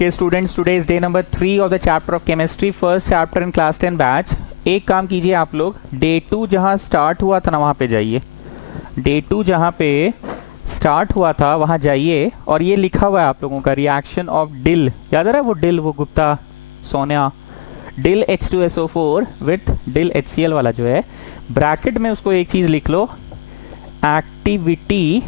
Okay students, today is day number 3 of the chapter of chemistry, first chapter in class 10 batch. एक काम कीजिए आप लोग, day 2 जहाँ स्टार्ट हुआ था ना वहाँ पे जाइए। डे 2 जहाँ पे स्टार्ट हुआ था वहाँ जाइए और ये लिखा हुआ है आप लोगों का रिएक्शन ऑफ डिल, याद आ रहा है वो डिल, वो Gupta Sonia, dil H2SO4 with dil HCl वाला जो है, ब्रैकेट में उसको एक चीज लिख लो, एक्टिविटी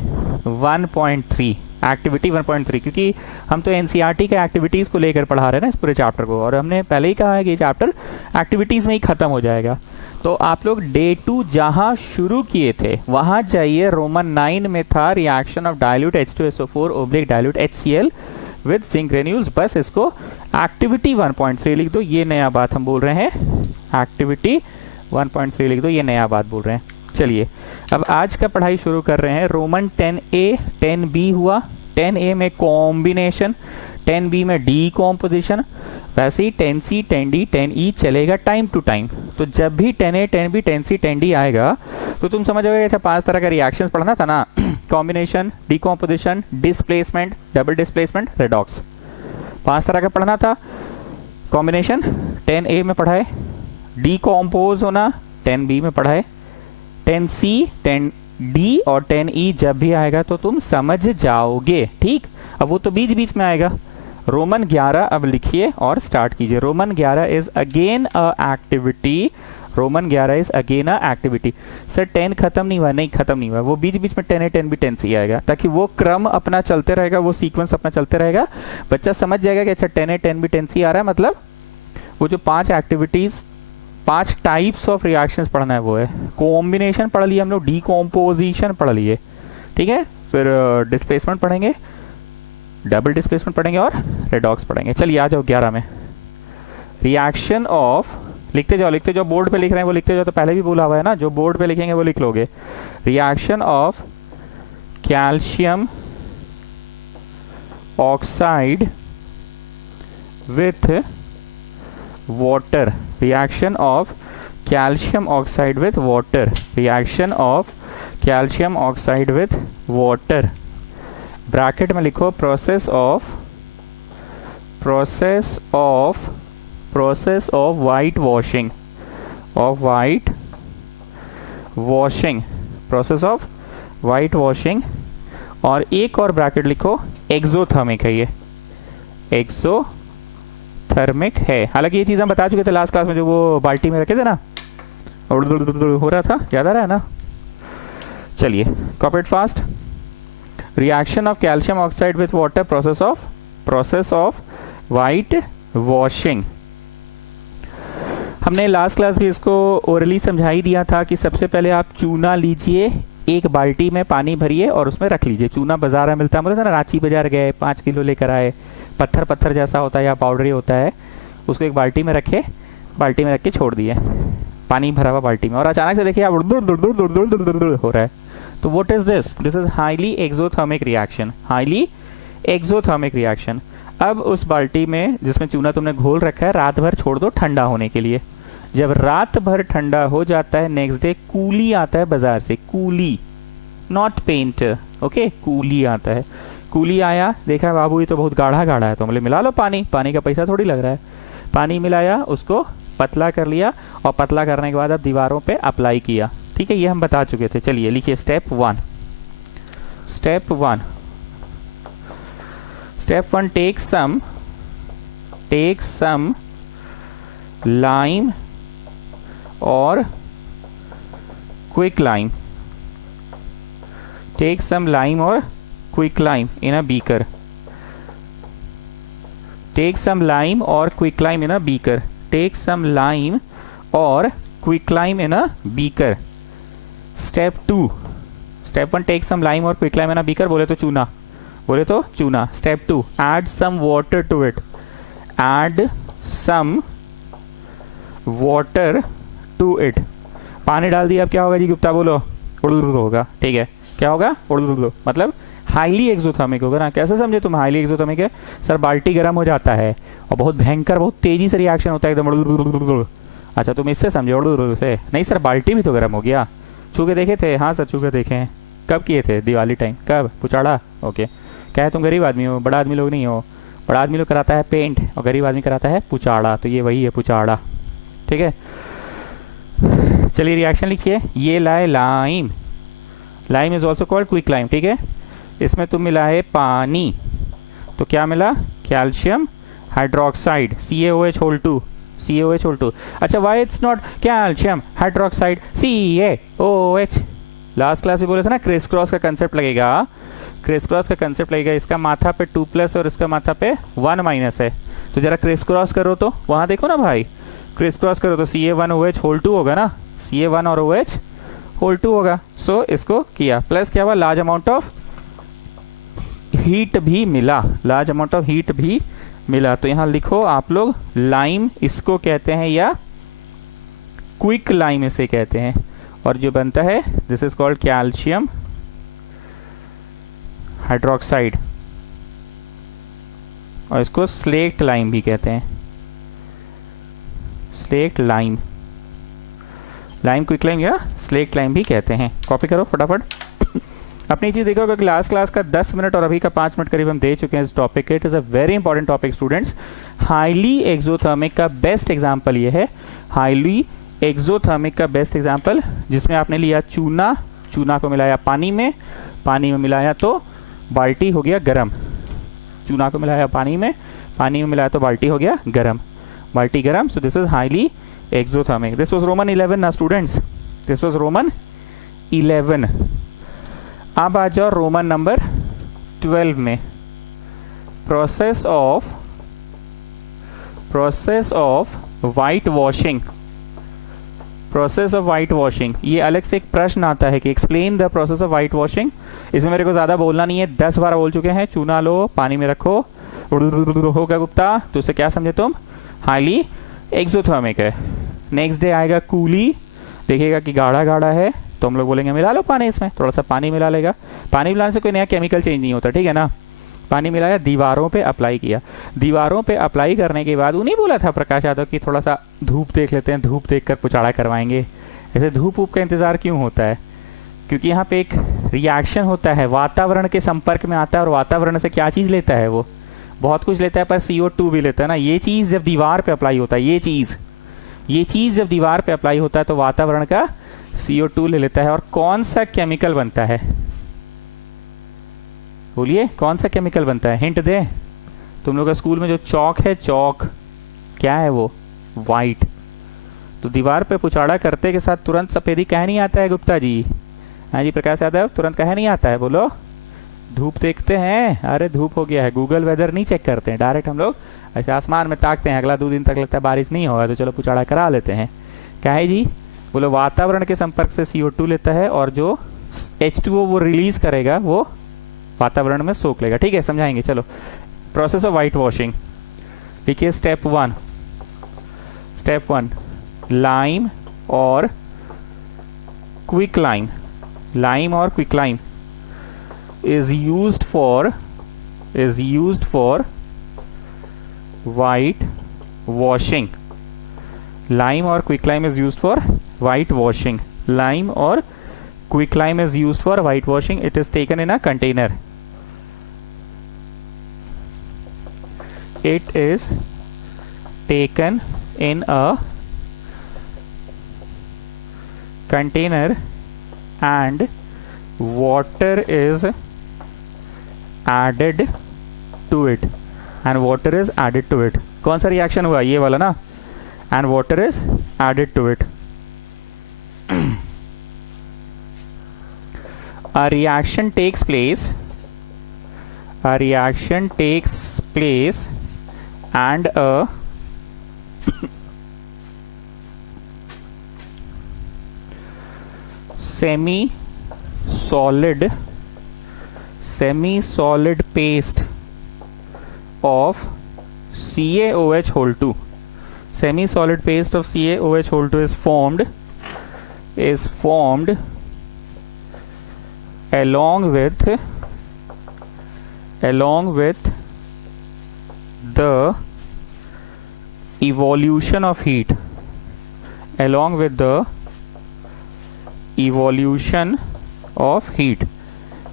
1.3, एक्टिविटी 1.3, क्योंकि हम तो एनसीईआरटी के एक्टिविटीज को लेकर पढ़ा रहे हैं ना इस पूरे चैप्टर को, और हमने पहले ही कहा है कि ये चैप्टर एक्टिविटीज में ही खत्म हो जाएगा। तो आप लोग डे 2 जहां शुरू किए थे वहां जाइए, रोमन 9 में था reaction of dilute H2SO4 oblique dilute HCl with zinc granules, बस इसको एक्टिविटी 1.3 लिख दो, ये नया बात हम बोल रहे हैं, एक्टिविटी 1.3 लिख दो, ये नया बात बोल रहे हैं। चलिए अब आज का पढ़ाई शुरू कर रहे हैं। रोमन 10A 10B हुआ, 10A में कॉम्बिनेशन, 10B में डीकॉम्पोजिशन, वैसे ही 10C 10D 10E चलेगा टाइम टू टाइम। तो जब भी 10A 10B 10C 10D आएगा तो तुम समझ जाओगे अच्छा 5 तरह का रिएक्शंस पढ़ना था ना, combination, decomposition, displacement, double displacement, redox, 5 तरह का पढ़ना था। कॉम्बिनेशन 10A में पढ़ाए, डीकॉम्पोज होना 10B में पढ़ाए, 10C 10D और 10E जब भी आएगा तो तुम समझ जाओगे, ठीक। अब वो तो बीच बीच में आएगा। रोमन 11 अब लिखिए और स्टार्ट कीजिए। Roman 11 is again a activity, Roman 11 is again a activity. Sir 10 खत्म नहीं हुआ, नहीं खत्म नहीं हुआ, वो बीच बीच में 10A 10B 10C आएगा, ताकि वो क्रम अपना चलते रहेगा, वो सीक्वेंस अपना चलते रहेगा, बच्चा समझ जाएगा कि अच्छा 10A 10B 10C आ रहा है, मतलब वो जो 5 एक्टिविटीज, 5 टाइप्स ऑफ रिएक्शंस पढ़ना है वो है। कॉम्बिनेशन पढ़ लिए हम लोग, डीकॉम्पोजिशन पढ़ लिए, ठीक है, फिर डिस्प्लेसमेंट पढ़ेंगे, डबल डिस्प्लेसमेंट पढ़ेंगे और रेडॉक्स पढ़ेंगे। चलिए आ जाओ 11 में। रिएक्शन ऑफ, लिखते जाओ, बोर्ड पे लिख रहे हैं वो लिखते जाओ, तो पहले भी बोला हुआ है ना, जो बोर्ड पे लिखेंगे वो लिख लोगे। Reaction of calcium oxide with water, reaction of calcium oxide with water, reaction of calcium oxide with water, bracket में लिखो process of white washing, process of white washing, और एक और ब्रैकेट लिखो एक्सोथर्मिक है, ये एक्सोथर्मिक है। हालांकि ये चीज हम बता चुके थे लास्ट क्लास में, जो वो बाल्टी में रखे थे ना, हो रहा था, याद आ रहा है ना। चलिए copy it fast. Reaction of calcium oxide with water, process of white washing. हमने लास्ट क्लास भी इसको ओरली समझा ही दिया था कि सबसे पहले आप चूना लीजिए, एक बाल्टी में पानी भरिए और उसमें रख लीजिए। चूना बाजार में मिलता है, बोले था ना, रांची बाजार गए 5 किलो लेकर आए, पत्थर जैसा होता है या पाउडरी होता है, उसको एक बाल्टी में रखे, बाल्टी में रख के छोड़ दिए, पानी भरा हुआ बाल्टी में, और अचानक से देखिए आप हो रहा है। तो what is this? This is highly exothermic reaction, highly exothermic reaction. अब उस बाल्टी में जिसमें चूना तुमने घोल रखा है, रात भर छोड़ दो ठंडा होने के लिए। जब रात भर ठंडा हो जाता है, नेक्स्ट डे कूली आता है बाजार से, कूली, नॉट पेंट, ओके, कूली आता है। कूली आया, देखा बाबू ये तो बहुत गाढ़ा है, तो मिला लो पानी का पैसा थोड़ी लग रहा है। पानी मिलाया, उसको पतला कर लिया, और पतला करने के बाद अब दीवारों पे अप्लाई किया, ठीक है, ये हम बता चुके थे। चलिए लिखिए step 1। Step 1 take some lime और quick lime, take some lime और quick lime in a beaker, take some lime or quick lime in a beaker, take some lime or quick lime in a beaker. Step 1 take some lime or quick lime in a beaker, बोले तो चूना। Step 2 add some water to it, add some water to it, पानी डाल दिया, अब क्या होगा जी गुप्ता, बोलो, होगा, ठीक है, क्या होगा, मतलब हाईली एक्सोथर्मिक होगा ना। कैसे समझे तुम हाईली एक्सोथर्मिक है? सर बाल्टी गर्म हो जाता है और बहुत भयंकर, बहुत तेजी से रिएक्शन होता है एकदम। अच्छा तुम इससे समझे से? नहीं सर बाल्टी भी तो गर्म हो गया, छू के देखे थे? हाँ सर छू के देखे हैं। कब किए थे? दिवाली टाइम। कब? पुचाड़ा। ओके। क्या है तुम गरीब आदमी हो, बड़ा आदमी लोग नहीं हो, बड़ा आदमी लोग कराता है पेंट और गरीब आदमी कराता है पुचाड़ा, तो ये वही है पुचाड़ा। ठीक है, चलिए रिएक्शन लिखिए। ये लाए lime, lime is also called quick lime. ठीक है, इसमें तुम मिला है पानी, तो क्या मिला, calcium hydroxide CaOH whole 2, CaOH whole 2। अच्छा, why it's not calcium hydroxide CaOH? Last class में बोले थे ना क्रिस क्रॉस का कंसेप्ट लगेगा, क्रिस क्रॉस का कंसेप्ट लगेगा। इसका माथा पे 2+ और इसका माथा पे 1- है, तो जरा क्रिस क्रॉस करो, तो वहां देखो ना भाई, क्रिस क्रॉस करो तो Ca1OH होल 2 होगा ना, Ca1 और OH होल 2 होगा। सो इसको किया, प्लस क्या हुआ, लार्ज अमाउंट ऑफ हीट भी मिला, लार्ज अमाउंट ऑफ हीट भी मिला। तो यहां लिखो आप लोग लाइम इसको कहते हैं या क्विक लाइम इसे कहते हैं, और जो बनता है this is called calcium hydroxide, और इसको स्लेक्ट लाइम भी कहते हैं, slaked lime, lime quick lime या स्लेक्ट लाइम भी कहते हैं। कॉपी करो फटाफट। अपनी चीज देखो कि लास्ट क्लास का 10 मिनट और अभी का 5 मिनट करीब हम दे चुके हैं इस टॉपिक के। It is a very important topic students. Highly exothermic का बेस्ट एग्जांपल ये है, हाईली एक्सोथर्मिक का बेस्ट एग्जांपल, जिसमें आपने लिया चूना, चूना को मिलाया पानी में, पानी में मिलाया तो बाल्टी हो गया गरम, चूना को मिलाया पानी में, पानी में मिलाया तो बाल्टी हो गया गरम, बाल्टी गरम। So this is highly exothermic. This was Roman 11 ना स्टूडेंट्स, दिस वाज रोमन 11। अब आ जाओ रोमन नंबर 12 में, process of white washing, process of white washing. ये अलग से एक प्रश्न आता है कि explain the process of white washing. इसमें मेरे को ज्यादा बोलना नहीं है, 10 बार बोल चुके हैं। चूना लो, पानी में रखो, होगा गुप्ता, तो उसे क्या समझे तुम, हाईली एक्सोथर्मिक है। नेक्स्ट डे आएगा कूली, देखिएगा कि गाढ़ा गाढ़ा है, तो हम लोग बोलेंगे मिला लो पानी, इसमें थोड़ा सा पानी मिला लेगा। पानी मिलाने से कोई नया केमिकल चेंज नहीं होता, ठीक है ना। पानी मिलाया, दीवारों पे अप्लाई किया, दीवारों पे अप्लाई करने के बाद उन्हीं बोला था प्रकाश यादव की थोड़ा सा धूप देख लेते हैं, धूप देखकर पुचाड़ा करवाएंगे। ऐसे धूप ऊप का इंतजार क्यों होता है, क्योंकि यहाँ पे एक रिएक्शन होता है, वातावरण के संपर्क में आता है, और वातावरण से क्या चीज लेता है, वो बहुत कुछ लेता है, पर CO2 भी लेता है ना। ये चीज जब दीवार पे अप्लाई होता है, ये चीज जब दीवार पे अप्लाई होता है तो वातावरण का CO2 ले लेता है। और कौन सा केमिकल बनता है, बोलिए कौन सा केमिकल बनता है, हिंट दे। तुम लोग का स्कूल में जो चौक है, चौक क्या है वो, वाइट। तो दीवार पे पुचाड़ा करते के साथ तुरंत सफेदी कह नहीं आता है गुप्ता जी, हाँ जी प्रकाश यादव, तुरंत कह नहीं आता है, बोलो। धूप देखते हैं, अरे धूप हो गया है, गूगल वेदर नहीं चेक करते हैं, डायरेक्ट हम लोग ऐसे आसमान में ताकते हैं, अगला 2 दिन तक लगता है बारिश नहीं होगा तो चलो पुचाड़ा करा लेते हैं। क्या है जी, बोलो वातावरण के संपर्क से CO2 लेता है, और जो H2O वो रिलीज करेगा वो वातावरण में सोख लेगा। ठीक है, समझाएंगे। चलो, प्रोसेस ऑफ वाइट वॉशिंग देखिए। स्टेप 1 लाइम और क्विक लाइम, लाइम और quick lime is used for white washing. Lime or quicklime is used for white washing. Lime or quicklime is used for white washing. It is taken in a container. It is taken in a container and water is added to it, and water is added to it. कौन सा reaction हुआ, ये वाला ना, and water is added to it. A reaction takes place and a semi-solid paste of CaOH whole 2. Semi-solid paste of CaOH whole 2 is formed along with the evolution of heat,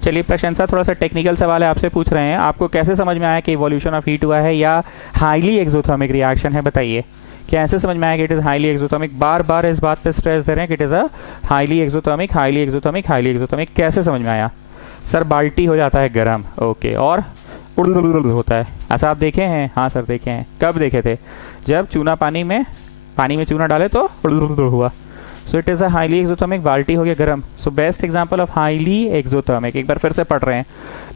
चलिए प्रशंसा, थोड़ा सा technical सवाल है, आपसे पूछ रहे हैं, आपको कैसे समझ में आया कि इवोल्यूशन ऑफ हीट हुआ है या हाईली एक्सोथर्मिक रिएक्शन है? बताइए, क्या ऐसे समझ में आया कि इट इज हाईली एक्सोथर्मिक? बार बार इस बात पे स्ट्रेस दे रहे हैं कि it is a highly exothermic, highly exothermic, highly exothermic. कैसे समझ में आया? सर बाल्टी हो जाता है गर्म, ओके, और होता है, ऐसा आप देखे हैं? हाँ सर देखे हैं। कब देखे थे? जब चूना पानी में चूना डाले तो हुआ। So it is a highly exothermic, बाल्टी हो गया गर्म। So best example of highly exothermic, एक बार फिर से पढ़ रहे हैं।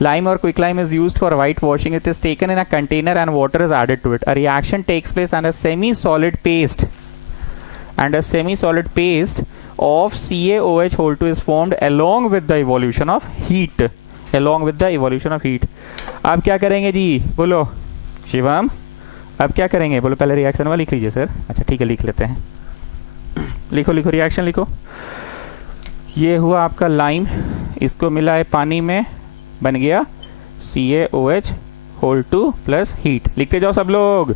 Lime or quicklime is used for white washing. It is taken in a container and water is added to it. A reaction takes place and a semi-solid paste of CaOH2 is formed along with the evolution of heat. अब क्या करेंगे जी? बोलो शिवम, अब क्या करेंगे? बोलो, पहले reaction वाला लिख लीजिए सर। अच्छा ठीक है, लिख लेते हैं। लिखो रिएक्शन लिखो। ये हुआ आपका लाइम, इसको मिला है पानी में, बन गया CaOH2 प्लस हीट। लिखते जाओ सब लोग।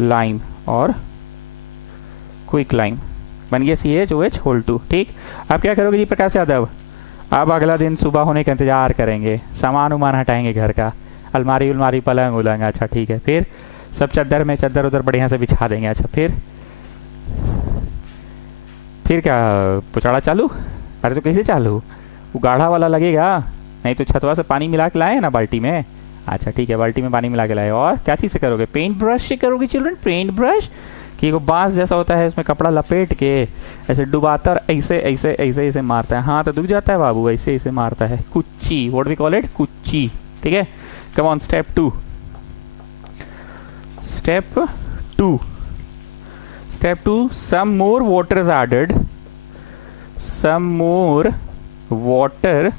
लाइम और क्विक लाइम बन गया CaOH2। ठीक, अब क्या करोगे जी प्रकाश यादव? अब अगला दिन सुबह होने का इंतजार करेंगे, सामान उमान हटाएंगे घर का, अलमारी उलमारी पलंग उलंग। अच्छा ठीक है, फिर सब चद्दर में चद्दर उधर बढ़िया से बिछा देंगे। अच्छा फिर क्या? पुचाड़ा चालू? अरे तो कैसे चालू? वो गाढ़ा वाला लगेगा, नहीं तो छतवा से पानी मिला के लाए ना बाल्टी में। अच्छा ठीक है, बाल्टी में पानी मिला के लाए। और क्या चीज़ से करोगे? पेंट ब्रश से करोगे चिल्ड्रन। पेंट ब्रश कि वो बांस जैसा होता है, उसमें कपड़ा लपेट के ऐसे डुबाता और ऐसे ऐसे ऐसे ऐसे मारता है। हाँ तो दुख जाता है बाबू, ऐसे ऐसे मारता है। कुच्ची, व्हाट वी कॉल इट, कुच्ची। ठीक है, come on, step two. Some more water is added. Some more water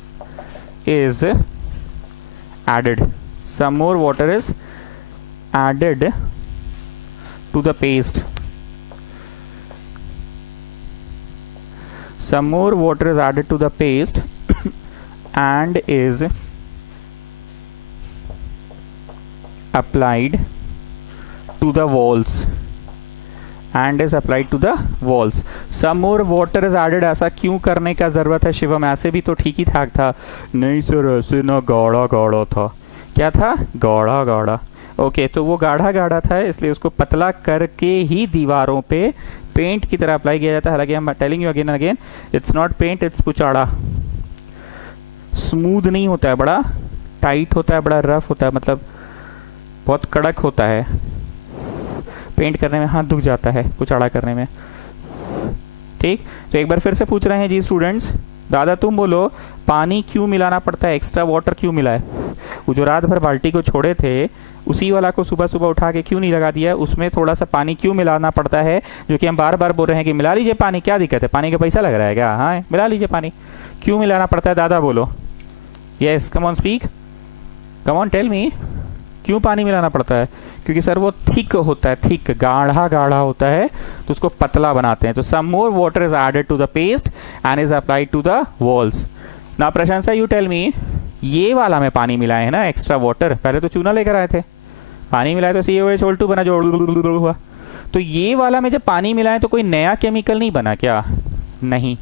is added to the paste. Some more water is added to the paste and is applied to the walls. Some more water is added, ऐसा क्यों करने का जरूरत है शिवम? ऐसे भी तो ठीक ही ठाक था। नहीं सर, ऐसे ना गाढ़ा गाढ़ा था। क्या था? गाढ़ा गाढ़ा। ओके, तो वो गाढ़ा गाढ़ा था, इसलिए उसको पतला करके ही दीवारों पे पेंट की तरह अप्लाई किया जाता है। हालांकि हम telling you again and again, it's not paint, it's पुचाड़ा। स्मूथ नहीं होता है, बड़ा टाइट होता है, बड़ा रफ होता है, मतलब बहुत कड़क होता है। पेंट करने में हाथ दुख जाता है, पुचाड़ा करने में। ठीक, तो एक बार फिर से पूछ रहे हैं जी स्टूडेंट्स, दादा तुम बोलो, पानी क्यों मिलाना पड़ता है? एक्स्ट्रा वाटर क्यों मिला है? वो जो रात भर बाल्टी को छोड़े थे, उसी वाला को सुबह सुबह उठा के क्यों नहीं लगा दिया? उसमें थोड़ा सा पानी क्यों मिलाना पड़ता है? जो कि हम बार बार बोल रहे हैं कि मिला लीजिए पानी, क्या दिक्कत है? पानी का पैसा लग रहा है क्या? हाँ, मिला लीजिए पानी। क्यों मिलाना पड़ता है दादा बोलो? Yes, come on speak, come on tell me, क्यों पानी मिलाना पड़ता है? क्योंकि सर वो थिक होता है, थिक, गाढ़ा गाढ़ा होता है, तो उसको पतला बनाते हैं। तो some more water is added to the paste and is applied to the walls. ना प्रशंसा, यू टेल मी, ये वाला में पानी मिलाए है ना, एक्स्ट्रा वाटर, पहले तो चूना लेकर आए थे, पानी मिलाए तो CaOH2 बना जो हुआ। तो ये वाला में जब पानी मिलाए तो कोई नया केमिकल नहीं बना क्या? नहीं,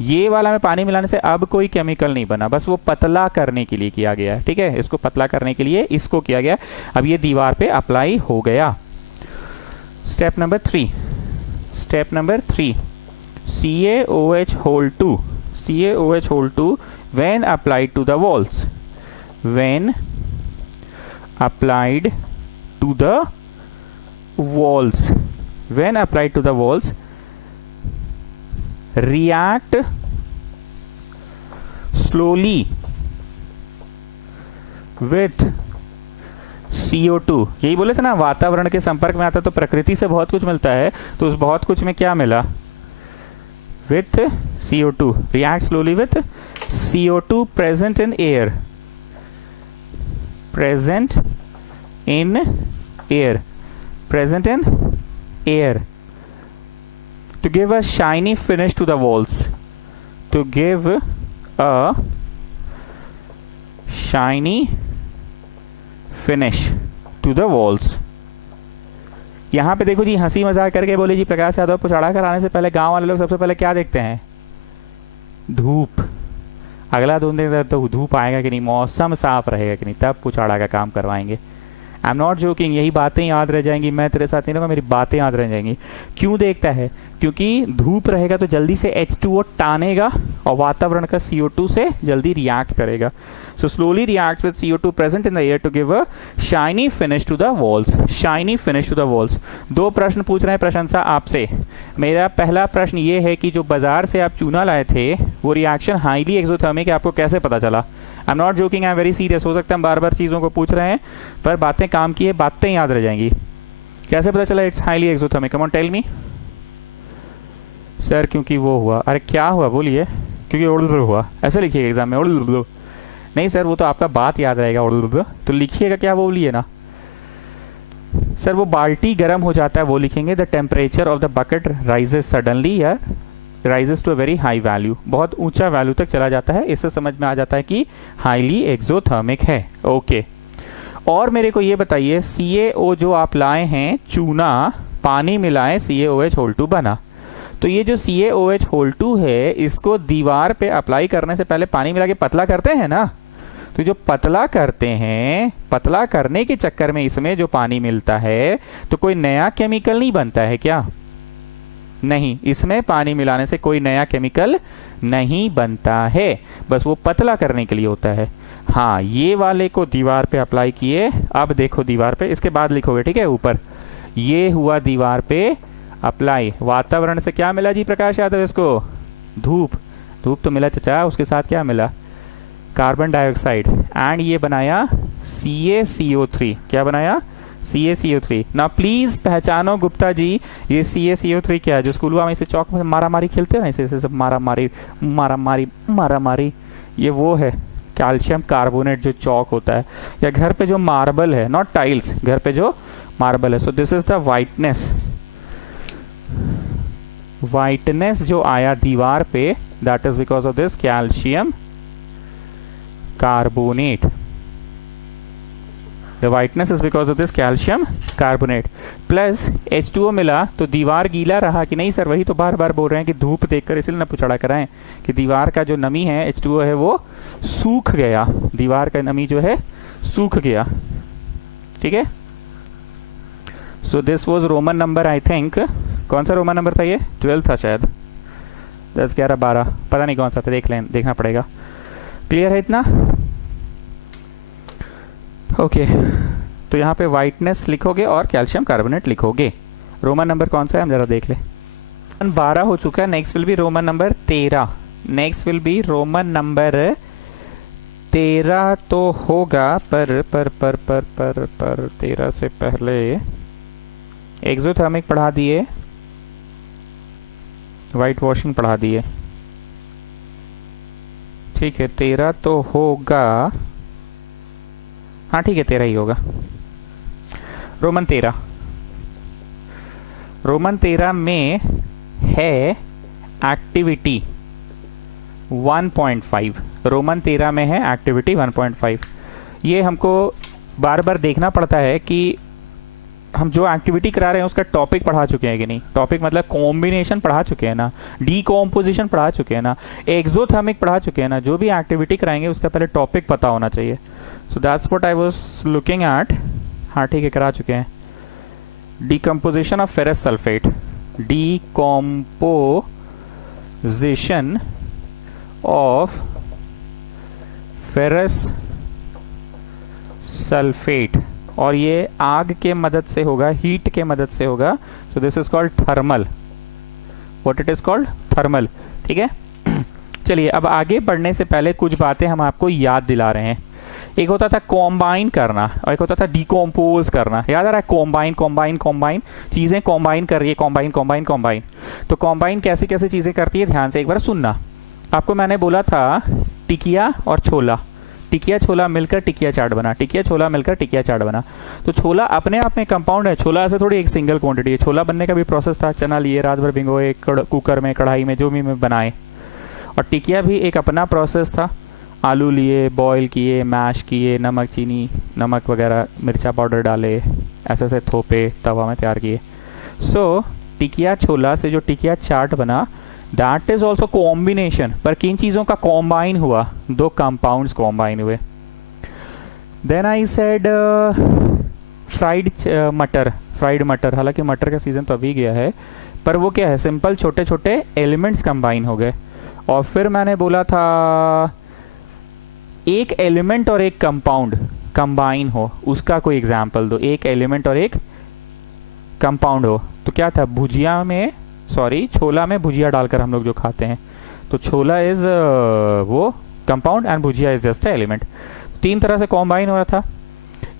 ये वाला में पानी मिलाने से अब कोई केमिकल नहीं बना, बस वो पतला करने के लिए किया गया है। ठीक है, इसको पतला करने के लिए इसको किया गया। अब ये दीवार पे अप्लाई हो गया। Step number three, CaOH2 when applied to the walls, react slowly with CO2। यही बोले थे ना, वातावरण के संपर्क में आता तो प्रकृति से बहुत कुछ मिलता है, तो उस बहुत कुछ में क्या मिला? with CO2, react slowly with CO2 present in air, to give a shiny finish to the walls, यहाँ पे देखो जी, हंसी मजाक करके बोले जी प्रकाश यादव, पुचाड़ा कराने से पहले गांव वाले लोग सबसे पहले क्या देखते हैं? धूप, अगला 2 दिन तो धूप आएगा कि नहीं, मौसम साफ रहेगा कि नहीं, तब पुछाड़ा का काम करवाएंगे। आई एम नॉट जोकिंग, यही बातें याद रह जाएंगी, मैं तेरे साथ नहीं रहूंगा, मेरी बातें याद रह जाएंगी। क्यों देखता है? क्योंकि धूप रहेगा तो जल्दी से H2O टानेगा और वातावरण का CO2 से जल्दी रिएक्ट करेगा। So slowly reacts with CO2 present in the air to give a shiny finish to the walls. Shiny finish to the walls. 2 प्रश्न पूछ रहे हैं प्रशंसा आपसे। मेरा पहला प्रश्न ये है कि जो बाजार से आप चूना लाए थे वो रिएक्शन हाईली एक्सोथर्मिक है, आपको कैसे पता चला? I am not joking, I am very serious. हो सकता है हम बार बार चीज़ों को पूछ रहे हैं पर बातें काम की है, बातें याद रह जाएंगी। कैसे पता चला it's highly exothermic? Come on tell me. Sir क्योंकि वो हुआ। अरे क्या हुआ बोलिए? क्योंकि उड़ हुआ, ऐसे लिखिएगा एग्जाम में। उड़ नहीं सर, वो तो आपका बात याद रहेगा, तो लिखिएगा क्या बोलिए ना सर। वो बाल्टी गर्म हो जाता है वो लिखेंगे। The temperature of the bucket rises suddenly या rises to a very high value, बहुत ऊंचा वैल्यू तक चला जाता है। इससे समझ में आ जाता है कि हाईली एक्सोथर्मिक है। ओके, और मेरे को ये बताइए, CaO जो आप लाए हैं चूना, पानी मिलाए CaOH2 बना, तो ये जो CaOH2 है इसको दीवार पे अप्लाई करने से पहले पानी मिला के पतला करते हैं ना। तो जो पतला करते हैं, पतला करने के चक्कर में इसमें जो पानी मिलता है तो कोई नया केमिकल नहीं बनता है क्या? नहीं, इसमें पानी मिलाने से कोई नया केमिकल नहीं बनता है, बस वो पतला करने के लिए होता है। हाँ, ये वाले को दीवार पे अप्लाई किए, अब देखो दीवार पे, इसके बाद लिखोगे ठीक है ऊपर। ये हुआ दीवार पे अप्लाई। वातावरण से क्या मिला जी प्रकाश यादव इसको? धूप। धूप तो मिला चचा, उसके साथ क्या मिला? Carbon dioxide. एंड ये बनाया CaCO3। क्या बनाया? CaCO3। ना प्लीज पहचानो गुप्ता जी, ये CaCO3 क्या है? जो स्कूल में इसे चौक में मारा मारी खेलते हैं इसे सब मारा मारी, ये वो है कैल्शियम कार्बोनेट जो चौक होता है, या घर पे जो मार्बल है, नॉट टाइल्स, घर पे जो मार्बल है। So this is the whiteness जो आया दीवार पे, that is because of this calcium carbonate. The whiteness is because of this calcium carbonate. Plus H2O मिला तो दीवार गीला रहा कि नहीं सर? वही तो बार बार बोल रहे हैं कि धूप देखकर इसलिए न पुछड़ा कराएं कि दीवार का जो नमी है H2O है वो सूख गया, दीवार का नमी जो है सूख गया। ठीक है, so this was Roman number, I think कौन सा रोमन नंबर था ये? 12 था शायद, 10, 11, 12 पता नहीं कौन सा था, देखना पड़ेगा। क्लियर है इतना? ओके, तो यहाँ पे वाइटनेस लिखोगे और कैल्शियम कार्बोनेट लिखोगे। रोमन नंबर कौन सा है हम जरा देख ले। 12 हो चुका है, next will be Roman number 13। Next will be Roman number 13 तो होगा, पर 13 से पहले एक्सोथर्मिक पढ़ा दिए, व्हाइट वॉशिंग पढ़ा दिए। ठीक है, 13 तो होगा, हाँ ठीक है 13 ही होगा। रोमन 13 में है एक्टिविटी 1.5। रोमन 13 में है एक्टिविटी 1.5। ये हमको बार बार देखना पड़ता है कि हम जो एक्टिविटी करा रहे हैं उसका टॉपिक पढ़ा चुके हैं कि नहीं। टॉपिक मतलब कॉम्बिनेशन पढ़ा चुके हैं ना, डीकॉम्पोजिशन पढ़ा चुके हैं ना, एक्सोथर्मिक पढ़ा चुके हैं ना। जो भी एक्टिविटी कराएंगे उसका पहले टॉपिक पता होना चाहिए। So that's what I was looking at. हाँ ठीक है, करा चुके हैं। Decomposition of ferrous sulphate, decomposition of ferrous sulphate, और ये आग के मदद से होगा, हीट के मदद से होगा। So this is called thermal. What it is called? Thermal. ठीक है, चलिए अब आगे बढ़ने से पहले कुछ बातें हम आपको याद दिला रहे हैं। एक होता था कॉम्बाइन करना और एक होता था डिकम्पोज करना। याद आ रहा है? कॉम्बाइन चीजें कॉम्बाइन कर रही है, कॉम्बाइन। तो कॉम्बाइन कैसे कैसे चीजें करती है, ध्यान से एक बार सुनना। आपको मैंने बोला था टिकिया और छोला, टिकिया छोला मिलकर टिकिया चाट बना, टिकिया छोला मिलकर टिकिया चाट बना। तो छोला अपने आप में कंपाउंड है, छोला ऐसे थोड़ी एक सिंगल क्वांटिटी है। छोला बनने का भी प्रोसेस था, चना लिए रात भर भिगोए, कुकर में, कढ़ाई में, जो भी में बनाए। और टिकिया भी एक अपना प्रोसेस था, आलू लिए, बॉईल किए, मैश किए, नमक चीनी, नमक वगैरह, मिर्चा पाउडर डाले, ऐसे ऐसे थोपे, तवा में तैयार किए। सो टिकिया छोला से जो टिकिया चाट बना, दैट इज ऑल्सो कॉम्बिनेशन, पर किन चीजों का कॉम्बाइन हुआ, दो कंपाउंड्स कॉम्बाइन हुए। देन आई सेड फ्राइड मटर, फ्राइड मटर, हालांकि मटर का सीजन तो अभी गया है, पर वो क्या है, सिंपल छोटे छोटे एलिमेंट्स कंबाइन हो गए। और फिर मैंने बोला था एक एलिमेंट और एक कंपाउंड कंबाइन हो, उसका कोई एग्जाम्पल दो। एक एलिमेंट और एक कंपाउंड हो तो क्या था, भुजिया में, सॉरी छोला में भुजिया डालकर हम लोग जो खाते हैं, तो छोला इज वो compound and bhujia is just element. तीन तरह से कॉम्बाइन हो रहा था।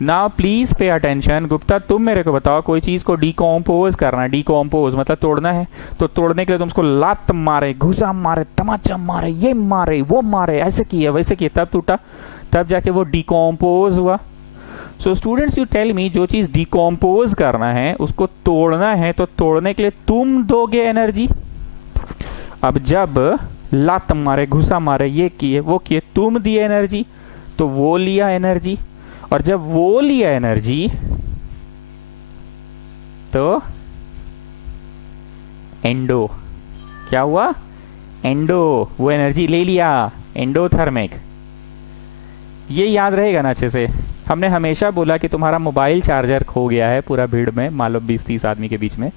Now please pay attention, Gupta तुम मेरे को बताओ, कोई चीज को डिकॉम्पोज करना है, डिकॉम्पोज मतलब तोड़ना है, तो तोड़ने के लिए तुम उसको लात मारे, घुसा मारे, तमाचा मारे, ये मारे, वो मारे, ऐसे किया वैसे किया, तब टूटा, तब जाके वो डिकॉम्पोज हुआ। So students you tell me, जो चीज डिकॉम्पोज करना है उसको तोड़ना है, तो तोड़ने के लिए तुम दोगे एनर्जी। अब जब लात मारे, घुसा मारे, ये किए वो किए, तुम दिए एनर्जी, तो वो लिया एनर्जी। और जब वो लिया एनर्जी तो एंडो, क्या हुआ, एंडो, वो एनर्जी ले लिया, एंडोथर्मिक। ये याद रहेगा ना अच्छे से। हमने हमेशा बोला कि तुम्हारा मोबाइल चार्जर खो गया है पूरा भीड़ में, मान लो 20-30 आदमी के बीच में,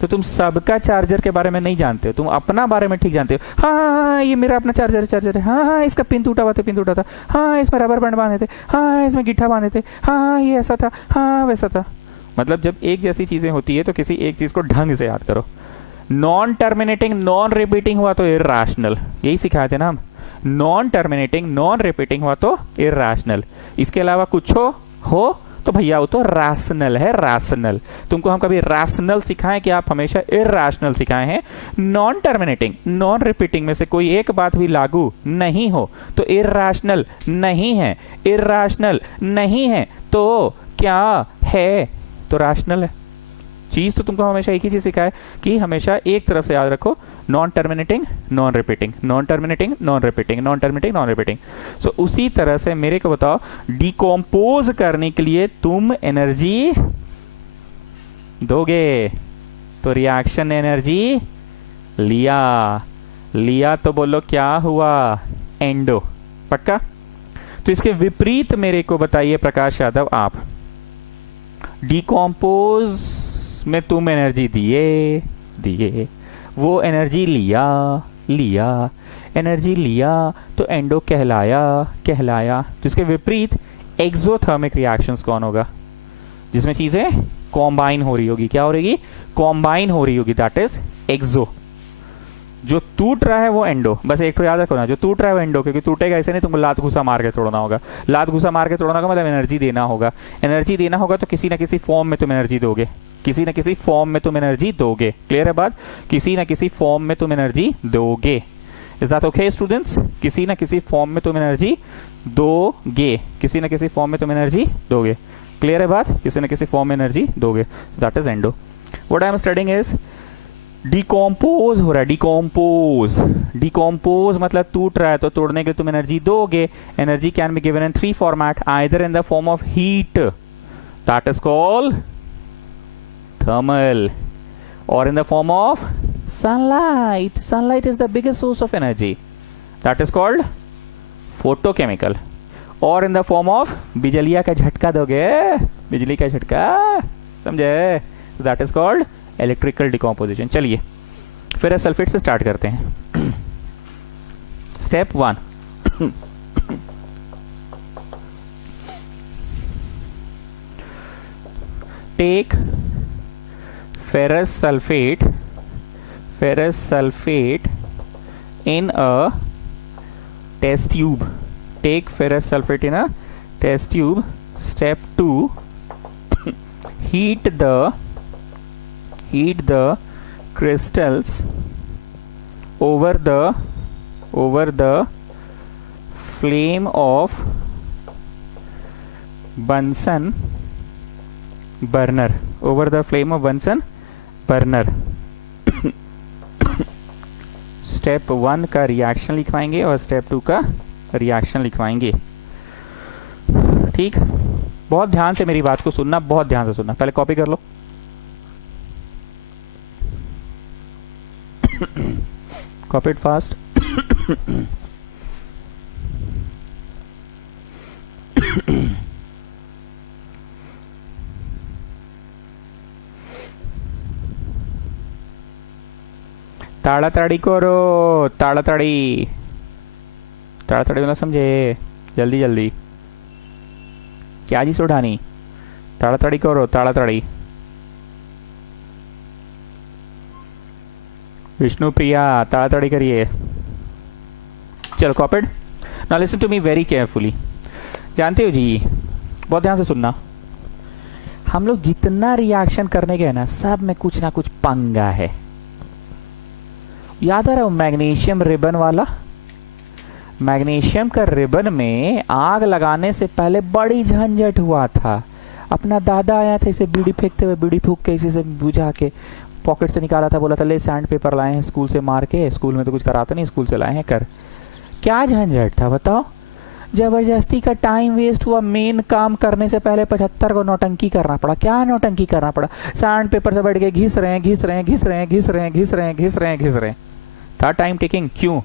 तो तुम सबका चार्जर के बारे में नहीं जानते हो, तुम अपना बारे में ठीक जानते हो। हाँ हाँ हाँ, ये मेरा अपना चार्जर है, हाँ हाँ इसका पिन टूटा हुआ था, पिन टूटा था, हाँ इसमें रबर बैंड बांधे थे, हाँ इसमें गिट्ठा बांधे थे, हाँ ये ऐसा था, हाँ वैसा था। मतलब जब एक जैसी चीजें होती है तो किसी एक चीज को ढंग से याद करो। नॉन टर्मिनेटिंग, नॉन रिपीटिंग हुआ तो इर्राशनल, यही सिखाए थे ना हम। नॉन टर्मिनेटिंग, नॉन रिपीटिंग हुआ तो इर्राशनल। इसके अलावा कुछ हो तो भैया वो तो रैशनल है, रैशनल। तुमको हम कभी रैशनल सिखाएं कि आप हमेशा इर्राशनल सिखाए हैं। नॉन टर्मिनेटिंग, नॉन रिपीटिंग में से कोई एक बात भी लागू नहीं हो तो इर्राशनल नहीं है, इर्राशनल नहीं है तो क्या है, तो रैशनल है। चीज तो तुमको हमेशा एक ही चीज सिखाए कि हमेशा एक तरफ से याद रखो, non terminating, non repeating, non terminating, non repeating, non terminating, non repeating. So उसी तरह से मेरे को बताओ, डिकॉम्पोज करने के लिए तुम एनर्जी दोगे, तो रिएक्शन एनर्जी लिया, लिया तो बोलो क्या हुआ, एंडो, पक्का। तो इसके विपरीत मेरे को बताइए प्रकाश यादव आप, डिकॉम्पोज में तुम एनर्जी दिए, वो एनर्जी लिया, एनर्जी लिया तो एंडो कहलाया। तो इसके विपरीत एक्सोथर्मिक रिएक्शंस कौन होगा, जिसमें चीजें कॉम्बाइन हो रही होगी, क्या हो रही, कॉम्बाइन हो रही होगी, दैट इज एक्सो। जो टूट रहा है वो एंडो, बस एक तो याद रखो ना, जो टूट रहा है वो एंडो, क्योंकि टूटेगा ऐसे नहीं, तुमको लात घुसा मार के तोड़ना होगा। लात घुसा मार के तोड़ना का मतलब एनर्जी देना होगा, एनर्जी देना होगा तो किसी ना किसी फॉर्म में तुम एनर्जी दोगे, किसी न किसी फॉर्म में तुम एनर्जी दोगे। क्लियर है बात, किसी न किसी फॉर्म में तुम एनर्जी दोगे। इज दैट ओके स्टूडेंट्स, किसी न किसी फॉर्म में तुम एनर्जी दोगे, किसी न किसी फॉर्म में तुम एनर्जी दोगे। क्लियर है बात, किसी न किसी फॉर्म में एनर्जी दोगे, that is endo. What I am studying is decompose हो रहा है, डिकॉम्पोज, डिकॉम्पोज मतलब टूट रहा है, तो तोड़ने के लिए तुम एनर्जी दोगे। Energy can be given in 3 format, either in the form of heat, that is called thermal, or in the form of sunlight. Sunlight is the biggest source of energy, that is called photochemical, or in the form of बिजलिया का झटका दोगे, बिजली का झटका, समझे, that is called electrical decomposition। चलिए फिर sulphate से स्टार्ट करते हैं। Step 1, take ferrous sulfate in a test tube. Take ferrous sulfate in a test tube. Step 2, heat the crystals over the flame of Bunsen burner, over the flame of Bunsen burner. Step 1 का reaction लिखवाएंगे और step 2 का reaction लिखवाएंगे, ठीक। बहुत ध्यान से मेरी बात को सुनना, बहुत ध्यान से सुनना, पहले कॉपी कर लो। Copy it fast. ताड़ाताड़ी करो, ताड़ाताड़ी, ताड़ाताड़ी मतलब समझे, जल्दी जल्दी, क्या जी सुढ़ानी, ताड़ाताड़ी करो, ताड़ाताड़ी। विष्णु प्रिया ताड़ाताड़ी करिए। चलो copied. Now listen to me very carefully. जानते हो जी, बहुत ध्यान से सुनना, हम लोग जितना रिएक्शन करने गए ना, सब में कुछ ना कुछ पंगा है। याद आ रहा है मैग्नीशियम रिबन वाला? मैग्नीशियम का रिबन में आग लगाने से पहले बड़ी झंझट हुआ था। अपना दादा आया था इसे बीड़ी फेंकते हुए, बीड़ी फूंक के इसी से बुझा के पॉकेट से निकाला था, बोला था ले सैंड पेपर लाए हैं स्कूल से मार के, स्कूल में तो कुछ कराता नहीं, स्कूल से लाए हैं कर। क्या झंझट था बताओ? जबरदस्ती का टाइम वेस्ट हुआ, मेन काम करने से पहले 75 को नौटंकी करना पड़ा। क्या नौटंकी करना पड़ा? सैंड पेपर से बैठ के घिस रहे हैं, घिस रहे हैं, घिस रहे हैं, घिस रहे हैं, घिस रहे हैं, घिस रहे हैं, घिस रहे हैं। था टाइम टेकिंग। क्यों?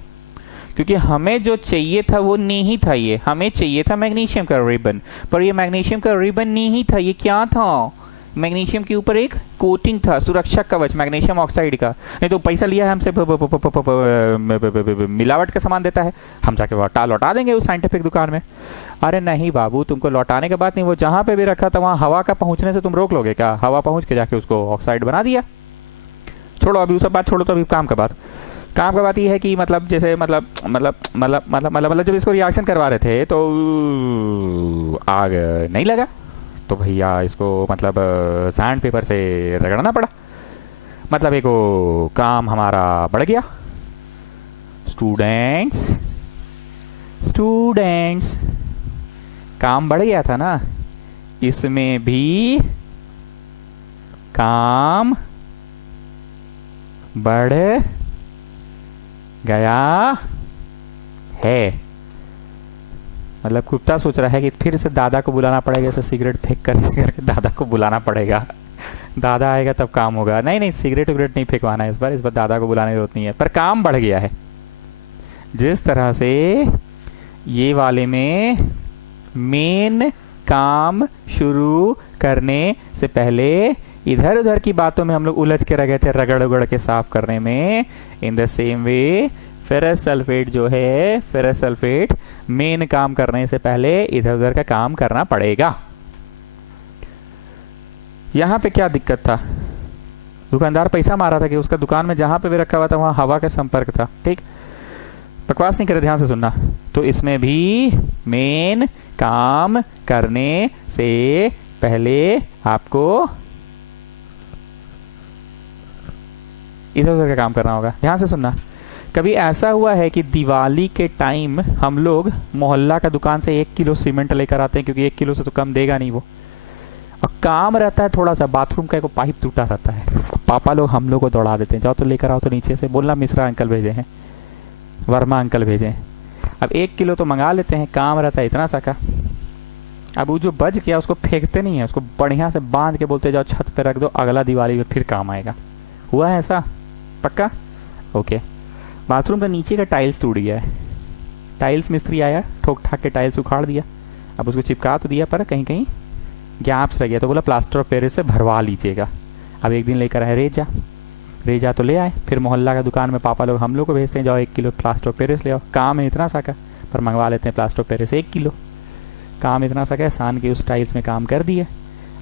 क्योंकि हमें जो चाहिए था वो नहीं था। ये हमें चाहिए था मैग्नीशियम का रिबन, पर ये मैग्नीशियम का रिबन नहीं था। ये क्या था? मैग्नीशियम के ऊपर एक कोटिंग था, सुरक्षा कवच मैग्नीशियम ऑक्साइड का। नहीं तो पैसा लिया है हमसे, मिलावट का सामान देता है, हम जाके लौटा देंगे उस साइंटिफिक दुकान में। अरे नहीं बाबू, तुमको लौटाने के बाद नहीं, वो जहां पे भी रखा था वहां हवा का पहुंचने से तुम रोक लोगे क्या? हवा पहुंच के जाके उसको ऑक्साइड बना दिया। छोड़ो अभी, उस बात छोड़ो। तो अभी काम का बात ये है कि मतलब जैसे मतलब जब इसको रिएक्शन करवा रहे थे तो आग नहीं लगा, तो भैया इसको मतलब सैंड पेपर से रगड़ना पड़ा। मतलब एक काम हमारा बढ़ गया। स्टूडेंट्स काम बढ़ गया था ना, इसमें भी काम बढ़ गया है। मतलब कुत्ता सोच रहा है कि फिर से दादा को बुलाना पड़ेगा, इसे सिगरेट फेंक कर दादा को बुलाना पड़ेगा, दादा आएगा तब काम होगा। नहीं, सिगरेट विगरेट नहीं फेंकवाना है इस बार दादा को बुलाने की जरूरत नहीं है। पर काम बढ़ गया है। जिस तरह से ये वाले में मेन काम शुरू करने से पहले इधर उधर की बातों में हम लोग उलझ के रह गए थे, रगड़ उगड़ के साफ करने में। In the same way ferrous sulphate जो है, फेरस सल्फेट मेन काम करने से पहले इधर उधर का काम करना पड़ेगा। यहां पे क्या दिक्कत था? दुकानदार पैसा मारा था कि उसका दुकान में जहां पे भी रखा हुआ था वहां हवा का संपर्क था। ठीक, बकवास नहीं करे, ध्यान से सुनना। तो इसमें भी मेन काम करने से पहले आपको इधर उधर का काम करना होगा। ध्यान से सुनना। कभी ऐसा हुआ है कि दिवाली के टाइम हम लोग मोहल्ला का दुकान से 1 किलो सीमेंट लेकर आते हैं, क्योंकि 1 किलो से तो कम देगा नहीं वो, और काम रहता है थोड़ा सा, बाथरूम का एक पाइप टूटा रहता है, पापा लोग हम लोग को दौड़ा देते हैं, जाओ तो लेकर आओ, तो नीचे से बोलना मिश्रा अंकल भेजे हैं, वर्मा अंकल भेजे हैं। अब 1 किलो तो मंगा लेते हैं, काम रहता है इतना सा का। अब वो जो बच गया उसको फेंकते नहीं है, उसको बढ़िया से बांध के बोलते जाओ छत पे रख दो, अगला दिवाली में फिर काम आएगा। हुआ है ऐसा? पक्का? ओके। बाथरूम का नीचे का टाइल्स टूट गया है, टाइल्स मिस्त्री आया, ठोक ठाक के टाइल्स उखाड़ दिया। अब उसको चिपका तो दिया, पर कहीं कहीं गैप्स रह गया, तो बोला प्लास्टर ऑफ पेरिस से भरवा लीजिएगा। अब एक दिन लेकर आए रेजा तो ले आए, फिर मोहल्ला का दुकान में पापा लोग हम लोग को भेजते हैं, जाओ 1 किलो प्लास्टर ऑफ पेरिस ले आओ। काम है इतना सा का, पर मंगवा लेते हैं प्लास्टर ऑफ पेरिस 1 किलो। काम इतना सा का, सान के उस टाइल्स में काम कर दिए।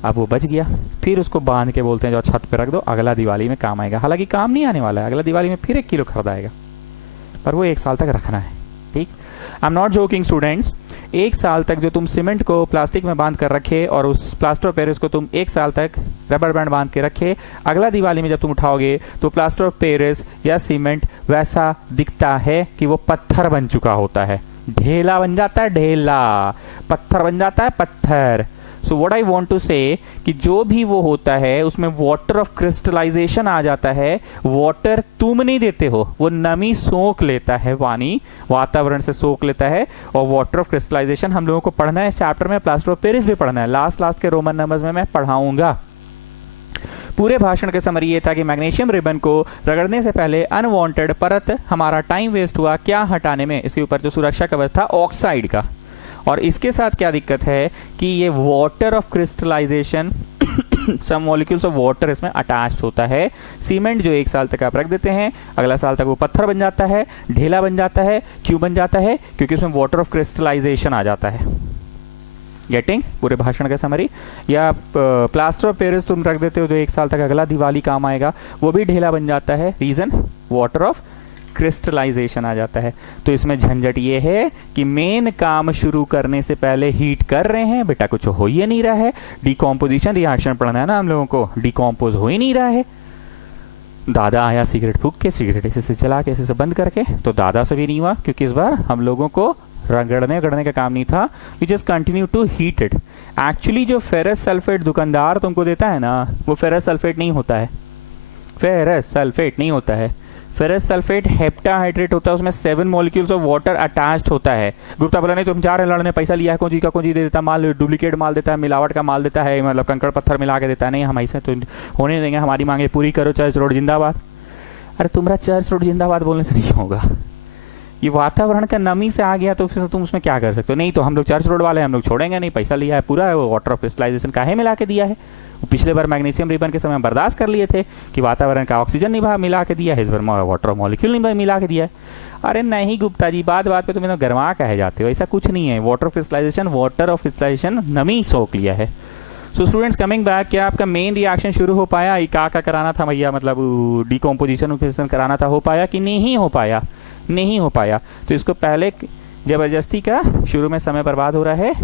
अब वो बच गया, फिर उसको बांध के बोलते हैं जाओ छत पे रख दो, अगला दिवाली में काम आएगा। हालांकि काम नहीं आने वाला है, अगला दिवाली में फिर 1 किलो खरीदाएगा, पर वो 1 साल तक रखना है। ठीक, I am not joking students. 1 साल तक जो तुम सीमेंट को प्लास्टिक में बांध कर रखे और उस प्लास्टर ऑफ पेरिस को तुम 1 साल तक रबर बैंड बांध के रखे, अगला दिवाली में जब तुम उठाओगे तो प्लास्टर ऑफ पेरिस या सीमेंट वैसा दिखता है कि वो पत्थर बन चुका होता है, ढेला बन जाता है, ढेला, पत्थर बन जाता है, पत्थर। So what I want to say कि जो भी वो होता है उसमें वाटर ऑफ क्रिस्टलाइजेशन आ जाता है। वाटर तुम नहीं देते हो, वो नमी सोख लेता है, पानी वातावरण से सोख लेता है, और वाटर ऑफ क्रिस्टलाइजेशन हम लोगों को पढ़ना है चैप्टर में, प्लास्टर ऑफ पेरिस भी पढ़ना है, लास्ट के रोमन नंबर्स में मैं पढ़ाऊंगा। पूरे भाषण का समरी ये था कि मैग्नीशियम रिबन को रगड़ने से पहले अनवांटेड परत हमारा टाइम वेस्ट हुआ क्या हटाने में, इसके ऊपर जो सुरक्षा कवच था ऑक्साइड का। और इसके साथ क्या दिक्कत है कि ये water of crystallisation some molecules of water इसमें अटैच्ड होता है। सीमेंट जो 1 साल तक आप रख देते हैं, अगला साल तक वो पत्थर बन जाता है, ढेला बन जाता है। क्यों बन जाता है? क्योंकि उसमें वाटर ऑफ क्रिस्टलाइजेशन आ जाता है। गेटिंग पूरे भाषण का समरी। या प्लास्टर ऑफ पेरिस तुम रख देते हो जो 1 साल तक अगला दिवाली काम आएगा, वो भी ढेला बन जाता है। रीजन वाटर ऑफ क्रिस्टलाइजेशन आ जाता है। तो इसमें झंझट ये है कि मेन काम शुरू करने से पहले हीट कर रहे हैं, बेटा कुछ हो ही नहीं रहा है। डिकॉम्पोजिशन रिएक्शन पढ़ना है ना हम लोगों को, डिकॉम्पोज हो ही नहीं रहा है। दादा आया सिगरेट फूक के, सिगरेट ऐसे से चला के, ऐसे से बंद करके, तो दादा से भी नहीं हुआ क्योंकि इस बार हम लोगों को रगड़ने का काम नहीं था। We just continue to heat it. Actually जो फेरस सल्फेट दुकानदार तुमको देता है ना, वो फेरस सल्फेट नहीं होता है। फेरस सल्फेट नहीं होता है। फेरस सल्फेट हेप्टाहाइड्रेट होता है, उसमें 7 मॉलिक्यूल्स ऑफ वाटर अटैच्ड होता है। गुप्ता बोला नहीं तुम जा रहे लड़ने, पैसा लिया है, कौन जी का कौन जी दे देता, माल डुप्लीकेट माल देता है, मिलावट का माल देता है, मतलब कंकड़ पत्थर मिला के देता है। नहीं हम ऐसे तो होने देंगे, हमारी मांगे पूरी करो, चर्च रोड जिंदाबाद। अरे तुम्हारा चर्च रोड जिंदाबाद बोलने से नहीं होगा, ये वातावरण का नमी से आ गया तो फिर तुम उसमें क्या कर सकते हो। नहीं तो हम लोग चर्च रोड वाले हम लोग छोड़ेंगे नहीं, पैसा लिया है पूरा, वो वाटर ऑफ क्रिस्टलाइजेशन काहे मिला के दिया है। पिछले बार मैग्नीशियम रिबन के समय हम बर्दाश्त कर लिए थे कि वातावरण का ऑक्सीजन नहीं मिला के दिया है, इस बार वाटर मॉलिक्यूल नहीं मिला के दिया है। अरे नहीं गुप्ता जी, बात बात पे तुम एकदम गरमा कहे जाते हो, ऐसा कुछ नहीं है। वाटर ऑफ क्रिस्टलाइजेशन नमी सोख लिया है। सो स्टूडेंट्स कमिंग बैक, क्या आपका मेन रिएक्शन शुरू हो पाया? का कराना था भैया, मतलब डिकॉम्पोजिशन कराना था, हो पाया कि नहीं हो पाया? नहीं हो पाया। तो इसको पहले जबरदस्ती का शुरू में समय बर्बाद हो रहा है,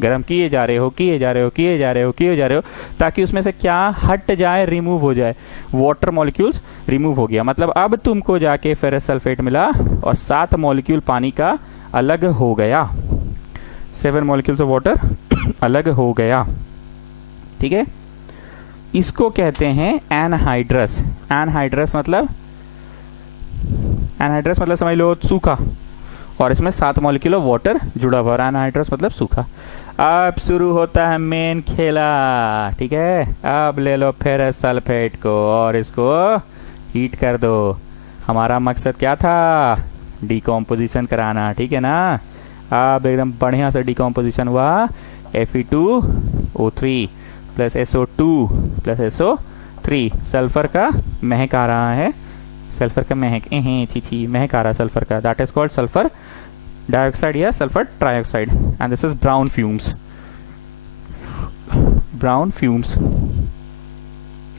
गर्म किए जा रहे हो ताकि उसमें से क्या हट जाए, रिमूव हो जाए। वाटर मॉलिक्यूल्स रिमूव हो गया, मतलब अब तुमको जाके फेरस सल्फेट मिला और 7 मॉलिक्यूल पानी का अलग हो गया, 7 मॉलिक्यूल्स ऑफ वाटर अलग हो गया। ठीक है, इसको कहते हैं एनहाइड्रस। एनहाइड्रस मतलब समझ लो सूखा, और इसमें 7 मॉलिक्यूल ऑफ वाटर जुड़ा हुआ। एनहाइड्रस मतलब सूखा। अब शुरू होता है मेन खेला। ठीक है, अब ले लो फेरस सल्फेट को और इसको हीट कर दो। हमारा मकसद क्या था? डिकॉम्पोजिशन कराना। ठीक है ना, अब एकदम बढ़िया से डिकॉम्पोजिशन हुआ। Fe2O3 plus SO2 plus SO3। Sulphur का महक आ रहा है, सल्फर का महक, छी महक आ रहा है सल्फर का। That is called sulphur dioxide या sulphur trioxide, and this is brown fumes.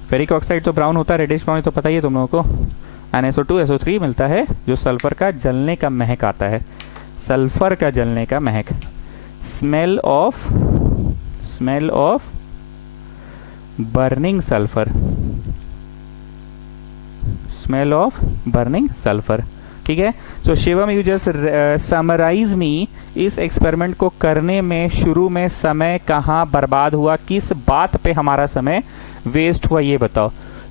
Ferric oxide तो ब्राउन होता है, रेडिश ब्राउन तो पता ही है तुम लोगों को। NSO2 SO3 मिलता है जो सल्फर का जलने का महक आता है, सल्फर का जलने का महक। Smell of burning sulphur, smell of burning sulphur. ठीक है, सो शिवम यू जस्ट समराइज मी, इस एक्सपेरिमेंट को करने में शुरू में समय कहाँ बर्बाद हुआ, किस बात पे हमारा समय वेस्ट हुआ, ये बताओ।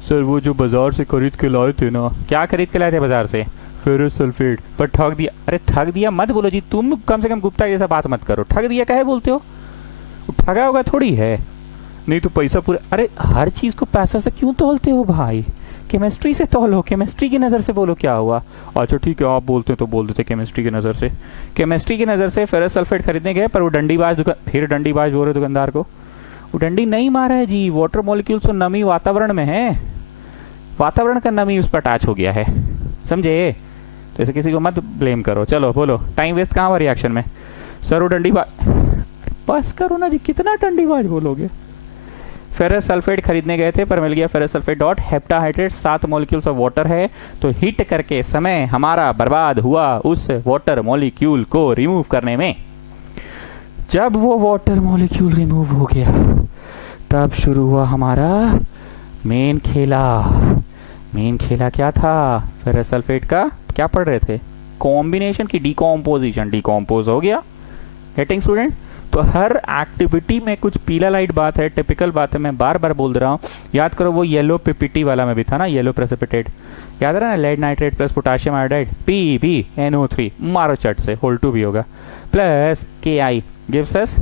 सर वो जो बाजार से खरीद के लाए थे ना। क्या खरीद के लाए थे बाजार से? फेरस सल्फेट, पर ठग दिया। अरे ठग दिया मत बोलो जी, तुम कम से कम गुप्ता जैसा बात मत करो। ठग दिया काहे बोलते हो? ठगा होगा थोड़ी है, नहीं तो पैसा पूरा। अरे हर चीज को पैसा से क्यों तोलते हो भाई? केमिस्ट्री से तोलो, केमिस्ट्री की नजर से बोलो क्या हुआ। अच्छा ठीक है, आप बोलते तो बोल देते केमिस्ट्री की नजर से। केमिस्ट्री की नजर से फेरस सल्फेट खरीदने गए, पर वो डंडीबाज बोल रहे दुकानदार को। वो डंडी नहीं मारा है जी, वाटर मॉलिक्यूल्स तो नमी वातावरण में है, वातावरण का नमी उस पर अटैच हो गया है, समझे? तो ऐसे किसी को मत ब्लेम करो। चलो बोलो, टाइम वेस्ट कहाँ हुआ रिएक्शन में? सर वो डंडीबाज, बस करो ना जी, कितना डंडीबाज बोलोगे। फेरस सल्फेट खरीदने गए थे पर मिल गया ferrous sulphate dot heptahydrate, 7 molecules of water है, तो हीट करके समय हमारा बर्बाद हुआ उस वाटर मॉलिक्यूल को रिमूव करने में। जब वो वाटर मॉलिक्यूल रिमूव हो गया तब शुरू हुआ हमारा मेन खेला। मेन खेला क्या था? फेरस सल्फेट का क्या पढ़ रहे थे? कॉम्बिनेशन की डिकॉम्पोजिशन, डिकॉम्पोज हो गया। Getting student? तो हर एक्टिविटी में कुछ पीला लाइट बात है, टिपिकल बात है, मैं बार बार बोल रहा हूँ। याद करो वो येलो पीपीटी वाला में भी था ना, येलो प्रेसिपिटेट, याद रहा ना? Lead nitrate plus potassium iodide PbNO3, मारो चट से, होल 2 भी होगा, प्लस Ki गिव्स अस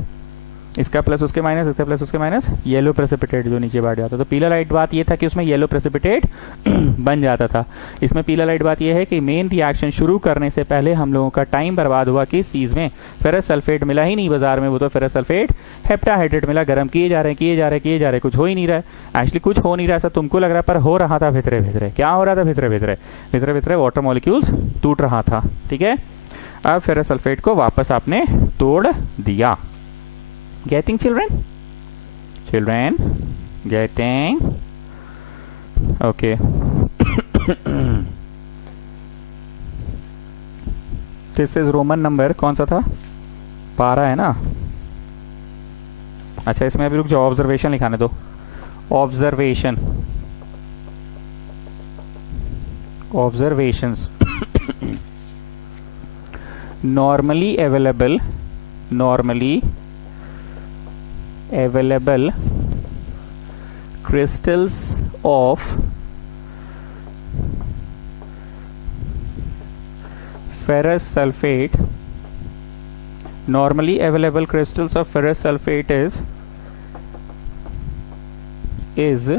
इसका प्लस उसके माइनस, इसका प्लस उसके माइनस, येलो प्रेसिपिटेट जो नीचे बैठ जाता। तो पीला लाइट बात ये था कि उसमें येलो प्रेसिपिटेट बन जाता था। इसमें पीला लाइट बात ये है कि मेन रिएक्शन शुरू करने से पहले हम लोगों का टाइम बर्बाद हुआ किस चीज़ में, फेरस सल्फेट मिला ही नहीं बाजार में, वो तो फेरस सल्फेट हेप्टाहाइड्रेट मिला। गर्म किए जा रहे किए जा रहे किए जा रहे, कुछ हो ही नहीं रहा है। एक्चुअली कुछ हो नहीं रहा ऐसा तुमको लग रहा है, पर हो रहा था भितरे भितरे। क्या हो रहा था भितरे भितरे? भितरे भितरे वाटर मॉलिक्यूल्स टूट रहा था। ठीक है, अब फेरस सल्फेट को वापस आपने तोड़ दिया। Getting children? Children, getting. Okay. This is Roman number, कौन सा था? 12 है ना? अच्छा, इसमें अभी रुक जाओ, ऑब्जर्वेशन लिखाने दो। Observation, observations normally available crystals of ferrous sulfate, normally available crystals of ferrous sulfate is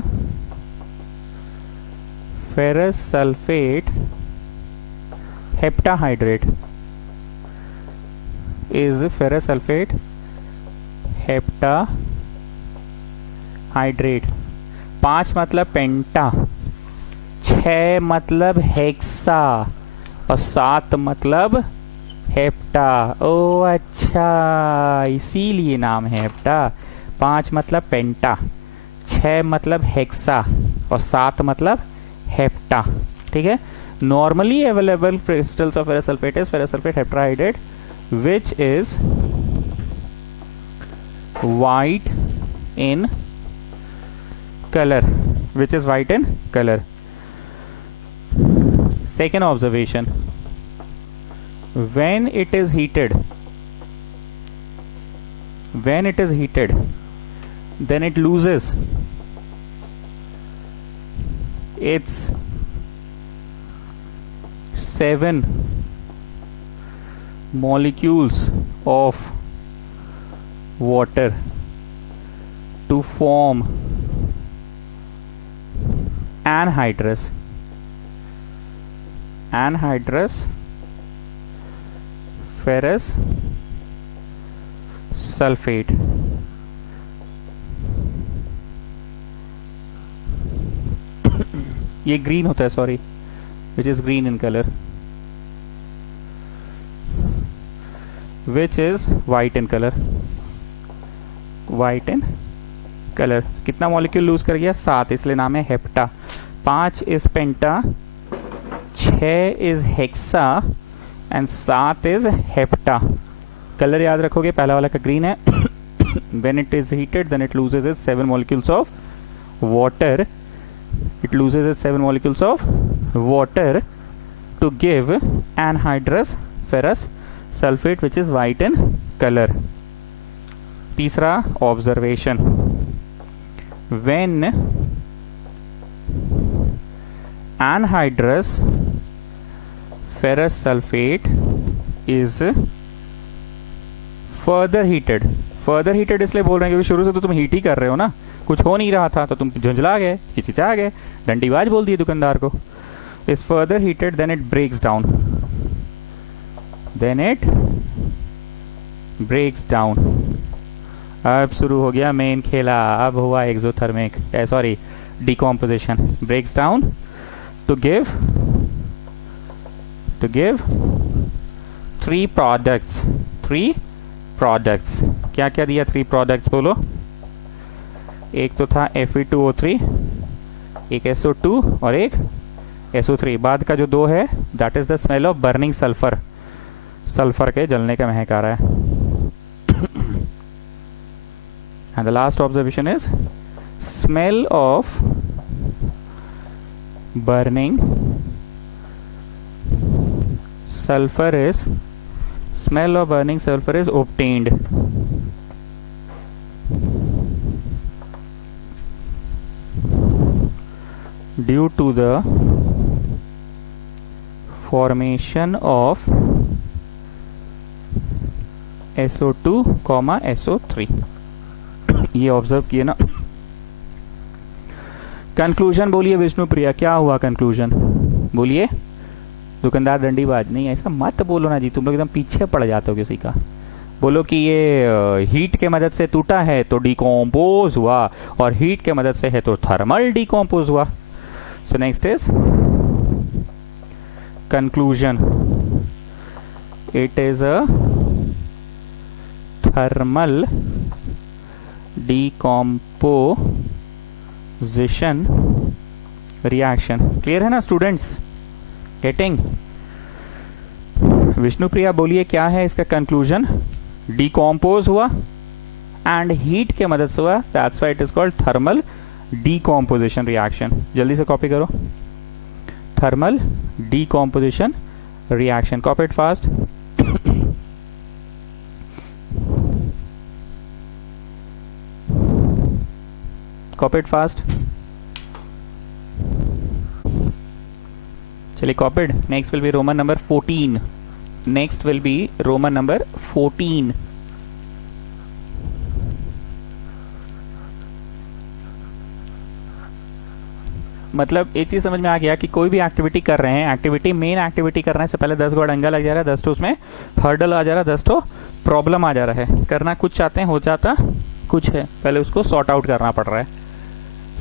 ferrous sulfate heptahydrate, is ferrous sulfate heptahydrate. 5 मतलब पेंटा, 6 मतलब हेक्सा और 7 मतलब हेप्टा। ओ अच्छा, इसीलिए नाम है हेप्टा। 5 मतलब पेंटा, 6 मतलब हेक्सा और 7 मतलब हेप्टा। ठीक है, normally available crystals of ferrous sulphate is ferrous sulphate heptahydrate which is white in color, which is white in color. Second observation, when it is heated, then it loses its 7 molecules of water to form anhydrous ferrous sulfate। ये green होता है, sorry, which is green in color, which is white in color, white in color। कितना molecule loose कर गया? 7, इसलिए नाम है hepta. 5 is penta, 6 is hexa and 7 is hepta. Colour याद रखोगे, पहला वाला का ग्रीन है। when it is heated then it loses its 7 molecules of water, it loses its 7 molecules of water to give anhydrous ferrous sulfate which is white in color। तीसरा observation, when anhydrous ferrous sulfate is further heated इसलिए बोल रहे हैं क्योंकि शुरू से तो तुम हीट ही कर रहे हो ना, कुछ हो नहीं रहा था तो तुम झुंझला गए, चिचिचा गए, डंडीबाज बोल दिए दुकानदार को। is further heated then it breaks down। अब शुरू हो गया मेन खेला, अब हुआ exothermic, sorry decomposition. Breaks down to give 3 products. क्या क्या दिया? 3 प्रोडक्ट्स बोलो। एक तो था Fe2O3, एक SO2 और एक SO3। बाद का जो 2 है that is the smell of burning sulphur, sulphur के जलने का महक आ रहा है। And the last observation is smell of burning sulfur is obtained due to the formation of SO2, SO3। ये ऑब्जर्व किए ना। कंक्लूजन बोलिए विष्णु प्रिया, क्या हुआ कंक्लूजन बोलिए। दुकानदार डंडीबाज, नहीं ऐसा मत बोलो ना जी, तुम लोग एकदम पीछे पड़ जाते हो किसी का। बोलो कि ये हीट के मदद से टूटा है तो डिकम्पोज हुआ, और हीट के मदद से है तो थर्मल डिकम्पोज हुआ। So next is conclusion, it is a thermal decomposition reaction. Clear है ना स्टूडेंट्स, गेटिंग। विष्णुप्रिया बोलिए क्या है इसका कंक्लूजन। डिकम्पोज हुआ एंड हीट के मदद से हुआ, that's why it is called thermal decomposition reaction. जल्दी से कॉपी करो, thermal decomposition reaction, copy it fast. Copy it fast, चलिए copied. Next will be Roman number 14, next will be Roman number 14। मतलब एक चीज समझ में आ गया कि कोई भी एक्टिविटी कर रहे हैं, एक्टिविटी मेन एक्टिविटी करने से पहले 10 गो अड़ंगा लग जा रहा है, 10 तो उसमें हर्डल आ जा रहा है, 10 तो प्रॉब्लम आ जा रहा है। करना कुछ चाहते हैं, हो जाता कुछ है, पहले उसको सॉर्ट आउट करना पड़ रहा है।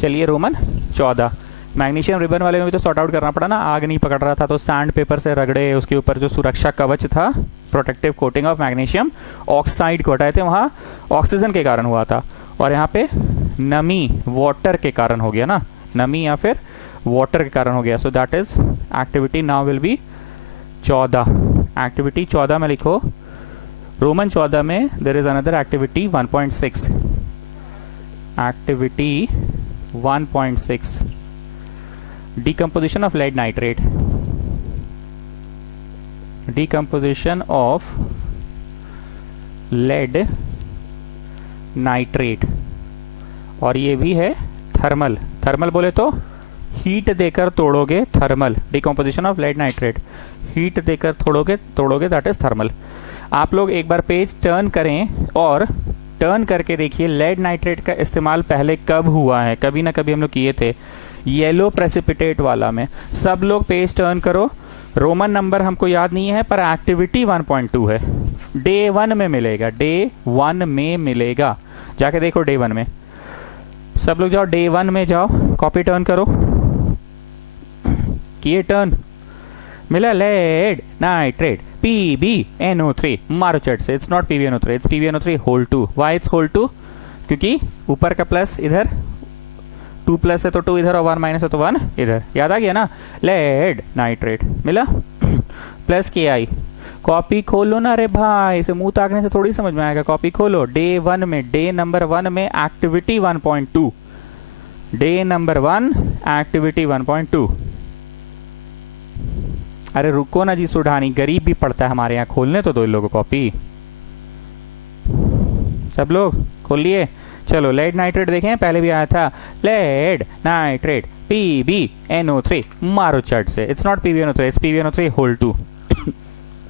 चलिए रोमन 14, मैग्नीशियम रिबन वाले में भी तो सॉर्ट आउट करना पड़ा ना, आग नहीं पकड़ रहा था तो सैंड पेपर से रगड़े, उसके ऊपर जो सुरक्षा कवच था, protective coating of magnesium oxide को हटाए थे, वहां ऑक्सीजन के कारण हुआ था, और यहाँ पे नमी वाटर के कारण हो गया ना, नमी या फिर वाटर के कारण हो गया। So that is activity now will be 14। Activity 14 में लिखो, रोमन 14 में there is another activity 1.6, activity 1.6, decomposition of lead nitrate, decomposition of lead nitrate, और ये भी है थर्मल। थर्मल बोले तो हीट देकर तोड़ोगे, thermal decomposition of lead nitrate, heat देकर तोड़ोगे दैट इज थर्मल। आप लोग एक बार पेज टर्न करें और टर्न करके देखिए लेड नाइट्रेट का इस्तेमाल पहले कब हुआ है, कभी ना कभी हम लोग किए थे, येलो प्रेसिपिटेट वाला में। सब लोग पेज टर्न करो, रोमन नंबर हमको याद नहीं है पर एक्टिविटी 1.2 है, डे 1 में मिलेगा, डे 1 में मिलेगा, जाके देखो डे 1 में। सब लोग जाओ डे 1 में जाओ, कॉपी टर्न करो, किए टर्न, मिला लेड नाइट्रेट PbNO3, मारो चट से, it's not PbNO3, it's PbNO3 whole 2। Why it's whole 2? क्योंकि ऊपर का प्लस इधर, 2 प्लस है तो 2 इधर और 1 माइनस है तो 1 इधर, याद आ गया ना, लेड नाइट्रेट मिला, प्लस KI। कॉपी खोलो ना रे भाई, इसे मुंह ताकने से थोड़ी समझ में आएगा, कॉपी खोलो। डे 1 में, डे नंबर 1 में एक्टिविटी 1.2, डे नंबर 1 एक्टिविटी 1.2। अरे रुको ना जी सुढ़ानी, गरीब भी पढ़ता है हमारे यहाँ, खोलने तो दो लोगों कॉपी। सब लोग खोल लिए, चलो लेड नाइट्रेट देखें, पहले भी आया था लेड नाइट्रेट PbNO3, मारो चट से, it's not PbNO3, it's PbNO3 whole 2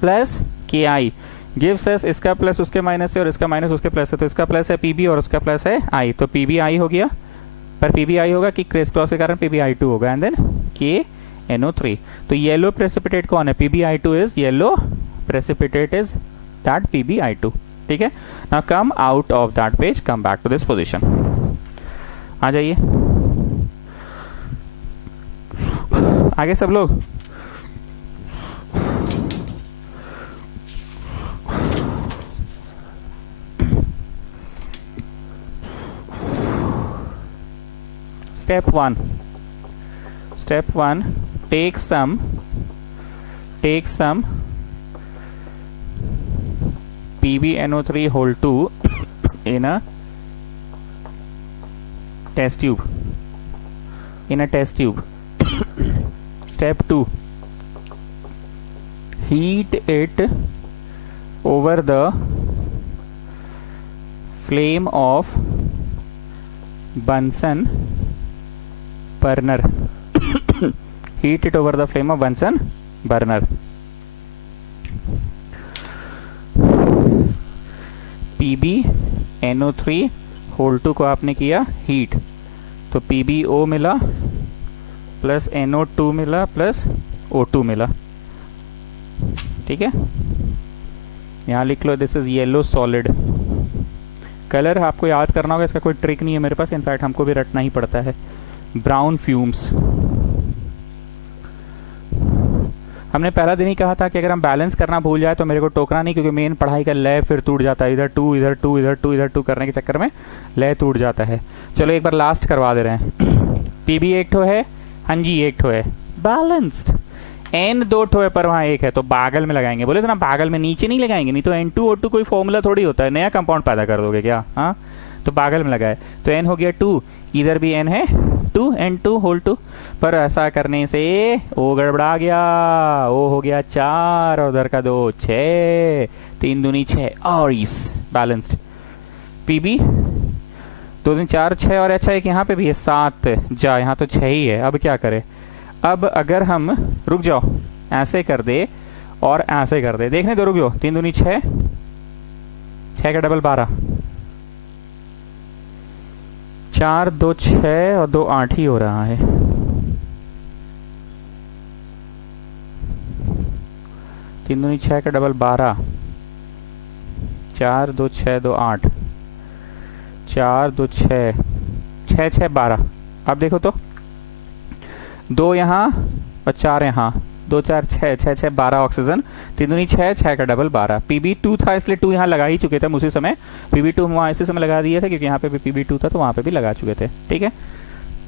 plus KI gives us, इसका प्लस उसके माइनस है और इसका माइनस उसके प्लस है, तो इसका प्लस है PB और उसका प्लस है I, तो PBI हो गया, पर PBI होगा कि क्रिस क्रॉस के कारण PBI2 होगा, एंड देन KNO3। तो येलो प्रेसिपिटेट कौन है? PbI2 is yellow precipitate, is that PbI2। ठीक है, now come out of that page, come back to this position, आ जाइए आगे सब लोग। Step 1, take some PbNO3 whole 2 in a test tube, Step 2, heat it over the flame of Bunsen burner, heat it over the flame of Bunsen burner। PbNO3 whole 2 को आपने किया heat, तो PbO मिला प्लस NO2 मिला plus O2 मिला। ठीक है, यहाँ लिख लो this is yellow solid. Colour आपको याद करना होगा, इसका कोई ट्रिक नहीं है मेरे पास, इनफैक्ट हमको भी रटना ही पड़ता है। ब्राउन फ्यूम्स, हमने पहला दिन ही कहा था कि अगर हम बैलेंस करना भूल जाए तो मेरे को टोकना नहीं, क्योंकि मेन पढ़ाई का लय फिर टूट जाता है, इधर टू इधर टू इधर टू इधर टू करने के चक्कर में लय टूट जाता है। चलो एक बार लास्ट करवा दे रहे हैं। पीबी एक ठो है, हाँ जी एक ठो है, बैलेंस्ड। एन दो ठो है पर वहाँ एक है, तो बागल में लगाएंगे। बोले तो ना बागल में, नीचे नहीं लगाएंगे, नहीं तो N2O2 कोई फॉर्मूला थोड़ी होता है, नया कंपाउंड पैदा कर दोगे क्या? हाँ, तो बागल में लगाए तो एन हो गया 2, इधर भी एन है 2, N2 होल 2, पर ऐसा करने से ओ गड़बड़ा गया, ओ हो गया 4 और उधर का 2 6, 3 दूनी 6 और इस बैलेंस्ड। पीबी 2 दिन 4 6 और अच्छा एक यहाँ पे भी है 7, जा यहाँ तो 6 ही है। अब क्या करे, अब अगर हम रुक जाओ ऐसे कर दे और ऐसे कर दे, देखने दो, रुक जाओ। 3 दूनी 6, 6 का डबल 12, 4 2 6 और 2 8 ही हो रहा है। तीन दूनी 6 का डबल 12, 4 2 6 2 8, 4 2 6 6 6 12। अब देखो तो 2 यहाँ और 4 यहाँ, 2 4 6 6 6 12 ऑक्सीजन, 3 दूनी 6 6 का डबल 12। PB2 था इसलिए 2 यहाँ लगा ही चुके थे हम उसी समय, PB2 हम वहाँ इसी समय लगा दिए थे क्योंकि यहाँ पे भी PB2 था तो वहाँ पे भी लगा चुके थे। ठीक है,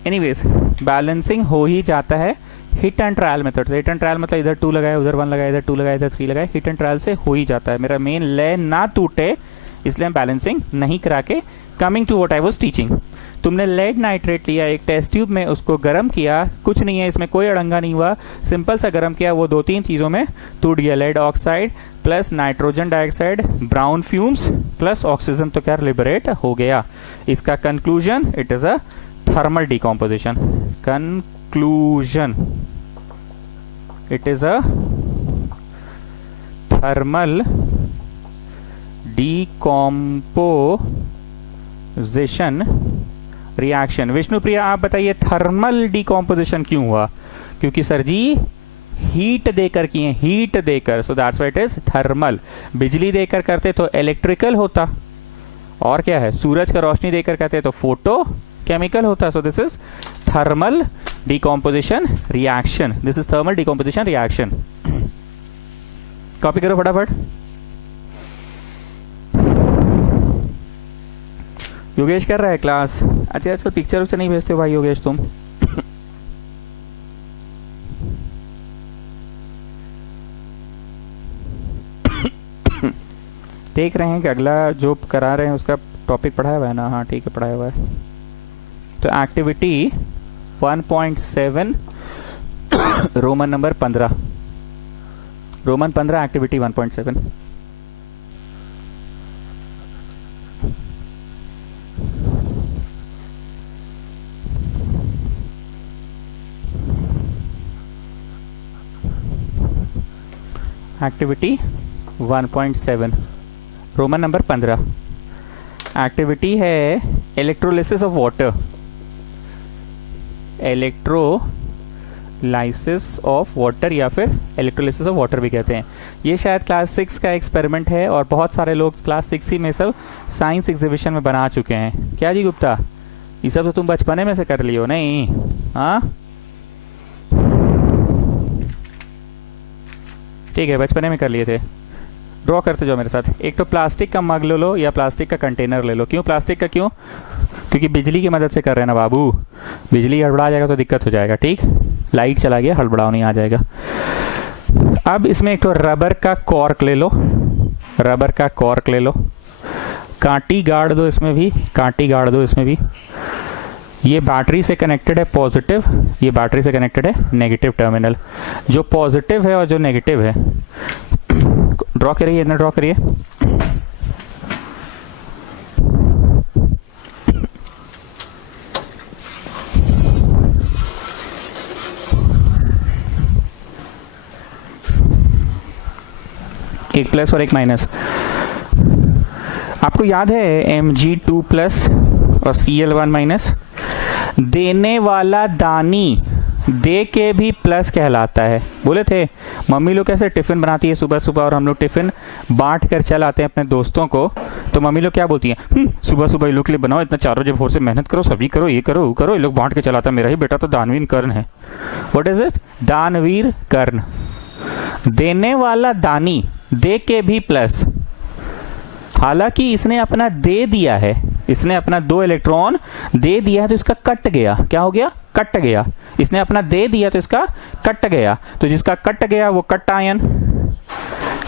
एनीवेज बैलेंसिंग हो ही जाता है हिट एंड ट्रायल मेथड से। हिट एंड ट्रायल मतलब इधर 2 लगाए उधर 1 लगाए, इधर 2 लगाए इधर 3 लगाए, हिट एंड ट्रायल से हो ही जाता है। मेरा मेन लय ना टूटे इसलिए हम बैलेंसिंग नहीं करा के, coming to what I was teaching. तुमने लेड नाइट्रेट लिया एक टेस्ट ट्यूब में, उसको गर्म किया, कुछ नहीं है इसमें, कोई अड़ंगा नहीं हुआ, सिंपल सा गर्म किया, वो 2-3 चीजों में टूट गया। Lead oxide plus nitrogen dioxide, brown fumes plus oxygen, तो क्या लिबरेट हो गया। इसका conclusion, it is a thermal decomposition. Conclusion, it is a thermal decomposition reaction. Vishnupriya आप बताइए थर्मल डिकम्पोजिशन क्यों हुआ? क्योंकि सर जी हीट देकर किए, हीट देकर, so that's why it is thermal. बिजली देकर करते तो इलेक्ट्रिकल होता, और क्या है, सूरज का रोशनी देकर करते तो फोटो केमिकल होता। So this is thermal decomposition reaction, this is thermal decomposition reaction. Copy करो फटाफट। योगेश कर रहा है क्लास? अच्छा आजकल पिक्चर उच्चर नहीं भेजते हो भाई योगेश तुम? देख रहे हैं कि अगला जो करा रहे हैं उसका टॉपिक पढ़ाया हुआ है ना? हाँ ठीक है, पढ़ाया हुआ है। तो activity 1.7 Roman number 15, Roman 15 activity 1.7। Activity 1.7 Roman number 15 activity है electrolysis of water. Electrolysis of water या फिर इलेक्ट्रोलिसिस ऑफ वाटर भी कहते हैं। ये शायद क्लास 6 का एक्सपेरिमेंट है और बहुत सारे लोग क्लास 6 ही में सब साइंस एग्जीबिशन में बना चुके हैं। क्या जी गुप्ता, ये सब तो तुम बचपने में से कर लियो नहीं? हाँ ठीक है, बचपने में कर लिए थे। ड्रॉ करते जाओ मेरे साथ। एक तो प्लास्टिक का मग ले लो या प्लास्टिक का कंटेनर ले लो। क्यों प्लास्टिक का? क्यों? क्योंकि बिजली की मदद से कर रहे हैं ना बाबू, बिजली हड़बड़ा जाएगा तो दिक्कत हो जाएगा। ठीक, लाइट चला गया हड़बड़ाव नहीं आ जाएगा। अब इसमें एक तो रबर का कॉर्क ले लो, रबर का कॉर्क ले लो, कांटी गाड़ दो इसमें भी, कांटी गाड़ दो इसमें भी। ये बैटरी से कनेक्टेड है पॉजिटिव, ये बैटरी से कनेक्टेड है नेगेटिव टर्मिनल। जो पॉजिटिव है और जो नेगेटिव है, ड्रॉ करिए, इतना ड्रॉ करिए। एक प्लस और एक माइनस। आपको याद है Mg2 प्लस और Cl1 माइनस। देने वाला दानी दे के भी प्लस कहलाता है। बोले थे मम्मी लोग कैसे टिफिन बनाती है सुबह सुबह, और हम लोग टिफिन बांट कर चल आते हैं अपने दोस्तों को, तो मम्मी लोग क्या बोलती हैं, सुबह सुबह ये लोग के लिए बनाओ, इतना 4 बजे भोर से मेहनत करो, सभी करो, ये करो वो करो, ये लोग बांट के चलाता है, मेरा ही बेटा तो दानवीर कर्ण है। What is it? दानवीर कर्ण। देने वाला दानी दे के भी प्लस, हालांकि इसने अपना दे दिया है, इसने अपना 2 इलेक्ट्रॉन दे दिया है, तो इसका कट गया। क्या हो गया? कट गया। इसने अपना दे दिया तो इसका कट गया, तो जिसका कट गया वो कट आयन,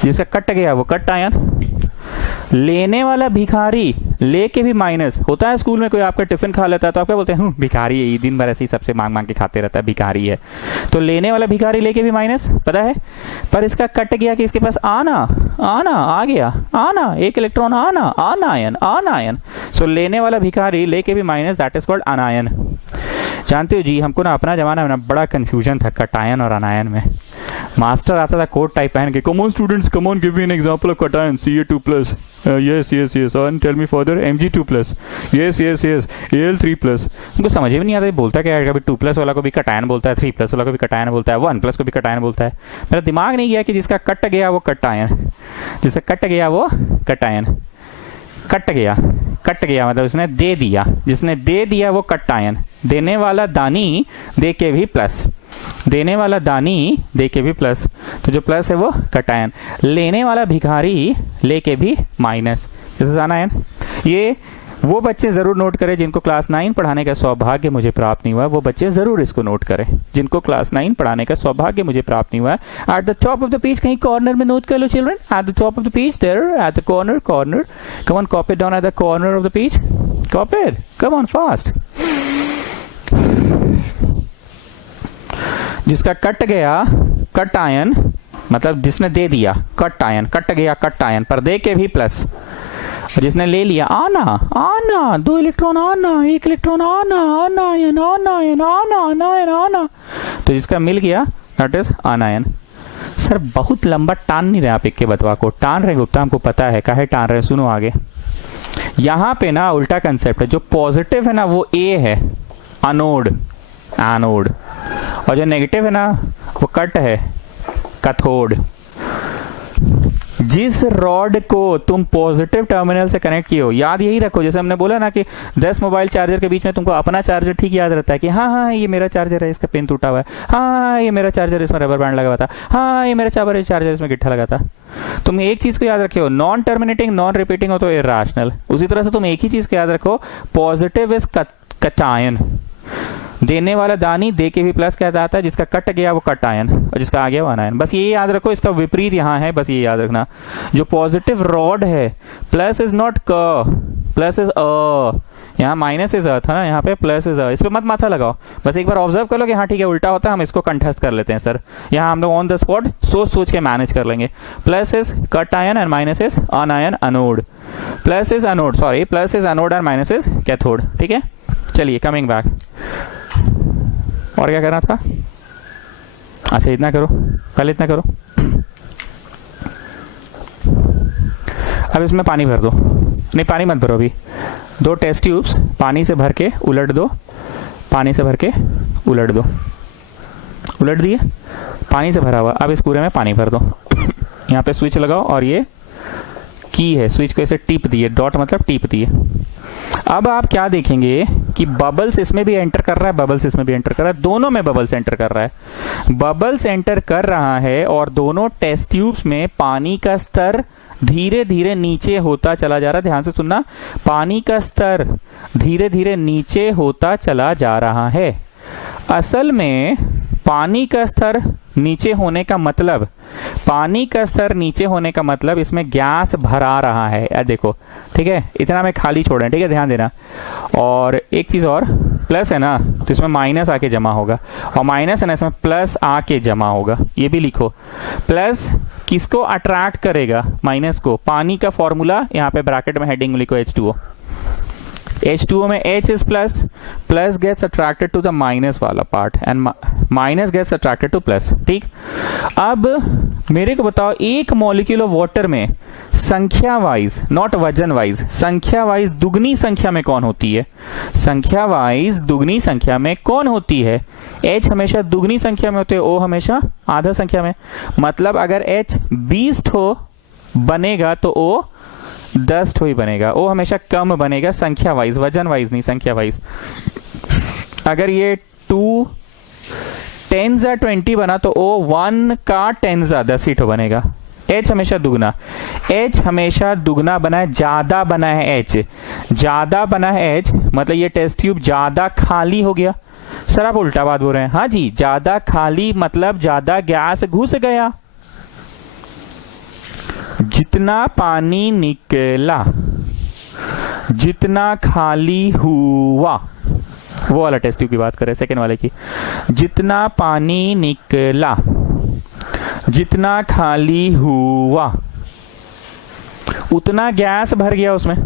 जिसका कट गया वो कट आयन। लेने वाला भिखारी लेके भी माइनस होता है। स्कूल में कोई आपका टिफिन खा लेता है तो आप क्या बोलते हैं, भिखारी है, दिन भर ऐसे ही सबसे मांग मांग के खाते रहता है, भिखारी है। तो लेने वाला भिखारी लेके भी माइनस, पता है, पर इसका कट गया कि इसके पास आना, आना आ गया, आना 1 इलेक्ट्रॉन, आना आनायन, आनायन। सो लेने वाला भिखारी लेके भी माइनस, दैट इज कॉल्ड अनायन। जानते हो जी, हमको ना अपना जमाना में ना बड़ा कंफ्यूजन था कटायन और अनायन में। मास्टर आता था कोट टाइप पहन के, come on students, come on, give me an example of cation, Ca2+, yes yes yes, and tell me further, Mg2+, yes yes yes, Al3+। उनको समझ में नहीं आता बोलता क्या है, कभी 2+ वाला को भी कटायन बोलता है, 3+ वाला को भी कटायन बोलता है, 1+ को भी कटायन बोलता है। मेरा दिमाग नहीं गया कि जिसका कट गया वो कटायन, जिसका कट गया वो कटायन। कट गया, कट गया मतलब उसने दे दिया, जिसने दे दिया वो कटायन। देने वाला दानी दे के भी प्लस, देने वाला दानी दे के भी प्लस, तो जो प्लस है वो कटायन। लेने वाला भिखारी लेके भी माइनस, जैसे आनायन। ये वो बच्चे जरूर नोट करें जिनको क्लास 9 पढ़ाने का सौभाग्य मुझे प्राप्त नहीं हुआ, वो बच्चे जरूर इसको नोट करें जिनको क्लास 9 पढ़ाने का सौभाग्य मुझे प्राप्त नहीं हुआ। At the top of the page, कहीं कॉर्नर में नोट कर लो children, at the top of the page, there at the corner, corner, come on, copy down at the corner of the page, copy it, come on fast. जिसका कट गया cation, मतलब जिसने दे दिया कट आयन, कट गया cation, पर दे के भी प्लस। और जिसने ले लिया आना, आना 2 इलेक्ट्रॉन, आना 1 इलेक्ट्रॉन, आना आनायन, आनायन, आना आनायन, आना, तो जिसका मिल गया दैट इज आनायन। सर बहुत लंबा टान नहीं रहे आप एक के बतवा को, टान रहे गुप्ता, हमको पता है काहे टान रहे, सुनो आगे। यहाँ पे ना उल्टा कंसेप्ट है, जो पॉजिटिव है ना वो ए है, अनोड, एनोड, और जो नेगेटिव है ना वो कट है, कैथोड। जिस रॉड को तुम पॉजिटिव टर्मिनल से कनेक्ट किए हो, याद यही रखो, जैसे हमने बोला ना कि 10 मोबाइल चार्जर के बीच में तुमको अपना चार्जर ठीक याद रहता है कि हाँ हाँ ये मेरा चार्जर है, इसका पिन टूटा हुआ है, हाँ ये मेरा चार्जर, इसमें रबर बैंड लगा हुआ था, हाँ ये मेरा चार्जर, इसमें गिट्ठा लगा था। तुम एक चीज को याद रखो, नॉन टर्मिनेटिंग नॉन रिपीटिंग हो तो इर्राशनल। उसी तरह से तुम एक ही चीज को याद रखो, पॉजिटिव इज कटायन। देने वाला दानी दे के भी प्लस कहता है, जिसका कट गया वो कट आयन, और जिसका आ गया वो अनायन। बस ये याद रखो, इसका विपरीत यहाँ है, बस ये याद रखना। जो पॉजिटिव रॉड है, प्लस इज नॉट क, प्लस इज अ, यहाँ माइनस इज अ था ना, यहाँ पे प्लस इज अ, इस पे मत माथा लगाओ, बस एक बार ऑब्जर्व कर लो कि हाँ ठीक है उल्टा होता है, हम इसको कंठस्थ कर लेते हैं सर। यहाँ हम लोग ऑन द स्पॉट सोच सोच के मैनेज कर लेंगे। Plus is cut ion and minus is अनायन, anode. Plus is anode, sorry, plus is anode and minus is cathode. ठीक है, चलिए कमिंग बैक, और क्या करना था? अच्छा इतना करो, कल इतना करो। अब इसमें पानी भर दो, नहीं पानी मत भरो अभी, 2 टेस्ट ट्यूब्स पानी से भर के उलट दो, पानी से भर के उलट दो, उलट दिए, पानी से भरा हुआ। अब इस पूरे में पानी भर दो, यहाँ पे स्विच लगाओ, और ये की है, स्विच को ऐसे टीप दिए, डॉट मतलब टीप दिए। अब आप क्या देखेंगे कि बबल्स इसमें भी एंटर कर रहा है, बबल्स इसमें भी एंटर कर रहा है, दोनों में बबल्स एंटर कर रहा है, बबल्स एंटर कर रहा है, और दोनों टेस्ट ट्यूब्स में पानी का स्तर धीरे धीरे नीचे होता चला जा रहा है। ध्यान से सुनना, पानी का स्तर धीरे धीरे नीचे होता चला जा रहा है। असल में पानी का स्तर नीचे होने का मतलब, पानी का स्तर नीचे होने का मतलब इसमें गैस भरा रहा है, देखो ठीक है, इतना में खाली छोड़ें, ठीक है, ध्यान देना। और एक चीज और, प्लस है ना तो इसमें माइनस आके जमा होगा, और माइनस है ना इसमें प्लस आके जमा होगा, ये भी लिखो। प्लस किसको अट्रैक्ट करेगा? माइनस को। पानी का फॉर्मूला यहाँ पे ब्रैकेट में हेडिंग में लिखो H2O, H2O में H is plus, plus gets attracted to the minus वाला part and minus gets attracted to plus. ठीक, अब मेरे को बताओ एक मॉलिक्यूल ऑफ वाटर में संख्या वाइज, नॉट वजन वाइज, संख्या वाइज दुगनी संख्या में कौन होती है? संख्या वाइज दुगनी संख्या में कौन होती है? H हमेशा दुगनी संख्या में होते हैं, O हमेशा आधा संख्या में। मतलब अगर H 20 ठो बनेगा तो O 10 ठो ही बनेगा। O हमेशा कम बनेगा संख्या वाइज, वजन वाइज नहीं, संख्या वाइज। अगर ये 2 10 जा 20 बना तो O 1 का 10 जा 10 ही ठो बनेगा। H हमेशा दुगना, H हमेशा दुगना बना है, ज्यादा बना है H, ज्यादा बना है H, मतलब ये टेस्ट ट्यूब ज्यादा खाली हो गया। सर आप उल्टा बात बोल रहे हैं। हाँ जी, ज्यादा खाली मतलब ज्यादा गैस घुस गया। जितना पानी निकला जितना खाली हुआ, वो वाला टेस्ट ट्यूब की बात करें, सेकेंड वाले की। जितना पानी निकला जितना खाली हुआ उतना गैस भर गया उसमें।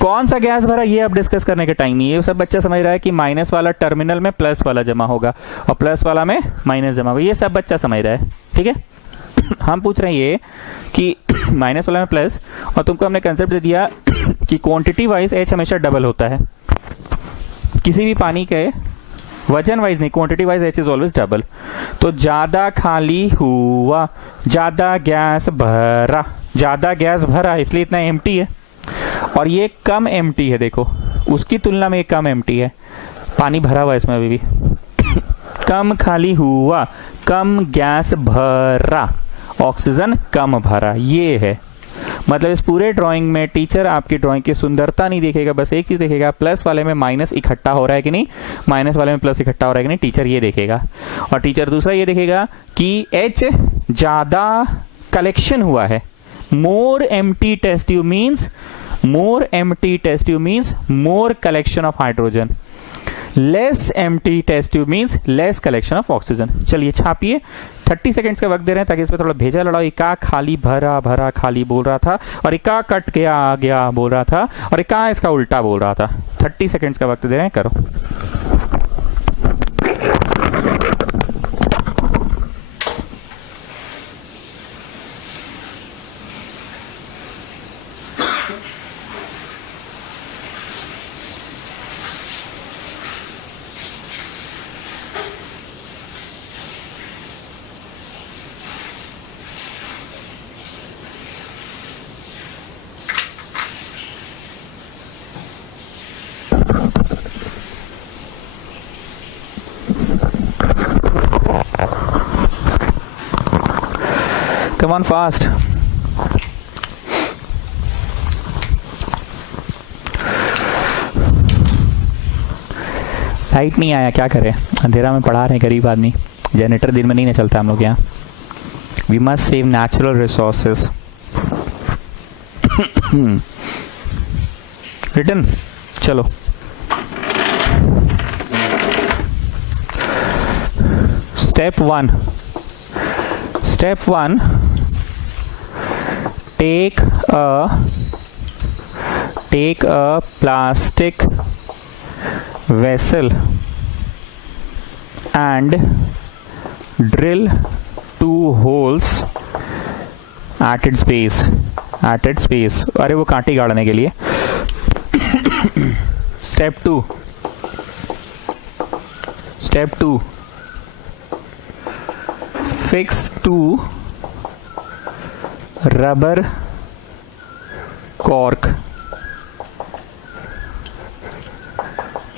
कौन सा गैस भरा ये अब डिस्कस करने के टाइम नहीं है। सब बच्चा समझ रहा है कि माइनस वाला टर्मिनल में प्लस वाला जमा होगा और प्लस वाला में माइनस जमा होगा, ये सब बच्चा समझ रहा है। ठीक है, हम पूछ रहे हैं ये कि माइनस वाला में प्लस, और तुमको हमने कंसेप्ट दे दिया कि क्वांटिटी वाइज H हमेशा डबल होता है। किसी भी पानी के वजन वाइज नहीं, quantity wise H is always double. तो ज्यादा खाली हुआ, ज्यादा गैस भरा, ज्यादा गैस भरा इसलिए इतना एम्प्टी है, और ये कम एम्प्टी है। देखो उसकी तुलना में ये कम एम्प्टी है, पानी भरा हुआ है इसमें अभी भी। कम खाली हुआ, कम गैस भरा, ऑक्सीजन कम भरा, ये है मतलब इस पूरे ड्राइंग में टीचर आपकी ड्राइंग की सुंदरता नहीं देखेगा, बस एक चीज देखेगा, प्लस वाले में माइनस इकट्ठा हो रहा है कि नहीं, माइनस वाले में प्लस इकट्ठा हो रहा है कि नहीं, टीचर ये देखेगा। और टीचर दूसरा ये देखेगा कि H ज्यादा कलेक्शन हुआ है। More empty test tube means, more empty test tube means more collection of hydrogen, less empty test tube means less collection of oxygen। चलिए छापिए, 30 सेकेंड्स का वक्त दे रहे हैं ताकि इस पे थोड़ा भेजा लड़ाओ। इका खाली भरा भरा खाली बोल रहा था, और इका कट गया आ गया बोल रहा था, और इका इसका उल्टा बोल रहा था। 30 सेकेंड्स का वक्त दे रहे हैं, करो। Come on fast. लाइट नहीं आया, क्या करें, अंधेरा में पढ़ा रहे हैं गरीब आदमी, जनरेटर दिन में नहीं चलता हम लोग यहाँ। We must save natural resources. Return, चलो। Step 1, Step 1, take a plastic vessel and drill 2 holes at its base, अरे वो कांटी गाड़ने के लिए। Step 2, fix 2 rubber cork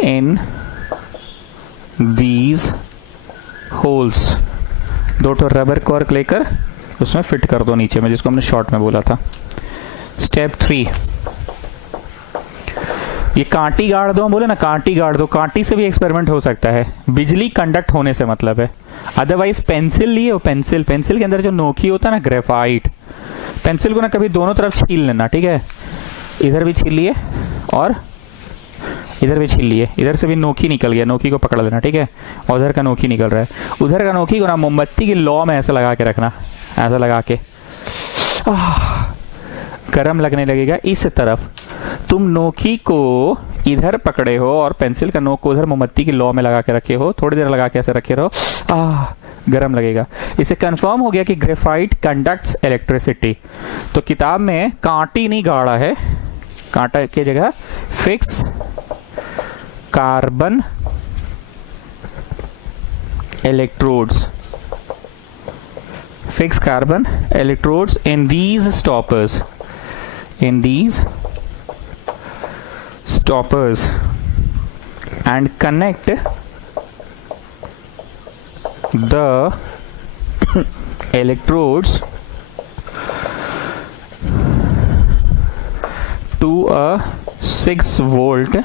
in these holes। 2 ठो रबर कॉर्क लेकर उसमें फिट कर दो नीचे में, जिसको हमने शॉर्ट में बोला था। स्टेप 3, ये कांटी गाड़ दो, बोले ना कांटी गाड़ दो, कांटी से भी एक्सपेरिमेंट हो सकता है, बिजली कंडक्ट होने से मतलब है। अदरवाइज पेंसिल लिए, पेंसिल के अंदर जो नोकी होता है ना, ग्रेफाइट, पेंसिल को ना कभी दोनों तरफ छील लेना, ठीक है, इधर भी छील लिए और इधर भी छील लिए, इधर से भी नोकी निकल गया, नोकी को पकड़ लेना, ठीक है, और उधर का नोकी निकल रहा है, उधर का नोकी को ना मोमबत्ती की लौ में ऐसे लगा के रखना, ऐसा लगा के गर्म लगने लगेगा इस तरफ। तुम नोकी को इधर पकड़े हो और पेंसिल का नोक को उधर मोमबत्ती की लौ में लगा के रखे हो, थोड़ी देर लगा के ऐसे रखे रहो, गर्म लगेगा। इसे कंफर्म हो गया कि ग्रेफाइट कंडक्ट्स इलेक्ट्रिसिटी। तो किताब में कांटी नहीं गाड़ा है, कांटा की जगह fix carbon electrodes, fix carbon electrodes in these stoppers, and connect the electrodes to a 6-volt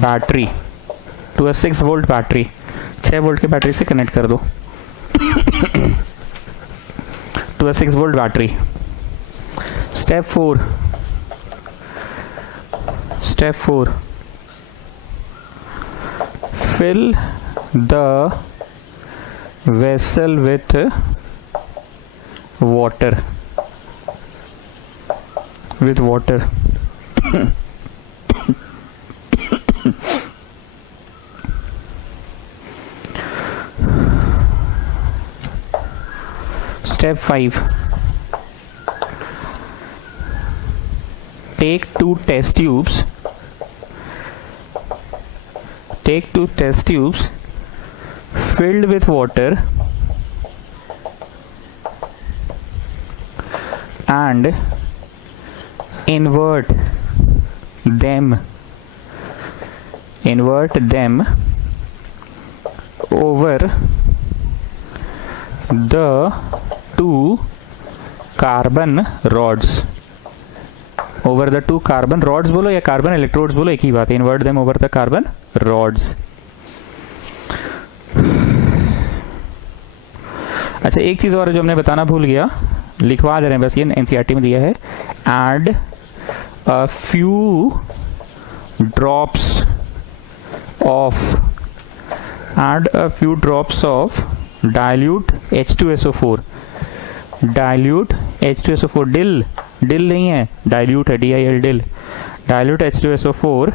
battery, to 6 volt battery, 6 volt की बैटरी से कनेक्ट कर दो to 6 volt battery. Step 4 fill the vessel with water Step 5. Take two test tubes filled with water and invert them over the 2 carbon rods. Over the 2 carbon rods बोलो या carbon electrodes बोलो, एक ही बात है। Invert them over the carbon rods. अच्छा, एक चीज और जो हमने बताना भूल गया, लिखवा दे रहे हैं बस, ये एनसीईआरटी में दिया है। Add a few drops of dilute H2SO4, dil नहीं है, dilute है, DIL, dilute H2SO4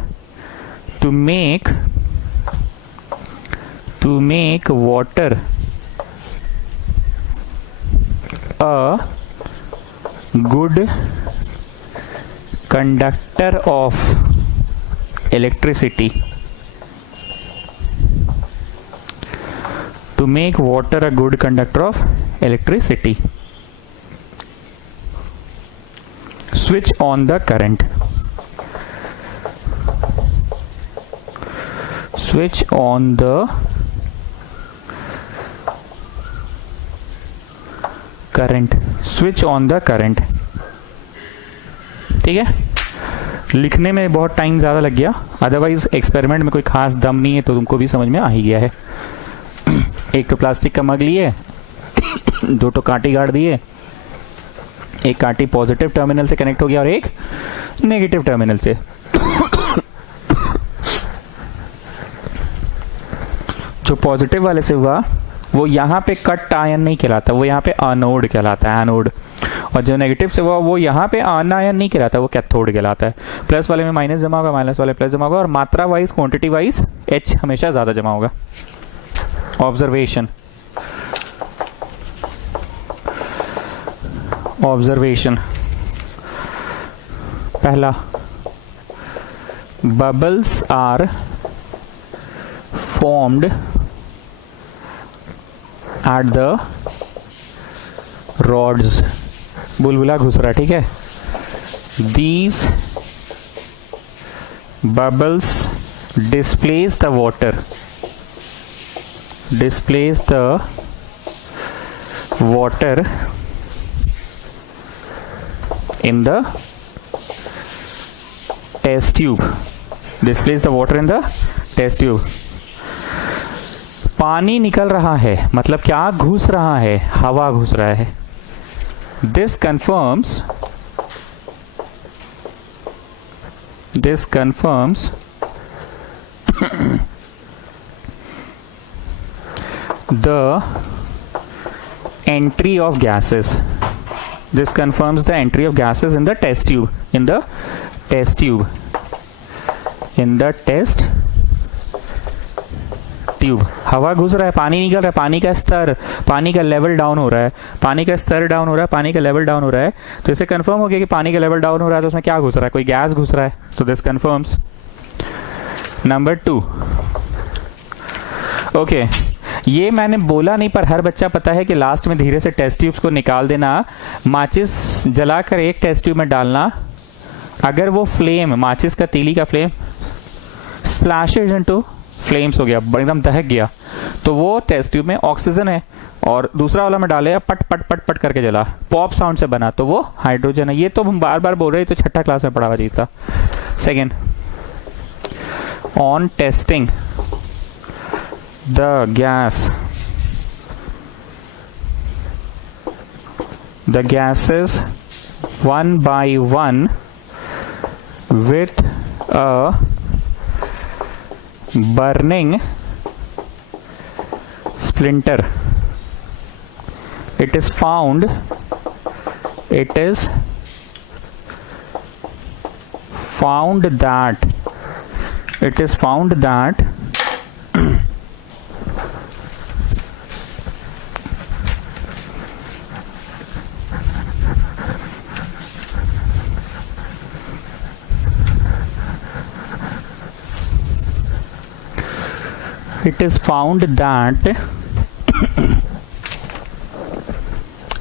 to make water a good conductor of electricity. To make water a good conductor of electricity. Switch on the current. Switch on the current. Switch on the current. ठीक है, लिखने में बहुत time ज़्यादा लग गया, otherwise experiment में कोई खास दम नहीं है, तो तुमको भी समझ में आ ही गया है। एक तो प्लास्टिक का मग लिए, 2 तो कांटी गाड़ दिए, एक कांटी पॉजिटिव टर्मिनल से कनेक्ट हो गया और एक नेगेटिव टर्मिनल से। जो पॉजिटिव वाले से हुआ वो यहाँ पे कट आयन नहीं कहलाता, वो यहाँ पे एनोड कहलाता है, एनोड। और जो नेगेटिव से हुआ वो यहाँ पे आन आयन नहीं कहलाता, वो कैथोड कहलाता है। प्लस वाले में माइनस जमा होगा, माइनस वाले प्लस जमा होगा, और मात्रा वाइज क्वांटिटी वाइज H हमेशा ज्यादा जमा होगा। ऑब्जर्वेशन पहला, bubbles are formed at the rods, बुलबुला घुस रहा, ठीक है। These bubbles displace the water in the test tube. Displace the water in the test tube. पानी निकल रहा है, मतलब क्या घुस रहा है, हवा घुस रहा है। This confirms the entry of gases. This confirms the entry of gases in the test tube. In the test tube. In the test tube हवा घुस रहा है, पानी निकल रहा है, पानी का स्तर, पानी का लेवल डाउन हो रहा है, पानी का स्तर डाउन हो रहा है, पानी का लेवल डाउन हो रहा है, तो इसे कंफर्म हो गया कि पानी का लेवल डाउन हो रहा है, तो उसमें क्या घुस रहा है, कोई गैस घुस रहा है. तो दिस कंफर्म्स. नंबर 2. ओके, ये मैंने बोला नहीं पर हर बच्चा पता है कि लास्ट में धीरे से टेस्ट ट्यूब्स को निकाल देना, माचिस जलाकर एक टेस्ट ट्यूब में डालना, अगर वो फ्लेम, माचिस का तीली का फ्लेम स्प्लैशेज इनटू फ्लेम्स हो गया, एकदम दहक गया, तो वो टेस्ट ट्यूब में ऑक्सीजन है, और दूसरा वाला में डाले पट पट पट पट करके जला, पॉप साउंड से बना, तो वो हाइड्रोजन है. ये तो हम बार बार बोल रहे, तो छठा क्लास में पढ़ा हुआ चीज था. Second, on testing the gases one by one with a burning splinter, it is found that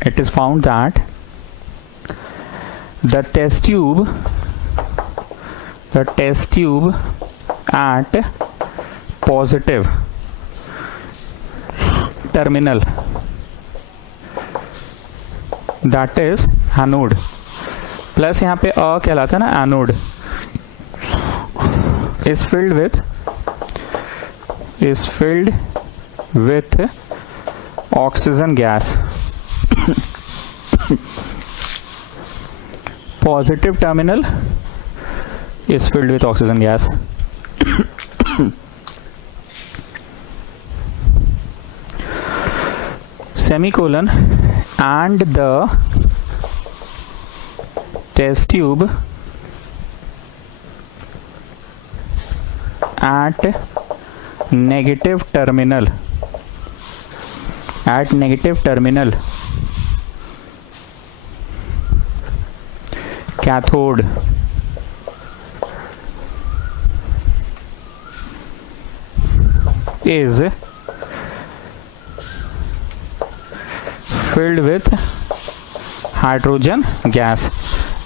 it is found that the test tube at positive terminal, that is anode, plus यहाँ पे अ कहलाता है ना anode, is filled with oxygen gas. Positive terminal is filled with oxygen gas. Semicolon, and the test tube at negative terminal cathode is filled with hydrogen gas.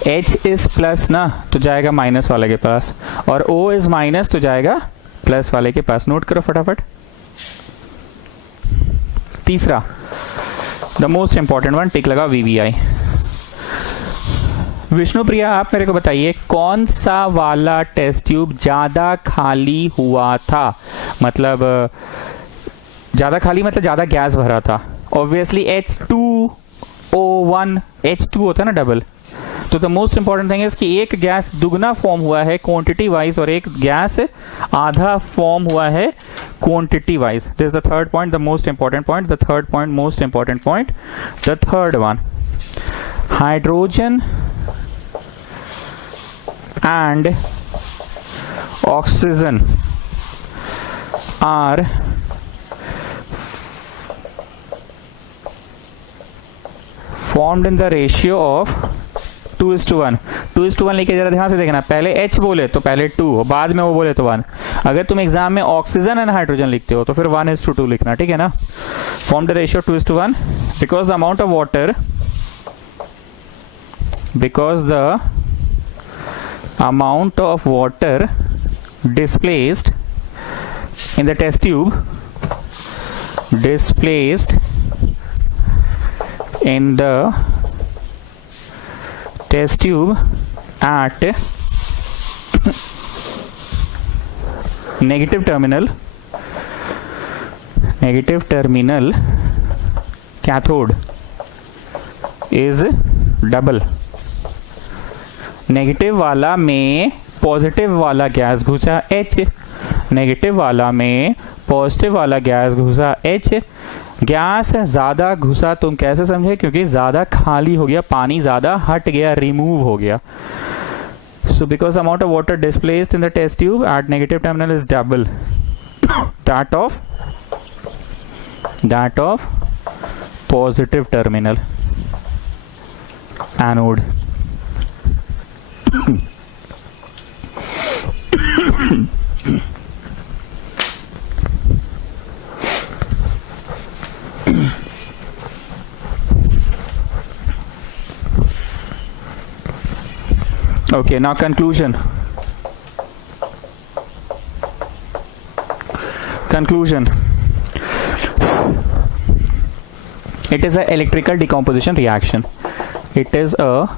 H is plus ना, तो जाएगा minus वाले के पास, और O is minus, तो जाएगा plus वाले के पास. नोट करो फटाफट. तीसरा, द मोस्ट इंपॉर्टेंट वन, टिक लगा VVI. विष्णुप्रिया, आप मेरे को बताइए कौन सा वाला टेस्ट ट्यूब ज्यादा खाली हुआ था, मतलब ज्यादा खाली मतलब ज्यादा गैस भरा था. ऑब्वियसली H2O1, H2 होता है ना डबल. तो the most important thing is कि एक गैस दुगना फॉर्म हुआ है क्वांटिटी वाइज, और एक गैस आधा फॉर्म हुआ है quantity wise. This is the third point, the most important point, the third point, most important point, the third one. Hydrogen and oxygen are formed in the ratio of 2:1. 2:1 लेके जरा ध्यान से देखना, पहले H बोले तो पहले 2, बाद में वो बोले तो 1. अगर तुम एग्जाम में ऑक्सीजन एंड हाइड्रोजन लिखते हो तो फिर 1:2 लिखना, ठीक है ना. Form the ratio 2:1 because the amount of water, amount of water displaced in the test tube, displaced in the test tube at negative terminal cathode is double. Negative वाला में पॉजिटिव वाला गैस घुसा H, नेगेटिव वाला में positive वाला gas घुसा H, gas ज्यादा घुसा, तुम कैसे समझे? क्योंकि ज्यादा खाली हो गया, पानी ज्यादा हट गया, रिमूव हो गया. So because amount of water displaced in the test tube at negative terminal is double that of positive terminal anode. Okay, now conclusion. It is a electrical decomposition reaction. It is a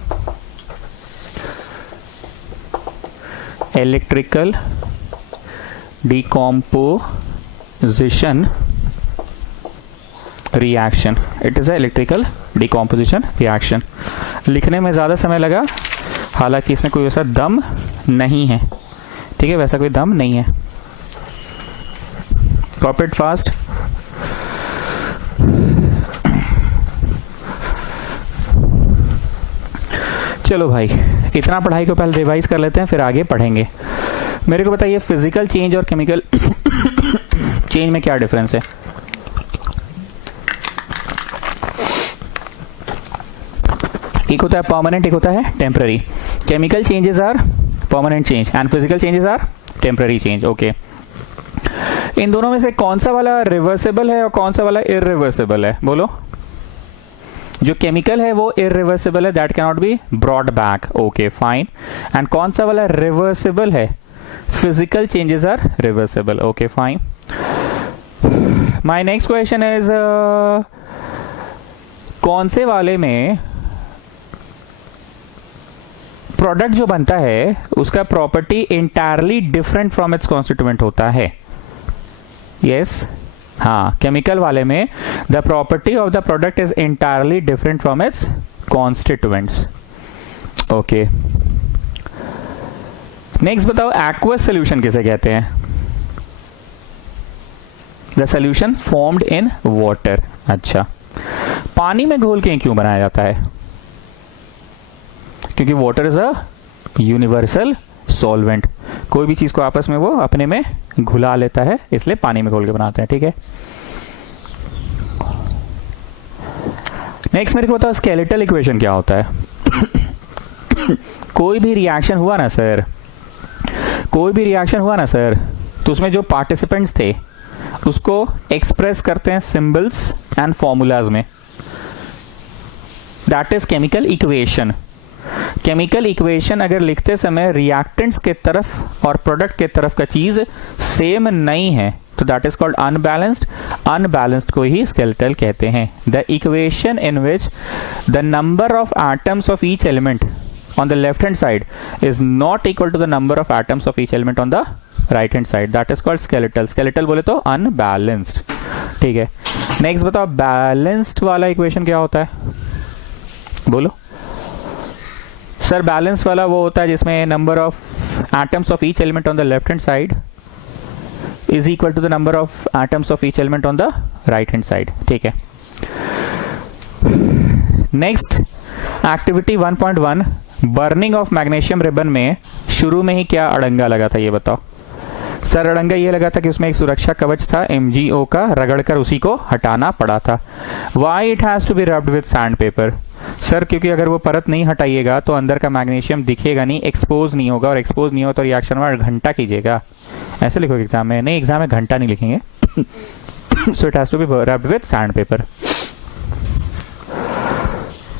electrical decomposition reaction. It is a electrical decomposition reaction. लिखने में ज़्यादा समय लगा, हालांकि इसमें कोई वैसा दम नहीं है. ठीक है, वैसा कोई दम नहीं है. Copy it fast. चलो भाई, इतना पढ़ाई को पहले रिवाइज कर लेते हैं, फिर आगे पढ़ेंगे. मेरे को बताइए फिजिकल चेंज और केमिकल चेंज में क्या डिफरेंस है? एक होता है परमानेंट, एक होता है temporary. Chemical changes are permanent change and physical changes are temporary change. Okay, इन दोनों में से कौन सा वाला रिवर्सिबल है और कौन सा वाला इररिवर्सिबल है? बोलो. जो केमिकल है वो इररिवर्सिबल है, that can not be brought back. Okay fine. And कौन सा वाला रिवर्सिबल है? Physical changes are reversible. Okay fine. My next question is कौन से वाले में प्रोडक्ट जो बनता है उसका property entirely different from its constituent होता है? यस, हाँ, केमिकल वाले में the property of the product is entirely different from its constituents. Okay, next बताओ एक्वस सोल्यूशन किसे कहते हैं? The solution formed in water. अच्छा, पानी में घोल के क्यों बनाया जाता है? क्योंकि water is a universal solvent. कोई भी चीज को आपस में वो अपने में घुला लेता है, इसलिए पानी में घोल के बनाते हैं. ठीक है, नेक्स्ट मेरे को बताओ स्केलेटल इक्वेशन क्या होता है? कोई भी रिएक्शन हुआ ना सर, तो उसमें जो पार्टिसिपेंट्स थे उसको एक्सप्रेस करते हैं सिंबल्स एंड फॉर्मूलाज में. That is chemical equation. Chemical equation अगर लिखते समय रिएक्टेंट्स के तरफ और प्रोडक्ट के तरफ का चीज सेम नहीं है तो that is called unbalanced. Unbalanced को ही स्केलेटल कहते हैं. The equation in which the number of atoms of each element on the left hand side is not equal to the number of atoms of each element on the right hand side, that is called skeletal. skeletal बोले तो unbalanced. ठीक है, next बताओ balanced वाला equation क्या होता है? बोलो सर. बैलेंस्ड वाला वो होता है जिसमें number of atoms of each element on the left hand side is equal to the number of atoms of each element on the right hand side. ठीक है, next activity 1.1 burning of magnesium ribbon में शुरू में ही क्या अड़ंगा लगा था? ये बताओ सर. अड़ंगा ये लगा था कि उसमें एक सुरक्षा कवच था MgO का, रगड़कर उसी को हटाना पड़ा था. Why it has to be rubbed with sand paper? Sir क्योंकि अगर वो परत नहीं हटाइएगा तो अंदर का मैग्नीशियम दिखेगा नहीं, एक्सपोज नहीं होगा, और एक्सपोज नहीं हो तो रिएक्शन में घंटा कीजिएगा. ऐसे लिखोगे एग्जाम में? नहीं, एग्जाम में घंटा नहीं लिखेंगे. So it has to be rubbed with sand paper.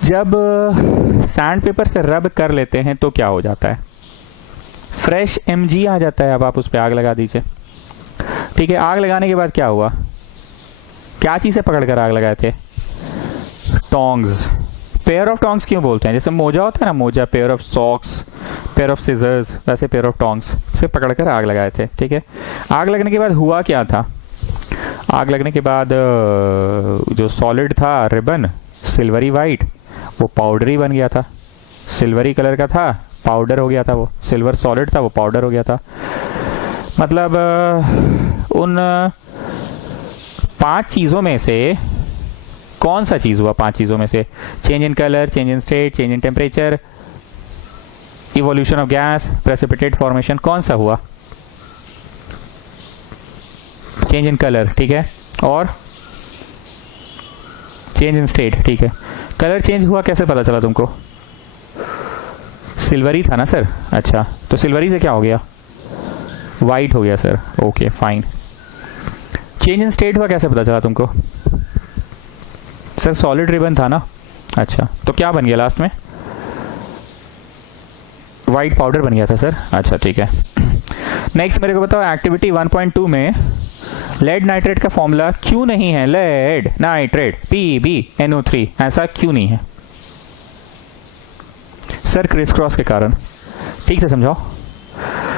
जब सैंड पेपर से रब कर लेते हैं तो क्या हो जाता है? फ्रेश Mg आ जाता है. अब आप उस पर आग लगा दीजिए. ठीक है, आग लगाने के बाद क्या हुआ? क्या चीज से पकड़कर आग लगाए थे? टोंग्स. पेयर ऑफ टोंग्स क्यों बोलते हैं? जैसे मोजा होता है ना, मोजा, pair of socks, pair of scissors, वैसे पेयर ऑफ टोंग्स से पकड़कर आग लगाए थे. ठीक है, आग लगने के बाद हुआ क्या था? आग लगने के बाद जो सॉलिड था रिबन, सिल्वरी वाइट, वो पाउडरी बन गया था. सिल्वरी कलर का था, पाउडर हो गया था. वो सिल्वर सॉलिड था, वो पाउडर हो गया था. मतलब उन 5 चीजों में से कौन सा चीज हुआ 5 चीजों में से? Change in colour, change in state, change in temperature, evolution of gas, precipitate formation, कौन सा हुआ? चेंज इन कलर, ठीक है, और चेंज इन स्टेट, ठीक है। कलर चेंज हुआ कैसे पता चला तुमको? सिल्वरी था ना सर? अच्छा, तो सिल्वरी से क्या हो गया? वाइट हो गया sir. Okay fine. Change in state हुआ कैसे पता चला तुमको? सर सॉलिड रिबन था ना? अच्छा, तो क्या बन गया लास्ट में? वाइट पाउडर बन गया था सर। अच्छा ठीक है। नेक्स्ट मेरे को बताओ, एक्टिविटी 1.2 में लेड नाइट्रेट का फॉर्मूला क्यों नहीं है? लेड नाइट्रेट PbNO3 ऐसा क्यों नहीं है? सर क्रिस क्रॉस के कारण। ठीक से समझाओ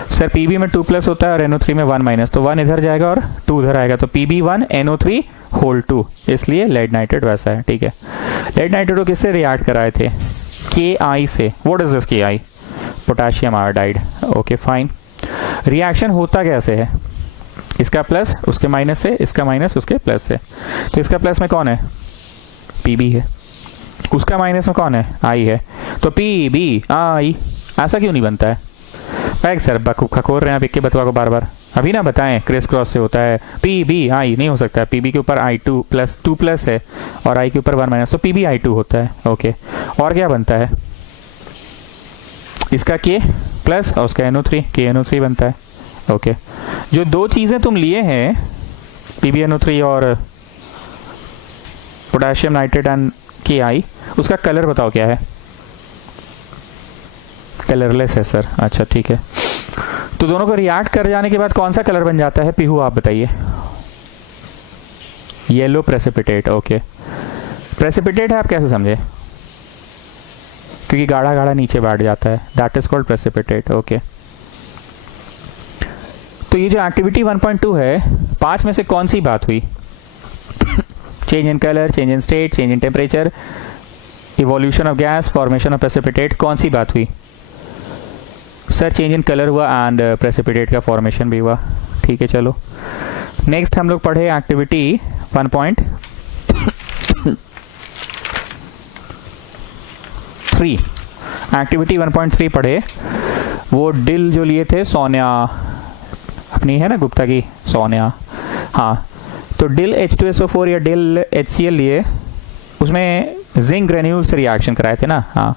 सर। Pb में 2+ होता है और NO3 में 1-, तो 1 इधर जाएगा और 2 उधर आएगा, तो Pb1 NO3 होल 2, इसलिए लेड नाइट्रेट वैसा है। ठीक है। लेड नाइट्रेट को किससे रिएक्ट कराए थे? Ki से। What is this Ki? Potassium iodide. Okay fine. Reaction होता कैसे है? इसका प्लस उसके माइनस से, इसका माइनस उसके प्लस से। तो इसका प्लस में कौन है? Pb है। उसका माइनस में कौन है? I है। तो PbI ऐसा क्यों नहीं बनता है? बैग सर खखोर रहे हैं आप एक के बतवा को बार बार। अभी ना बताएं क्रिस क्रॉस से होता है। PbI नहीं हो सकता है। Pb के ऊपर I2+2+ है और I के ऊपर 1-, तो PbI2 होता है। ओके, और क्या बनता है? इसका K प्लस और उसका NO3, KNO3 बनता है। ओके, जो दो चीजें तुम लिए हैं PbNO3 और पोटेशियम नाइट्रेट एंड Ki, उसका कलर बताओ क्या है? कलरलेस है सर। अच्छा ठीक है। तो दोनों को रिएक्ट कर जाने के बाद कौन सा कलर बन जाता है? पीहू आप बताइए। Yellow precipitate. ओके, प्रेसिपिटेट है, आप कैसे समझे? क्योंकि गाढ़ा गाढ़ा नीचे बैठ जाता है, that is called precipitate. Okay, तो ये जो एक्टिविटी 1.2 है, 5 में से कौन सी बात हुई? Change in colour, change in state, change in temperature, evolution of gas, formation of precipitate, कौन सी बात हुई? सर चेंज इन कलर हुआ एंड प्रेसिपिटेट का फॉर्मेशन भी हुआ। ठीक है, चलो नेक्स्ट हम लोग पढ़े एक्टिविटी 1.3। एक्टिविटी 1.3 पढ़े। वो डिल जो लिए थे सोनिया, अपनी है ना गुप्ता की सोनिया, हाँ, तो डिल H2SO4 या डिल HCl लिए, उसमें जिंक ग्रेन्यूल से रिएक्शन कराए थे ना। हाँ,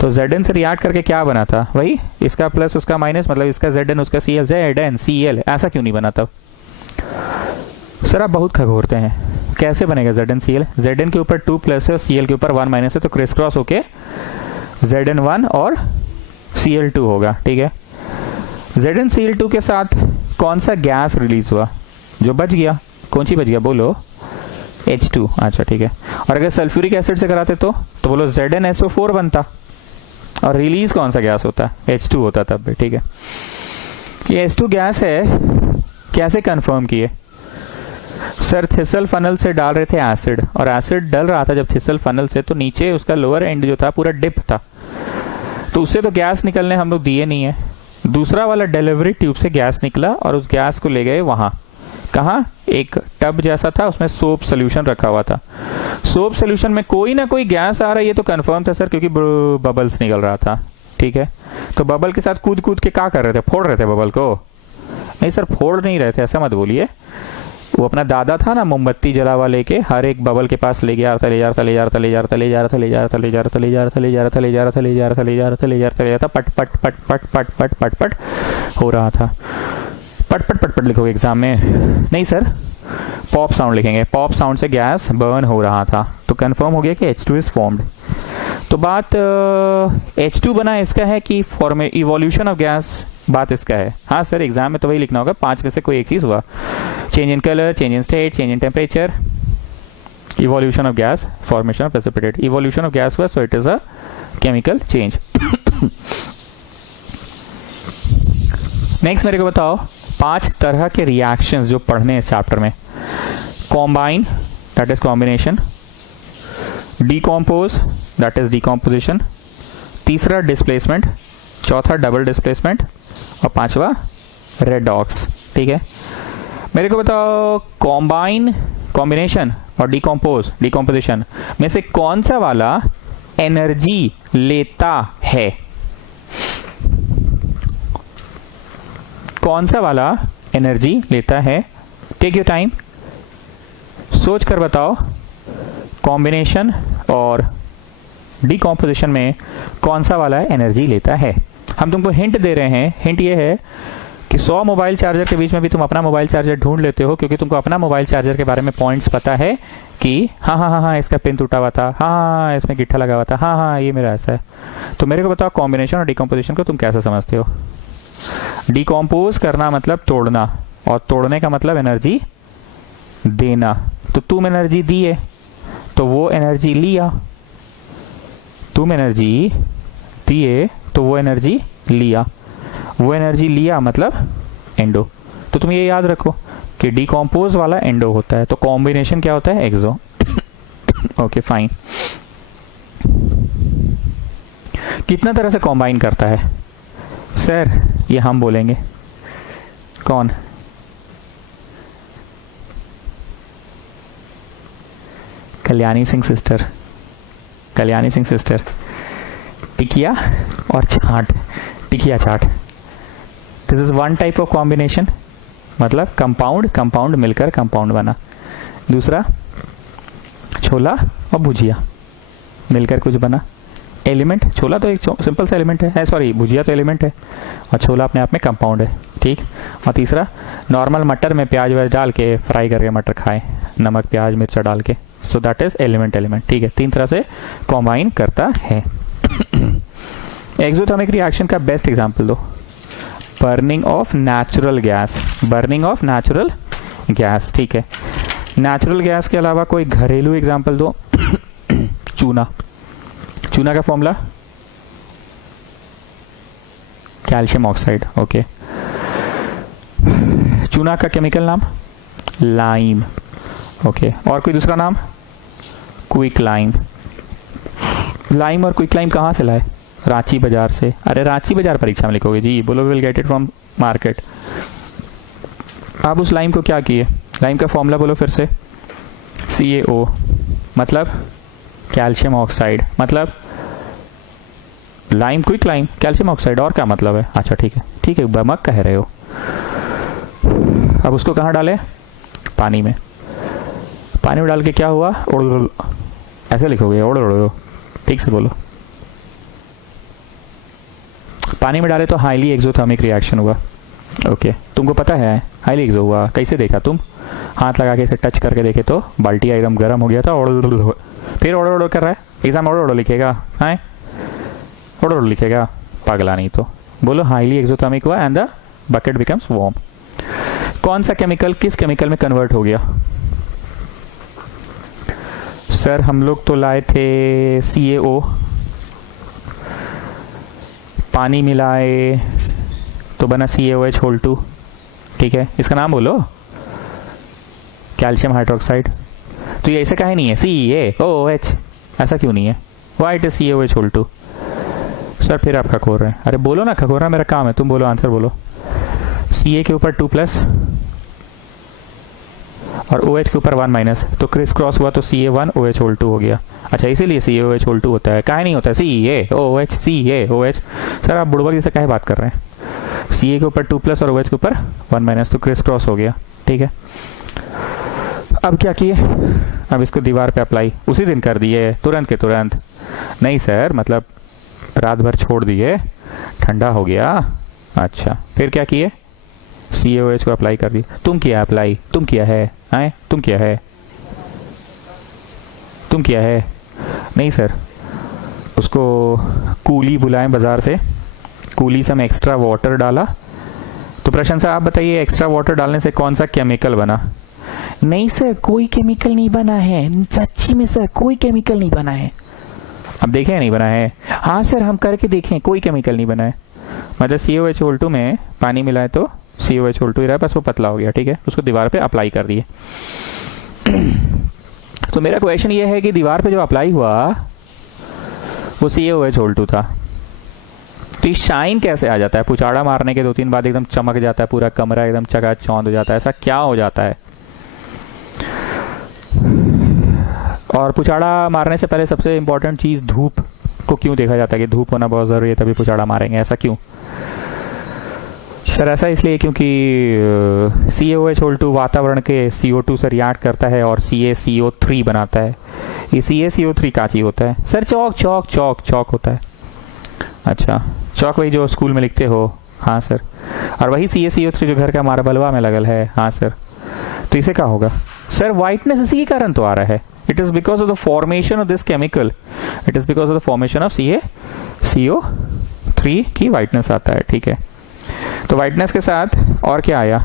तो Zn से रिएक्ट करके क्या बना था? वही इसका प्लस उसका माइनस, मतलब इसका Zn उसका Cl, ZnCl। ऐसा क्यों नहीं बना तब? सर आप बहुत खगोरते हैं। कैसे बनेगा ZnCl? Zn के ऊपर 2+ है और Cl के ऊपर 1- है, तो क्रिस क्रॉस होके Zn1 और Cl2 होगा। ठीक है। ZnCl2 के साथ कौन सा गैस रिलीज हुआ जो बच गया? कौन सी बच गया बोलो? H2। अच्छा ठीक है। और अगर सल्फ्यूरिक एसिड से कराते तो बोलो ZnSO4 बनता, और रिलीज कौन सा गैस होता? H2 होता तब भी। ठीक है, ये H2 गैस है, कैसे कंफर्म किए? सर थिसल फनल से डाल रहे थे एसिड, और एसिड डल रहा था जब थिसल फनल से, तो नीचे उसका लोअर एंड जो था पूरा डिप था, तो उससे तो गैस निकलने हम लोग दिए नहीं है। दूसरा वाला डिलीवरी ट्यूब से गैस निकला और उस गैस को ले गए वहां, कहा? एक टब जैसा था, उसमें सोप सोल्यूशन रखा हुआ था। सोप सोल्यूशन में कोई ना कोई गैस आ रहा है, ये तो कंफर्म था सर, क्योंकि बबल्स निकल रहा था। ठीक है, तो बबल के साथ कूद कूद के क्या कर रहे थे? फोड़ रहे थे बबल को? नहीं सर, फोड़ नहीं रहे थे, ऐसा मत बोलिए। वो अपना दादा था ना, मोमबत्ती जलावा लेके हर एक बबल के पास ले गया था, ले जा रहा था, ले जा रहा था, ले जा रहा था, ले जा रहा था, ले जा रहा था, ले जा रहा था, ले जा रहा था, ले जा रहा था, ले जा रहा था, ले जा रहा था, ले जा रहा था, ले जा रहा था, ले जा रहा था, पट पट पट पट पट पट पट पट हो रहा था। पट पट पट पट लिखोगे एग्जाम में? नहीं सर, पॉप साउंड लिखेंगे। पॉप साउंड से गैस बर्न हो रहा था, तो कंफर्म हो गया कि H2 इज फॉर्म्ड। तो बात H2 बना इसका है कि इवोल्यूशन ऑफ गैस बात इसका है? हाँ सर, एग्जाम में तो वही लिखना होगा, 5 में से कोई एक चीज हुआ। Change in colour, change in state, change in temperature, evolution of gas, formation of precipitate. Evolution of gas हुआ, so it is a chemical change. Next मेरे को बताओ 5 तरह के रिएक्शंस जो पढ़ने हैं इस चैप्टर में। Combine, that is combination. Decompose, that is decomposition. तीसरा डिस्प्लेसमेंट, चौथा डबल डिस्प्लेसमेंट, और 5वां रेडॉक्स। ठीक है, मेरे को बताओ कॉम्बाइन कॉम्बिनेशन और डिकम्पोजिशन में से कौन सा वाला एनर्जी लेता है? कौन सा वाला एनर्जी लेता है? टेक योर टाइम, सोच कर बताओ। कॉम्बिनेशन और डिकम्पोजिशन में कौन सा वाला एनर्जी लेता है? हम तुमको हिंट दे रहे हैं। हिंट ये है कि 100 मोबाइल चार्जर के बीच में भी तुम अपना मोबाइल चार्जर ढूंढ लेते हो, क्योंकि तुमको अपना मोबाइल चार्जर के बारे में पॉइंट्स पता है कि हाँ इसका पिन टूटा हुआ था, हाँ इसमें गिट्ठा लगा हुआ था, हाँ ये मेरा ऐसा है। तो मेरे को बताओ कॉम्बिनेशन और डिकम्पोजिशन को तुम कैसे समझते हो? डिकम्पोज करना मतलब तोड़ना, और तोड़ने का मतलब एनर्जी देना। तो तुम एनर्जी दिए तो वो एनर्जी लिया, तुम एनर्जी दिए तो वो एनर्जी लिया, वो एनर्जी लिया मतलब एंडो। तो तुम ये याद रखो कि डिकम्पोज वाला एंडो होता है, तो कॉम्बिनेशन क्या होता है? एक्सो। Okay fine. कितना तरह से कॉम्बाइन करता है सर? ये हम बोलेंगे। कौन? कल्याणी सिंह सिस्टर। कल्याणी सिंह सिस्टर। टिकिया और chaat, tikiya chaat. This is one type of combination, मतलब कंपाउंड मिलकर कंपाउंड बना। दूसरा छोला और भुजिया मिलकर कुछ बना। एलिमेंट, छोला तो एक सिंपल सा एलिमेंट है, सॉरी भुजिया तो एलिमेंट है, और छोला अपने आप में कंपाउंड है, ठीक। और तीसरा नॉर्मल मटर में प्याज व्याज डाल के फ्राई करके मटर खाएं, नमक प्याज मिर्चा डाल के, सो दैट इज एलिमेंट, ठीक है। 3 तरह से कॉम्बाइन करता है। एक्सोथर्मिक रिएक्शन का बेस्ट एग्जांपल दो। Burning of natural gas, burning of natural gas, ठीक है। नेचुरल गैस के अलावा कोई घरेलू एग्जांपल दो। चूना, चूना का फॉर्मूला कैल्शियम ऑक्साइड, ओके। चूना का केमिकल नाम लाइम, ओके। और कोई दूसरा नाम? Quick lime. लाइम और क्विक लाइम कहाँ से लाए? रांची बाजार से। अरे रांची बाजार परीक्षा में लिखोगे जी, बोलो will get it from market. आप उस लाइम को क्या किए? लाइम का फॉर्मूला बोलो फिर से। CaO मतलब कैल्शियम ऑक्साइड, मतलब lime quick lime calcium oxide, और क्या मतलब है? अच्छा ठीक है, ठीक है, बमक कह रहे हो। अब उसको कहाँ डाले? पानी में। पानी में डाल के क्या हुआ? ऐसे लिखोगे, ओड़, ठीक से बोलो। पानी में डाले तो हाईली एक्सोथर्मिक रिएक्शन हुआ, ओके। तुमको पता है हाईली एक्सो हुआ, कैसे देखा तुम? हाथ लगा के इसे टच करके देखे तो बाल्टी एकदम गर्म हो गया था, फिर ओड़ कर रहा है। एग्जाम ओड़ लिखेगा, हाँ ओड़ लिखेगा, पागला नहीं तो। बोलो हाईली एक्सोथर्मिक हुआ and the bucket becomes warm. कौन सा केमिकल किस केमिकल में कन्वर्ट हो गया? सर हम लोग तो लाए थे CaO, पानी मिलाए तो बना CaOH2, ठीक है। इसका नाम बोलो, कैल्शियम हाइड्रोक्साइड। तो ये ऐसा काहे नहीं है CaOH, ऐसा क्यों नहीं है? Why it is CaOH2? Sir फिर आप खखोर रहे हैं। अरे बोलो ना, खखोरना मेरा काम है, तुम बोलो, आंसर बोलो। Ca के ऊपर 2+ और OH के ऊपर 1-, तो क्रिस क्रॉस हुआ तो Ca1OH2 हो गया। अच्छा इसीलिए CaOH2 होता है, काहे नहीं होता है CaOH? सर आप बुड़बक जैसे काहे बात कर रहे हैं? Ca के ऊपर 2+ और OH के ऊपर 1-, तो क्रिस क्रॉस हो गया, ठीक है। अब क्या किए? अब इसको दीवार पे अप्लाई उसी दिन कर दिए, तुरंत के तुरंत? नहीं सर, मतलब रात भर छोड़ दिए, ठंडा हो गया। अच्छा फिर क्या किए? CaOH को अप्लाई कर दिया। तुम किया अप्लाई? तुम किया है? आए तुम किया है? तुम किया है? नहीं सर, उसको कूली बुलाएं बाजार से, कूली से हम एक्स्ट्रा वाटर डाला। तो प्रश्न साहब आप बताइए, एक्स्ट्रा वाटर डालने से कौन सा केमिकल बना? नहीं सर कोई केमिकल नहीं बना है, सच्ची में सर कोई केमिकल नहीं बना है। अब देखें नहीं बना है? हाँ सर हम करके देखें, कोई केमिकल नहीं बना है। मतलब CaOH2 में पानी मिलाए तो CaOH2 ही रहा, बस वो पतला हो गया, ठीक है। उसको दीवार पे अप्लाई कर दिए। तो मेरा क्वेश्चन ये है कि दीवार पे जो अप्लाई हुआ वो CaOH2 था, तो ये शाइन कैसे आ जाता है? पुचाड़ा मारने के 2-3 बाद एकदम चमक जाता है, पूरा कमरा एकदम चकाचौंध हो जाता है, ऐसा क्या हो जाता है? और पुचाड़ा मारने से पहले सबसे इंपॉर्टेंट चीज़ धूप को क्यों देखा जाता है कि धूप होना बहुत ज़रूरी है तभी पुचाड़ा मारेंगे, ऐसा क्यों? सर ऐसा इसलिए क्योंकि CaOH वातावरण के CO2 से रिएक्ट करता है और CaCO3 बनाता है। ये CaCO3 का चीज होता है सर? चौक होता है। अच्छा, चौक वही जो स्कूल में लिखते हो? हाँ सर। और वही CaCO3 जो घर का मार्बलवा में लगल है? हाँ सर। तो इसे क्या होगा सर? वाइटनेस इसी के कारण तो आ रहा है। It is because of the formation of this chemical, it is because of the formation of CaCO3 की वाइटनेस आता है। ठीक है, तो वाइटनेस के साथ और क्या आया?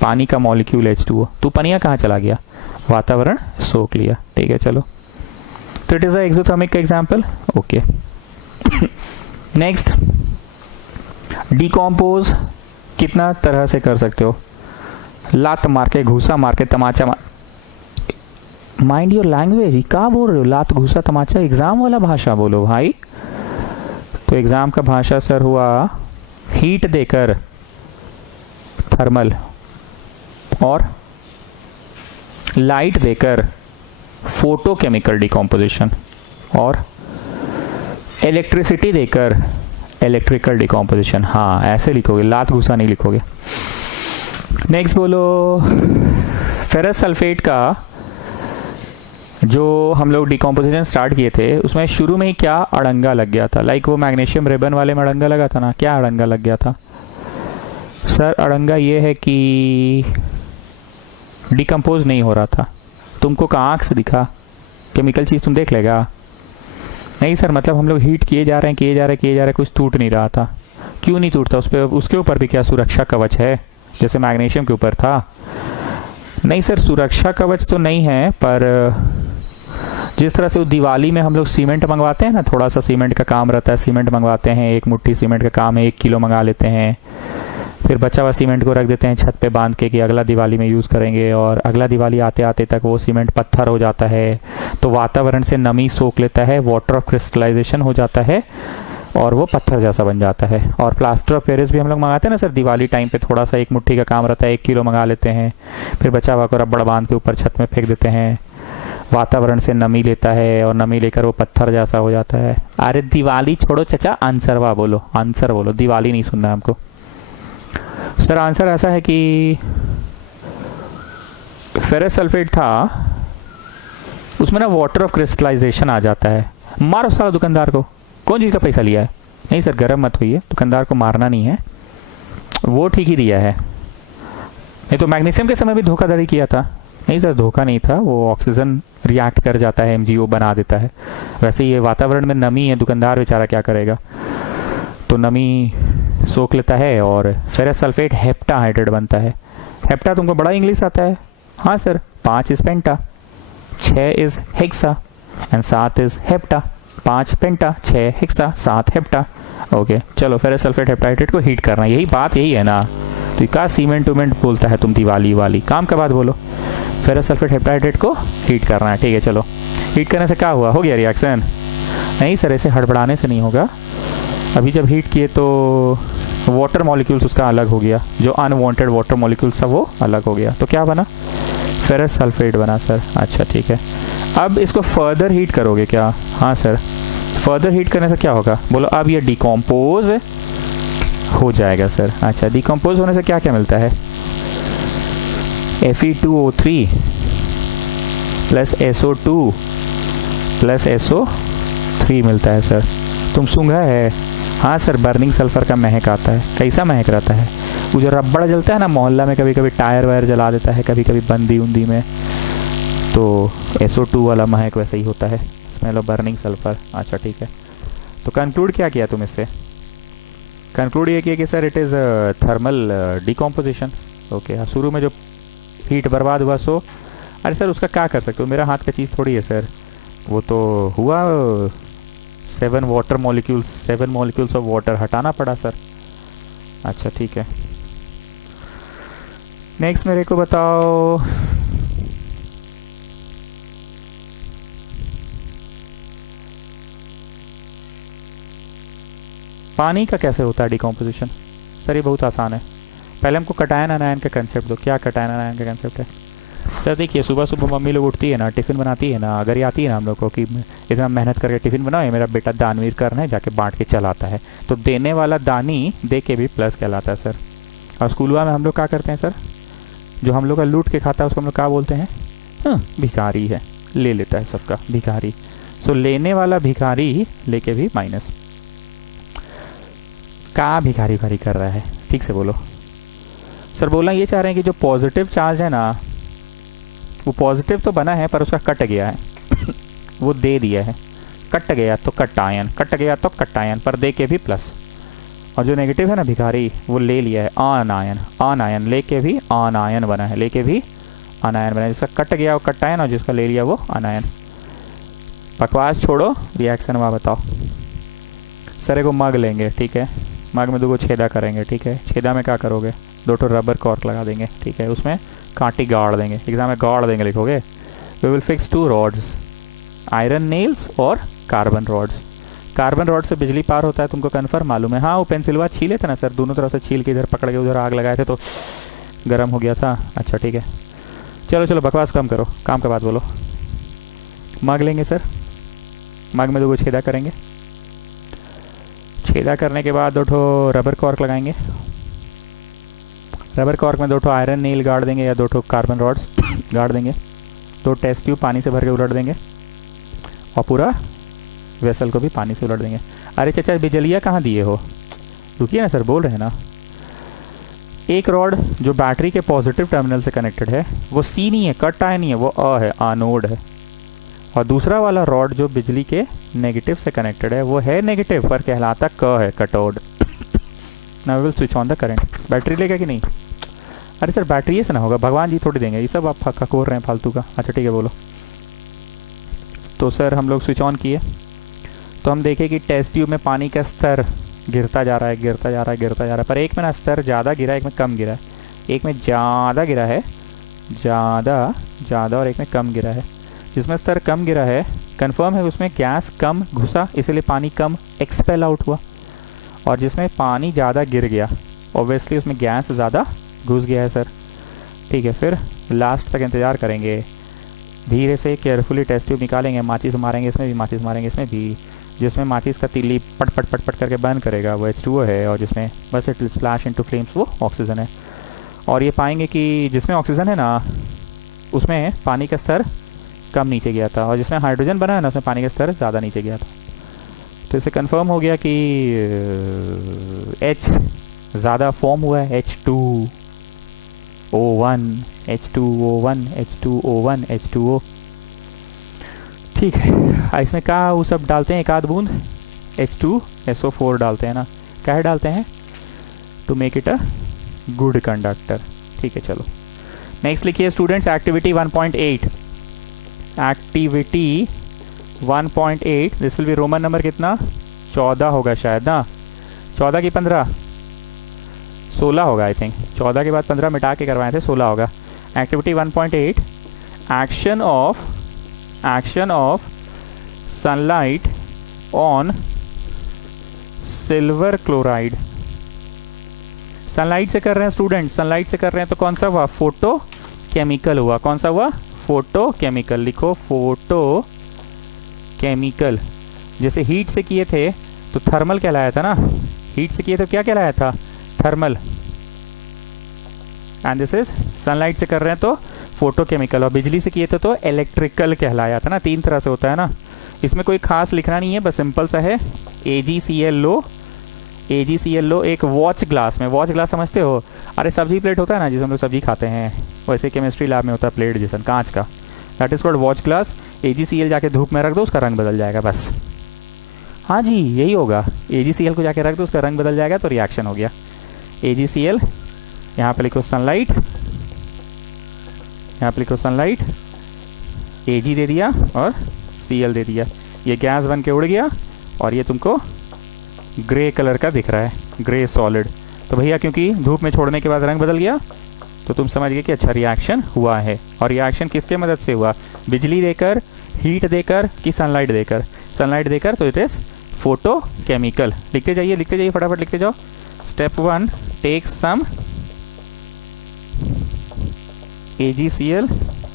पानी का मॉलिक्यूल H2O। तो पनिया कहाँ चला गया? वातावरण सोख लिया। ठीक है, चलो, तो इट इज अ एक्सोथर्मिक का एग्जाम्पल। ओके, नेक्स्ट, डिकॉम्पोज कितना तरह से कर सकते हो? लात मार के, घूसा मार के, तमाचा मार। माइंड योर लैंग्वेज, क्या बोल रहे हो? लात, घूसा, तमाचा एग्जाम वाला भाषा बोलो भाई। तो एग्जाम का भाषा सर हुआ हीट देकर, थर्मल, और लाइट देकर फोटोकेमिकल डिकॉम्पोजिशन, और इलेक्ट्रिसिटी देकर इलेक्ट्रिकल डिकॉम्पोजिशन। हाँ, ऐसे लिखोगे, लात घुसा नहीं लिखोगे। नेक्स्ट बोलो, फेरस सल्फेट का जो हम लोग डिकॉम्पोजिशन स्टार्ट किए थे उसमें शुरू में ही क्या अड़ंगा लग गया था? लाइक वो मैग्नीशियम रिबन वाले में अड़ंगा लगा था ना, क्या अड़ंगा लग गया था सर? अड़ंगा ये है कि डिकम्पोज नहीं हो रहा था। तुमको कहाँ आँख से दिखा? केमिकल चीज़ तुम देख लेगा? नहीं सर, मतलब हम लोग हीट किए जा रहे हैं, कुछ टूट नहीं रहा था। क्यों नहीं टूटता? उस पर, उसके ऊपर भी क्या सुरक्षा कवच है जैसे मैग्नीशियम के ऊपर था? नहीं सर, सुरक्षा कवच तो नहीं है, पर जिस तरह से दिवाली में हम लोग सीमेंट मंगवाते हैं ना, थोड़ा सा सीमेंट का काम रहता है, सीमेंट मंगवाते हैं, एक मुट्ठी सीमेंट का काम है, 1 किलो मंगा लेते हैं, फिर बचा हुआ सीमेंट को रख देते हैं छत पे बांध के कि अगला दिवाली में यूज़ करेंगे, और अगला दिवाली आते आते तक वो सीमेंट पत्थर हो जाता है, तो वातावरण से नमी सोख लेता है, वाटर ऑफ क्रिस्टलाइजेशन हो जाता है और वो पत्थर जैसा बन जाता है। और प्लास्टर ऑफ पेरिस भी हम लोग मंगाते हैं ना सर, दिवाली टाइम पे थोड़ा सा, 1 मुट्ठी का काम रहता है, 1 किलो मंगा लेते हैं, फिर बचा हुआ को रबड़ बांध के ऊपर छत में फेंक देते हैं, वातावरण से नमी लेता है और नमी लेकर वो पत्थर जैसा हो जाता है। अरे दिवाली छोड़ो चचा, आंसरवा बोलो, आंसर बोलो, दिवाली नहीं सुनना है हमको। सर आंसर ऐसा है कि फेरस सल्फेट था, उसमें ना वाटर ऑफ क्रिस्टलाइजेशन आ जाता है। मारो सारा दुकानदार को, कौन चीज़ का पैसा लिया है? नहीं सर, गर्म मत होइए, दुकानदार को मारना नहीं है, वो ठीक ही दिया है। नहीं तो मैग्नीशियम के समय भी धोखाधड़ी किया था? नहीं सर, धोखा नहीं था, वो ऑक्सीजन रिएक्ट कर जाता है, MgO बना देता है। वैसे ये वातावरण में नमी है, दुकानदार बेचारा क्या करेगा, तो नमी सोख लेता है और फेरस सल्फेट हेप्टाहाइड्रेट बनता है। हेप्टा तुमको बड़ा इंग्लिश आता है? हाँ sir, 5 is penta, 6 is hexa and 7 is hepta. 5 penta, 6 hexa, 7 hepta. Okay, चलो, फेरस सल्फेट हेप्टाहाइड्रेट को हीट करना, यही बात यही है ना? तो क्या सीमेंट उमेंट बोलता है तुम दिवाली वाली, काम का बात बोलो। फेरस सल्फेट हेप्टाहाइड्रेट को हीट करना है, ठीक है। चलो, हीट करने से क्या हुआ? हो गया रिएक्शन? नहीं सर, ऐसे हड़बड़ाने से नहीं होगा। अभी जब हीट किए तो वाटर मॉलिक्यूल्स उसका अलग हो गया, जो अनवांटेड वाटर मॉलिक्यूल्स था वो अलग हो गया, तो क्या बना? फेरस सल्फेट बना सर। अच्छा ठीक है, अब इसको फर्दर हीट करोगे क्या? हाँ सर, फर्दर हीट करने से क्या होगा बोलो? अब ये डिकम्पोज हो जाएगा सर। अच्छा, डिकम्पोज होने से क्या क्या मिलता है? Fe2O3 plus SO2 plus SO3 मिलता है सर। तुम सूंघा है? हाँ सर, बर्निंग सल्फर का महक आता है। कैसा महक रहता है? वो जो रबड़ जलता है ना मोहल्ला में, कभी कभी टायर वायर जला देता है, कभी कभी बंदी उंदी में, तो SO2 वाला महक वैसे ही होता है, स्मेल ऑफ बर्निंग सल्फर। अच्छा ठीक है, तो कंक्लूड क्या किया तुम इससे? कंक्लूड ये किया कि sir it is thermal decomposition. Okay, शुरू में जो हीट बर्बाद हुआ सो, अरे सर उसका क्या कर सकते हो, मेरा हाथ का चीज़ थोड़ी है सर, वो तो हुआ 7 water molecules, 7 molecules of water हटाना पड़ा सर। अच्छा ठीक है, नेक्स्ट मेरे को बताओ, पानी का कैसे होता है डिकम्पोजिशन? सर ये बहुत आसान है, पहले हमको कटायन अनायन का कंसेप्ट दो। क्या कटायन अनायन का कंसेप्ट है? सर देखिए, सुबह सुबह मम्मी लोग उठती है ना, टिफ़िन बनाती है ना, अगर ये आती है ना हम लोग को कि इतना मेहनत करके टिफ़िन बनाओ, ये मेरा बेटा दानवीर करना है, जाके बांट के चला आता है, तो देने वाला दानी दे के भी प्लस कहलाता है सर। और स्कूलवा में हम लोग क्या करते हैं सर, जो हम लोग का लूट के खाता है उसको हम लोग क्या बोलते हैं? हाँ, भिखारी है, ले लेता है सबका, भिखारी। सो लेने वाला भिखारी लेके भी माइनस। का भिखारी भारी कर रहा है, ठीक से बोलो सर। बोलना ये चाह रहे हैं कि जो पॉजिटिव चार्ज है ना, वो पॉजिटिव तो बना है पर उसका कट गया है वो दे दिया है, कट गया तो कटायन, कट गया तो कटायन, पर दे के भी प्लस। और जो नेगेटिव है ना भिखारी, वो ले लिया है अनायन, अनायन लेके भी अनायन बना है, लेके भी अनायन बना है। जिसका कट गया वो कटायन, और जिसका ले लिया वो अनायन। बकवास छोड़ो, रिएक्शन वहाँ बताओ। सर को मग लेंगे, ठीक है, मग में 2 छेदा करेंगे, ठीक है, छेदा में क्या करोगे? 2 रबर कॉर्क लगा देंगे, ठीक है, उसमें कांटी गाड़ देंगे, एग्जाम में गाड़ देंगे, लिखोगे we will fix 2 rods, iron nails और कार्बन रॉड्स। कार्बन रॉड से बिजली पार होता है, तुमको कन्फर्म मालूम है? हाँ, वो पेंसिलवा छीले थे ना सर, दोनों तरफ से छील के इधर पकड़ के उधर आग लगाए थे तो गर्म हो गया था। अच्छा ठीक है, चलो चलो बकवास कम करो, काम का बात बोलो। मग लेंगे सर, मग में 2 छेदा करेंगे, छेदा करने के बाद 2 रबर कॉर्क लगाएंगे, रबर कॉर्क में 2 आयरन नील गाड़ देंगे या 2 कार्बन रॉड्स गाड़ देंगे, 2 टेस्ट ट्यूब पानी से भर के उलट देंगे और पूरा वेसल को भी पानी से उलट देंगे। अरे चाचा बिजलिया कहाँ दिए हो? रुकिए ना सर, बोल रहे हैं ना। एक रॉड जो बैटरी के पॉजिटिव टर्मिनल से कनेक्टेड है वो सी नहीं है, कट आयन नहीं है, वो अ है, आनोड है। और दूसरा वाला रॉड जो बिजली के नेगेटिव से कनेक्टेड है वो है नेगेटिव पर कहलाता क है, cathode. Now will switch on the current. Battery लेगा कि नहीं? अरे सर बैटरी से ना होगा, भगवान जी थोड़ी देंगे, ये सब आप खकोर रहे हैं फालतू का। अच्छा ठीक है बोलो। तो सर हम लोग स्विच ऑन किए तो हम देखें कि टेस्ट ट्यूब में पानी का स्तर गिरता जा रहा है, गिरता जा रहा है, गिरता जा रहा है, पर एक में ना स्तर ज़्यादा गिरा है, एक में कम गिरा है, एक में ज़्यादा गिरा है, ज़्यादा, और एक में कम गिरा है। जिसमें स्तर कम गिरा है कंफर्म है उसमें गैस कम घुसा, इसलिए पानी कम एक्सपेल आउट हुआ। और जिसमें पानी ज़्यादा गिर गया ऑब्वियसली उसमें गैस ज़्यादा घुस गया है सर। ठीक है, फिर लास्ट तक इंतज़ार करेंगे, धीरे से केयरफुली टेस्ट ट्यूब निकालेंगे, माचिस मारेंगे इसमें भी, माचिस मारेंगे इसमें भी। जिसमें माचिस का तीली पट पट पट पट करके बर्न करेगा वो H2O है, और जिसमें बस इट स्प्लैश इनटू फ्लेम्स वो ऑक्सीजन है। और ये पाएंगे कि जिसमें ऑक्सीजन है ना उसमें पानी का स्तर कम नीचे गया था, और जिसमें हाइड्रोजन बना है ना उसमें पानी का स्तर ज़्यादा नीचे गया था। तो इससे कंफर्म हो गया कि H ज़्यादा फॉर्म हुआ है, H2O1, H2O1, H2O1, H2O। ठीक है, इसमें क्या वो सब डालते हैं, एक आध बूंद H2SO4 डालते हैं ना, क्या डालते हैं? To make it a good conductor. ठीक है चलो नेक्स्ट लिखिए students, activity 1.8। Activity 1.8 this will be Roman number कितना? 14 होगा शायद ना, 14 की 15, 16 होगा आई थिंक। 14 के बाद 15 मिटा के करवाए थे, 16 होगा। Activity 1.8, action of sunlight on silver chloride. Sunlight से कर रहे हैं स्टूडेंट, सनलाइट से कर रहे हैं तो कौन सा हुआ? फोटो केमिकल हुआ। कौन सा हुआ? Photo chemical. लिखो फोटो केमिकल। जैसे हीट से किए थे तो थर्मल कहलाया था ना, हीट से किए तो क्या कहलाया था? Thermal. And this is sunlight से कर रहे हैं तो फोटो केमिकल, और बिजली से किए थे तो इलेक्ट्रिकल कहलाया था ना। 3 तरह से होता है ना, इसमें कोई खास लिखना नहीं है, बस सिंपल सा है। AgCl लो, AgCl लो एक वॉच ग्लास में। वॉच ग्लास समझते हो? अरे सब्जी प्लेट होता है ना जिसमें हम लोग सब्जी खाते हैं, वैसे केमिस्ट्री लैब में होता है प्लेट जैसा कांच का, that is called watch glass. AgCl जाके धूप में रख दो, उसका रंग बदल जाएगा बस। हाँ जी यही होगा, AgCl को जाके रख दो, उसका रंग बदल जाएगा तो रिएक्शन हो गया। AgCl, यहाँ पे लिखो सनलाइट, यहाँ पे लिखो सनलाइट, Ag दे दिया और Cl दे दिया, ये गैस बन के उड़ गया और ये तुमको ग्रे कलर का दिख रहा है, ग्रे सॉलिड। तो भैया क्योंकि धूप में छोड़ने के बाद रंग बदल गया तो तुम समझ गए कि अच्छा रिएक्शन हुआ है। और रिएक्शन किसके मदद से हुआ? बिजली देकर, हीट देकर कि सनलाइट देकर? सनलाइट देकर, तो इट इज फोटो केमिकल। लिखते जाइए फटाफट लिखते जाओ। Step 1, take some AgCl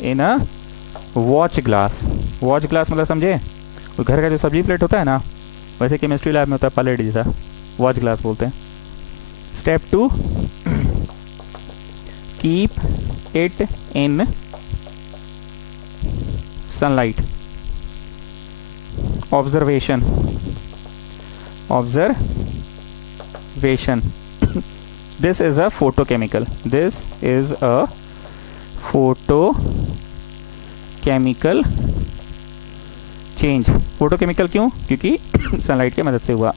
in a watch glass. Watch glass मतलब समझे, घर का जो सब्जी प्लेट होता है ना, वैसे केमिस्ट्री लैब में होता है प्लेट जैसा, वॉच ग्लास बोलते हैं। Step 2, keep it in sunlight. Observation this is a photochemical, this is a photochemical change। photochemical क्यों? क्योंकि सनलाइट की मदद से हुआ।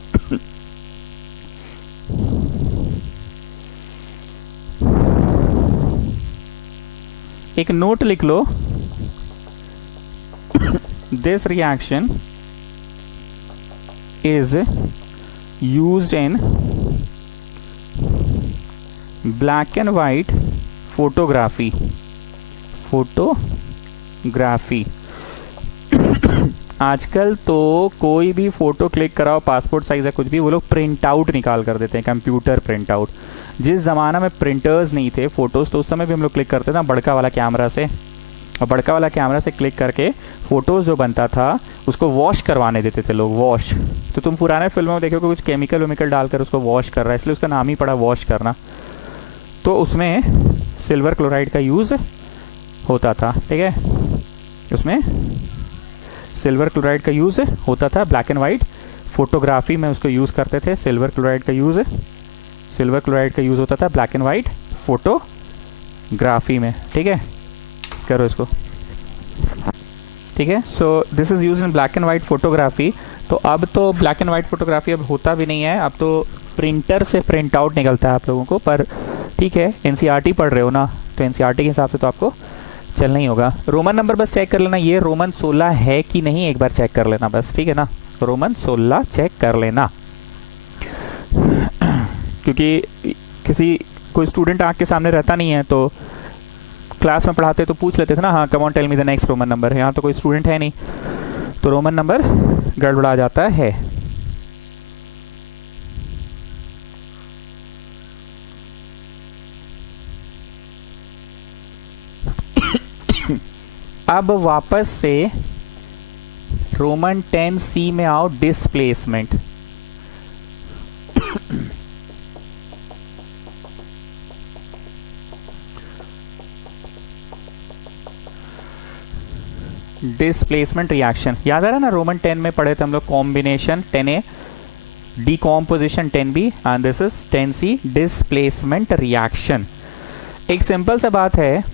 एक नोट लिख लो, this reaction is used in black and white photography। आजकल तो कोई भी फोटो क्लिक कराओ, पासपोर्ट साइज या कुछ भी, वो लोग प्रिंट आउट निकाल कर देते हैं, कंप्यूटर प्रिंट आउट। जिस जमाना में प्रिंटर्स नहीं थे फोटोज, तो उस समय भी हम लोग क्लिक करते थे ना बड़का वाला कैमरा से, और बड़का वाला कैमरा से क्लिक करके फोटोज जो बनता था उसको वॉश करवाने देते थे लोग, वॉश। तो तुम पुराने फिल्मों में देखोगे कुछ केमिकल वेमिकल डालकर उसको वॉश कर रहा है, इसलिए उसका नाम ही पड़ा वॉश करना। तो उसमें सिल्वर क्लोराइड का यूज होता था, ठीक है, उसमें सिल्वर क्लोराइड का यूज होता था। ब्लैक एंड वाइट फोटोग्राफी में उसको यूज करते थे, सिल्वर क्लोराइड का यूज होता था ब्लैक एंड वाइट फोटोग्राफी में, ठीक है। करो इसको, ठीक है। So this is use in black and white photography. तो अब तो ब्लैक एंड वाइट फोटोग्राफी अब होता भी नहीं है, अब तो प्रिंटर से प्रिंट आउट निकलता है आप लोगों को। पर ठीक है, एनसीईआरटी पढ़ रहे हो ना, तो एनसीईआरटी के हिसाब से तो आपको चलना ही होगा। रोमन नंबर बस चेक कर लेना, ये रोमन 16 है कि नहीं एक बार चेक कर लेना बस, ठीक है ना। रोमन 16 चेक कर लेना, क्योंकि कोई स्टूडेंट आँख के सामने रहता नहीं है, तो क्लास में पढ़ाते तो पूछ लेते थे ना, हाँ come on tell me the next Roman number. यहाँ तो कोई स्टूडेंट है नहीं, तो रोमन नंबर गड़बड़ा जाता है। अब वापस से रोमन 10C में आओ, डिस्प्लेसमेंट। डिस्प्लेसमेंट रिएक्शन याद आ रहा है ना, रोमन 10 में पढ़े थे हम लोग, combination 10A, decomposition 10B and this is 10C, displacement reaction. एक सिंपल सा बात है,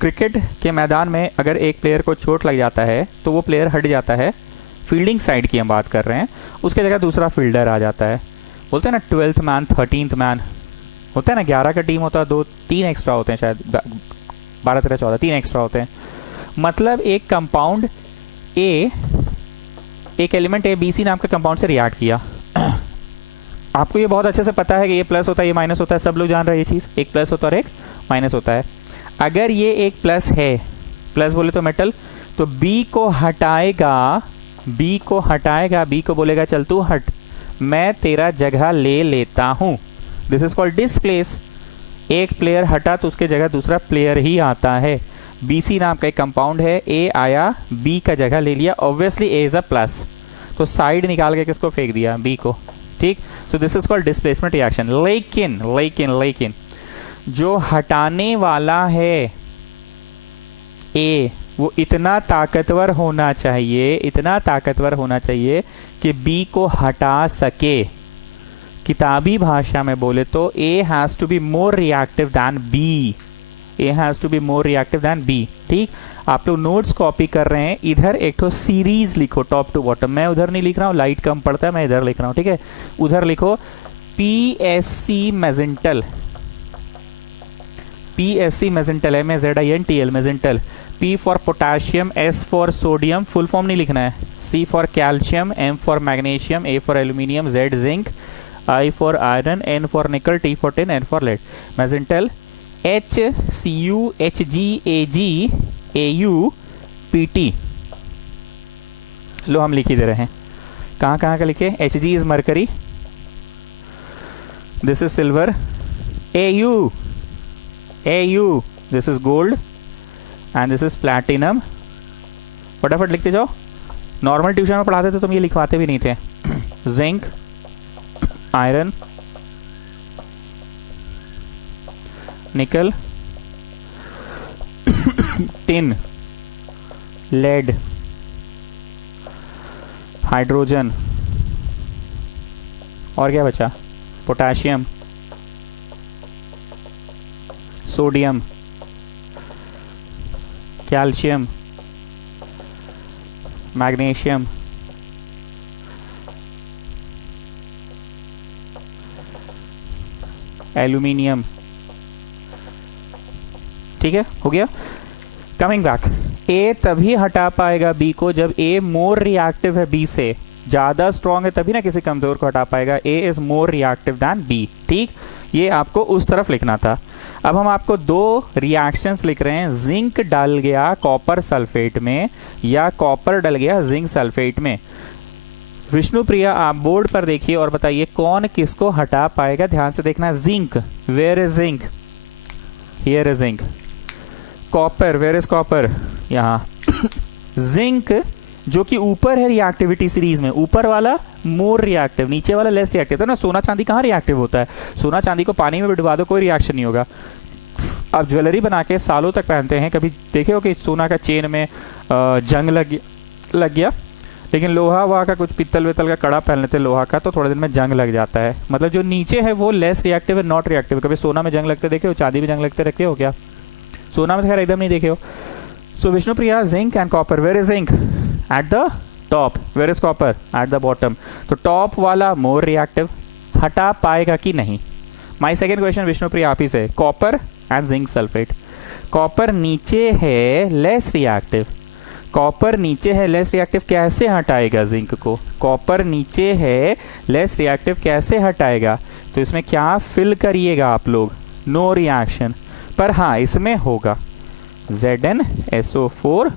क्रिकेट के मैदान में अगर एक प्लेयर को चोट लग जाता है तो वो प्लेयर हट जाता है, फील्डिंग साइड की हम बात कर रहे हैं, उसके जगह दूसरा फील्डर आ जाता है। बोलते हैं ना 12th मैन 13th मैन होता है ना, 11 का टीम होता है, 3 एक्स्ट्रा होते हैं शायद, 12 13 14 3 एक्स्ट्रा होते हैं। मतलब एक कंपाउंड ए, एक एलिमेंट ए बी सी नाम के कंपाउंड से रिएक्ट किया। आपको ये बहुत अच्छे से पता है कि ये प्लस होता है, ये माइनस होता है, सब लोग जान रहे हैं ये चीज, एक प्लस होता है और एक माइनस होता है। अगर ये एक प्लस है, प्लस बोले तो मेटल, तो बी को हटाएगा, बी को बोलेगा चल तू हट, मैं तेरा जगह ले लेता हूं। This is called displace. एक प्लेयर हटा तो उसके जगह दूसरा प्लेयर ही आता है। बीसी नाम का एक कंपाउंड है, ए आया बी का जगह ले लिया, obviously A is a plus, तो साइड निकाल के किसको फेंक दिया, बी को, ठीक। So this is called displacement reaction. लेकिन जो हटाने वाला है ए, वो इतना ताकतवर होना चाहिए कि बी को हटा सके। किताबी भाषा में बोले तो A has to be more reactive than B, ठीक। आप लोग नोट्स कॉपी कर रहे हैं, इधर एक तो सीरीज लिखो टॉप टू बॉटम, मैं उधर नहीं लिख रहा हूं, लाइट कम पड़ता है, मैं इधर लिख रहा हूं, ठीक है। उधर लिखो PSC मैजेंटल, MEZINTL मैजेंटल, P for potassium, S for sodium, full form नहीं लिखना है, C for calcium, M for magnesium, A for aluminium, Z zinc, I for iron, N for nickel, T for tin, N for lead. मैजेंटल HCUHGAGAUPT। लो हम लिख ही दे रहे हैं, कहाँ का लिखे, Hg is mercury, this is silver, AU this is gold, and this is platinum. फटाफट लिखते जाओ, नॉर्मल ट्यूशन में पढ़ाते थे तुम ये लिखवाते भी नहीं थे। जिंक, आयरन, निकल, टिन, लेड, हाइड्रोजन, और क्या बचा, potassium, sodium, calcium, magnesium, aluminium. ठीक है, हो गया। कमिंग बैक, ए तभी हटा पाएगा बी को जब ए मोर रिएक्टिव है बी से, ज्यादा स्ट्रॉन्ग है तभी ना किसी कमजोर को हटा पाएगा। A is more reactive than B. ठीक, ये आपको उस तरफ लिखना था। अब हम आपको दो रिएक्शंस लिख रहे हैं, जिंक डल गया कॉपर सल्फेट में या कॉपर डल गया जिंक सल्फेट में। विष्णु प्रिया, आप बोर्ड पर देखिए और बताइए कौन किसको हटा पाएगा। ध्यान से देखना, zinc, where is zinc, here is zinc. Copper, where is copper, यहाँ। जिंक जो कि ऊपर है रिएक्टिविटी सीरीज में, ऊपर वाला मोर रिएक्टिव, नीचे वाला लेस रिएक्टिव। तो ना सोना चांदी कहाँ रिएक्टिव होता है? सोना चांदी को पानी में भी डुबा दो कोई रिएक्शन नहीं होगा। आप ज्वेलरी बना के सालों तक पहनते हैं, कभी देखे हो कि सोना का चेन में जंग लग गया, लेकिन लोहा वहा का कुछ पित्तल वित्तल का कड़ा पहन लेते लोहा का, तो थोड़े दिन में जंग लग जाता है। मतलब जो नीचे है वो लेस रिएक्टिव है, नॉट रिएक्टिव। कभी सोना में जंग लगते देखे हो? चांदी में जंग लगते रखे हो क्या? सोना में खैर एकदम नहीं देखे हो। So Vishnu Priya, zinc and copper, where is zinc? At the top, where is copper? At the bottom. तो टॉप वाला मोर रिएक्टिव, हटा पाएगा कि नहीं? माई सेकेंड क्वेश्चन विष्णुप्रिया आप ही से, copper and zinc sulphate. Copper नीचे है लेस रिएक्टिव, कॉपर नीचे है लेस रिएक्टिव, कैसे हटाएगा जिंक को? कॉपर नीचे है लेस रिएक्टिव, कैसे हटाएगा? तो इसमें क्या फिल करिएगा आप लोग? No reaction. पर हाँ इसमें होगा ZnSO4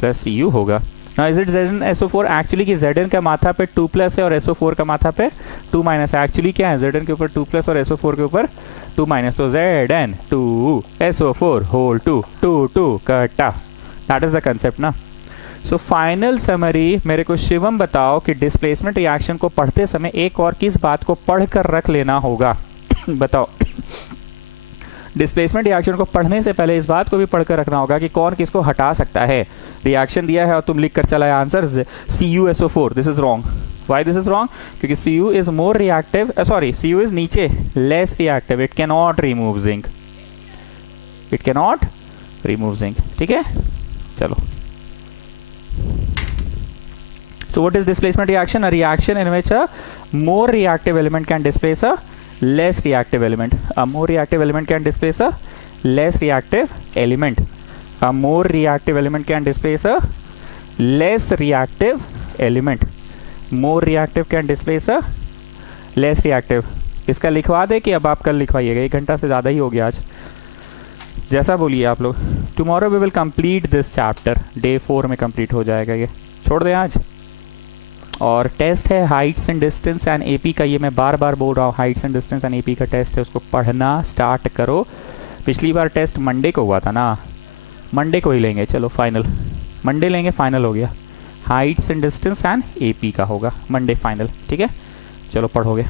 प्लस Cu होगा। Now is it ZnSO4 actually कि Zn का माथा पे 2 प्लस है और SO4 का माथा पे 2 माइनस है। एक्चुअली क्या है? Zn के ऊपर 2 प्लस और SO4 के ऊपर 2 माइनस, तो Zn 2 SO4 होल 2 2 2 कटा। दैट इज द कंसेप्ट ना। सो फाइनल समरी, मेरे को शिवम बताओ कि डिस्प्लेसमेंट रिएक्शन को पढ़ते समय एक और किस बात को पढ़कर रख लेना होगा? बताओ। डिस्प्लेसमेंट रिएक्शन को पढ़ने से पहले इस बात को भी पढ़कर रखना होगा कि कौन किसको हटा सकता है। रिएक्शन दिया है और तुम लिख कर चला है answer CuSO4, this is wrong. Why this is wrong? क्योंकि Cu is more reactive, sorry Cu is नीचे less reactive, it can not remove zinc, it can not remove zinc. ठीक है, चलो। So what is displacement reaction? A reaction in which a more reactive element can displace a less reactive element. A more reactive element can displace a less reactive element. A more reactive element can displace a less reactive element. More reactive can displace a less reactive. इसका लिखवा दे कि अब आप कल लिखवाइएगा, 1 घंटा से ज़्यादा ही हो गया आज। जैसा बोलिए आप लोग। Tomorrow we will complete this chapter, day 4 में कंप्लीट हो जाएगा ये, छोड़ दें आज। और टेस्ट है Heights and distance and AP का, ये मैं बार बार बोल रहा हूँ, Heights and distance and AP का टेस्ट है, उसको पढ़ना स्टार्ट करो। पिछली बार टेस्ट मंडे को हुआ था ना, मंडे को ही लेंगे, चलो फाइनल मंडे लेंगे, फाइनल हो गया। Heights and distance and AP का होगा मंडे फाइनल, ठीक है, चलो पढ़ोगे।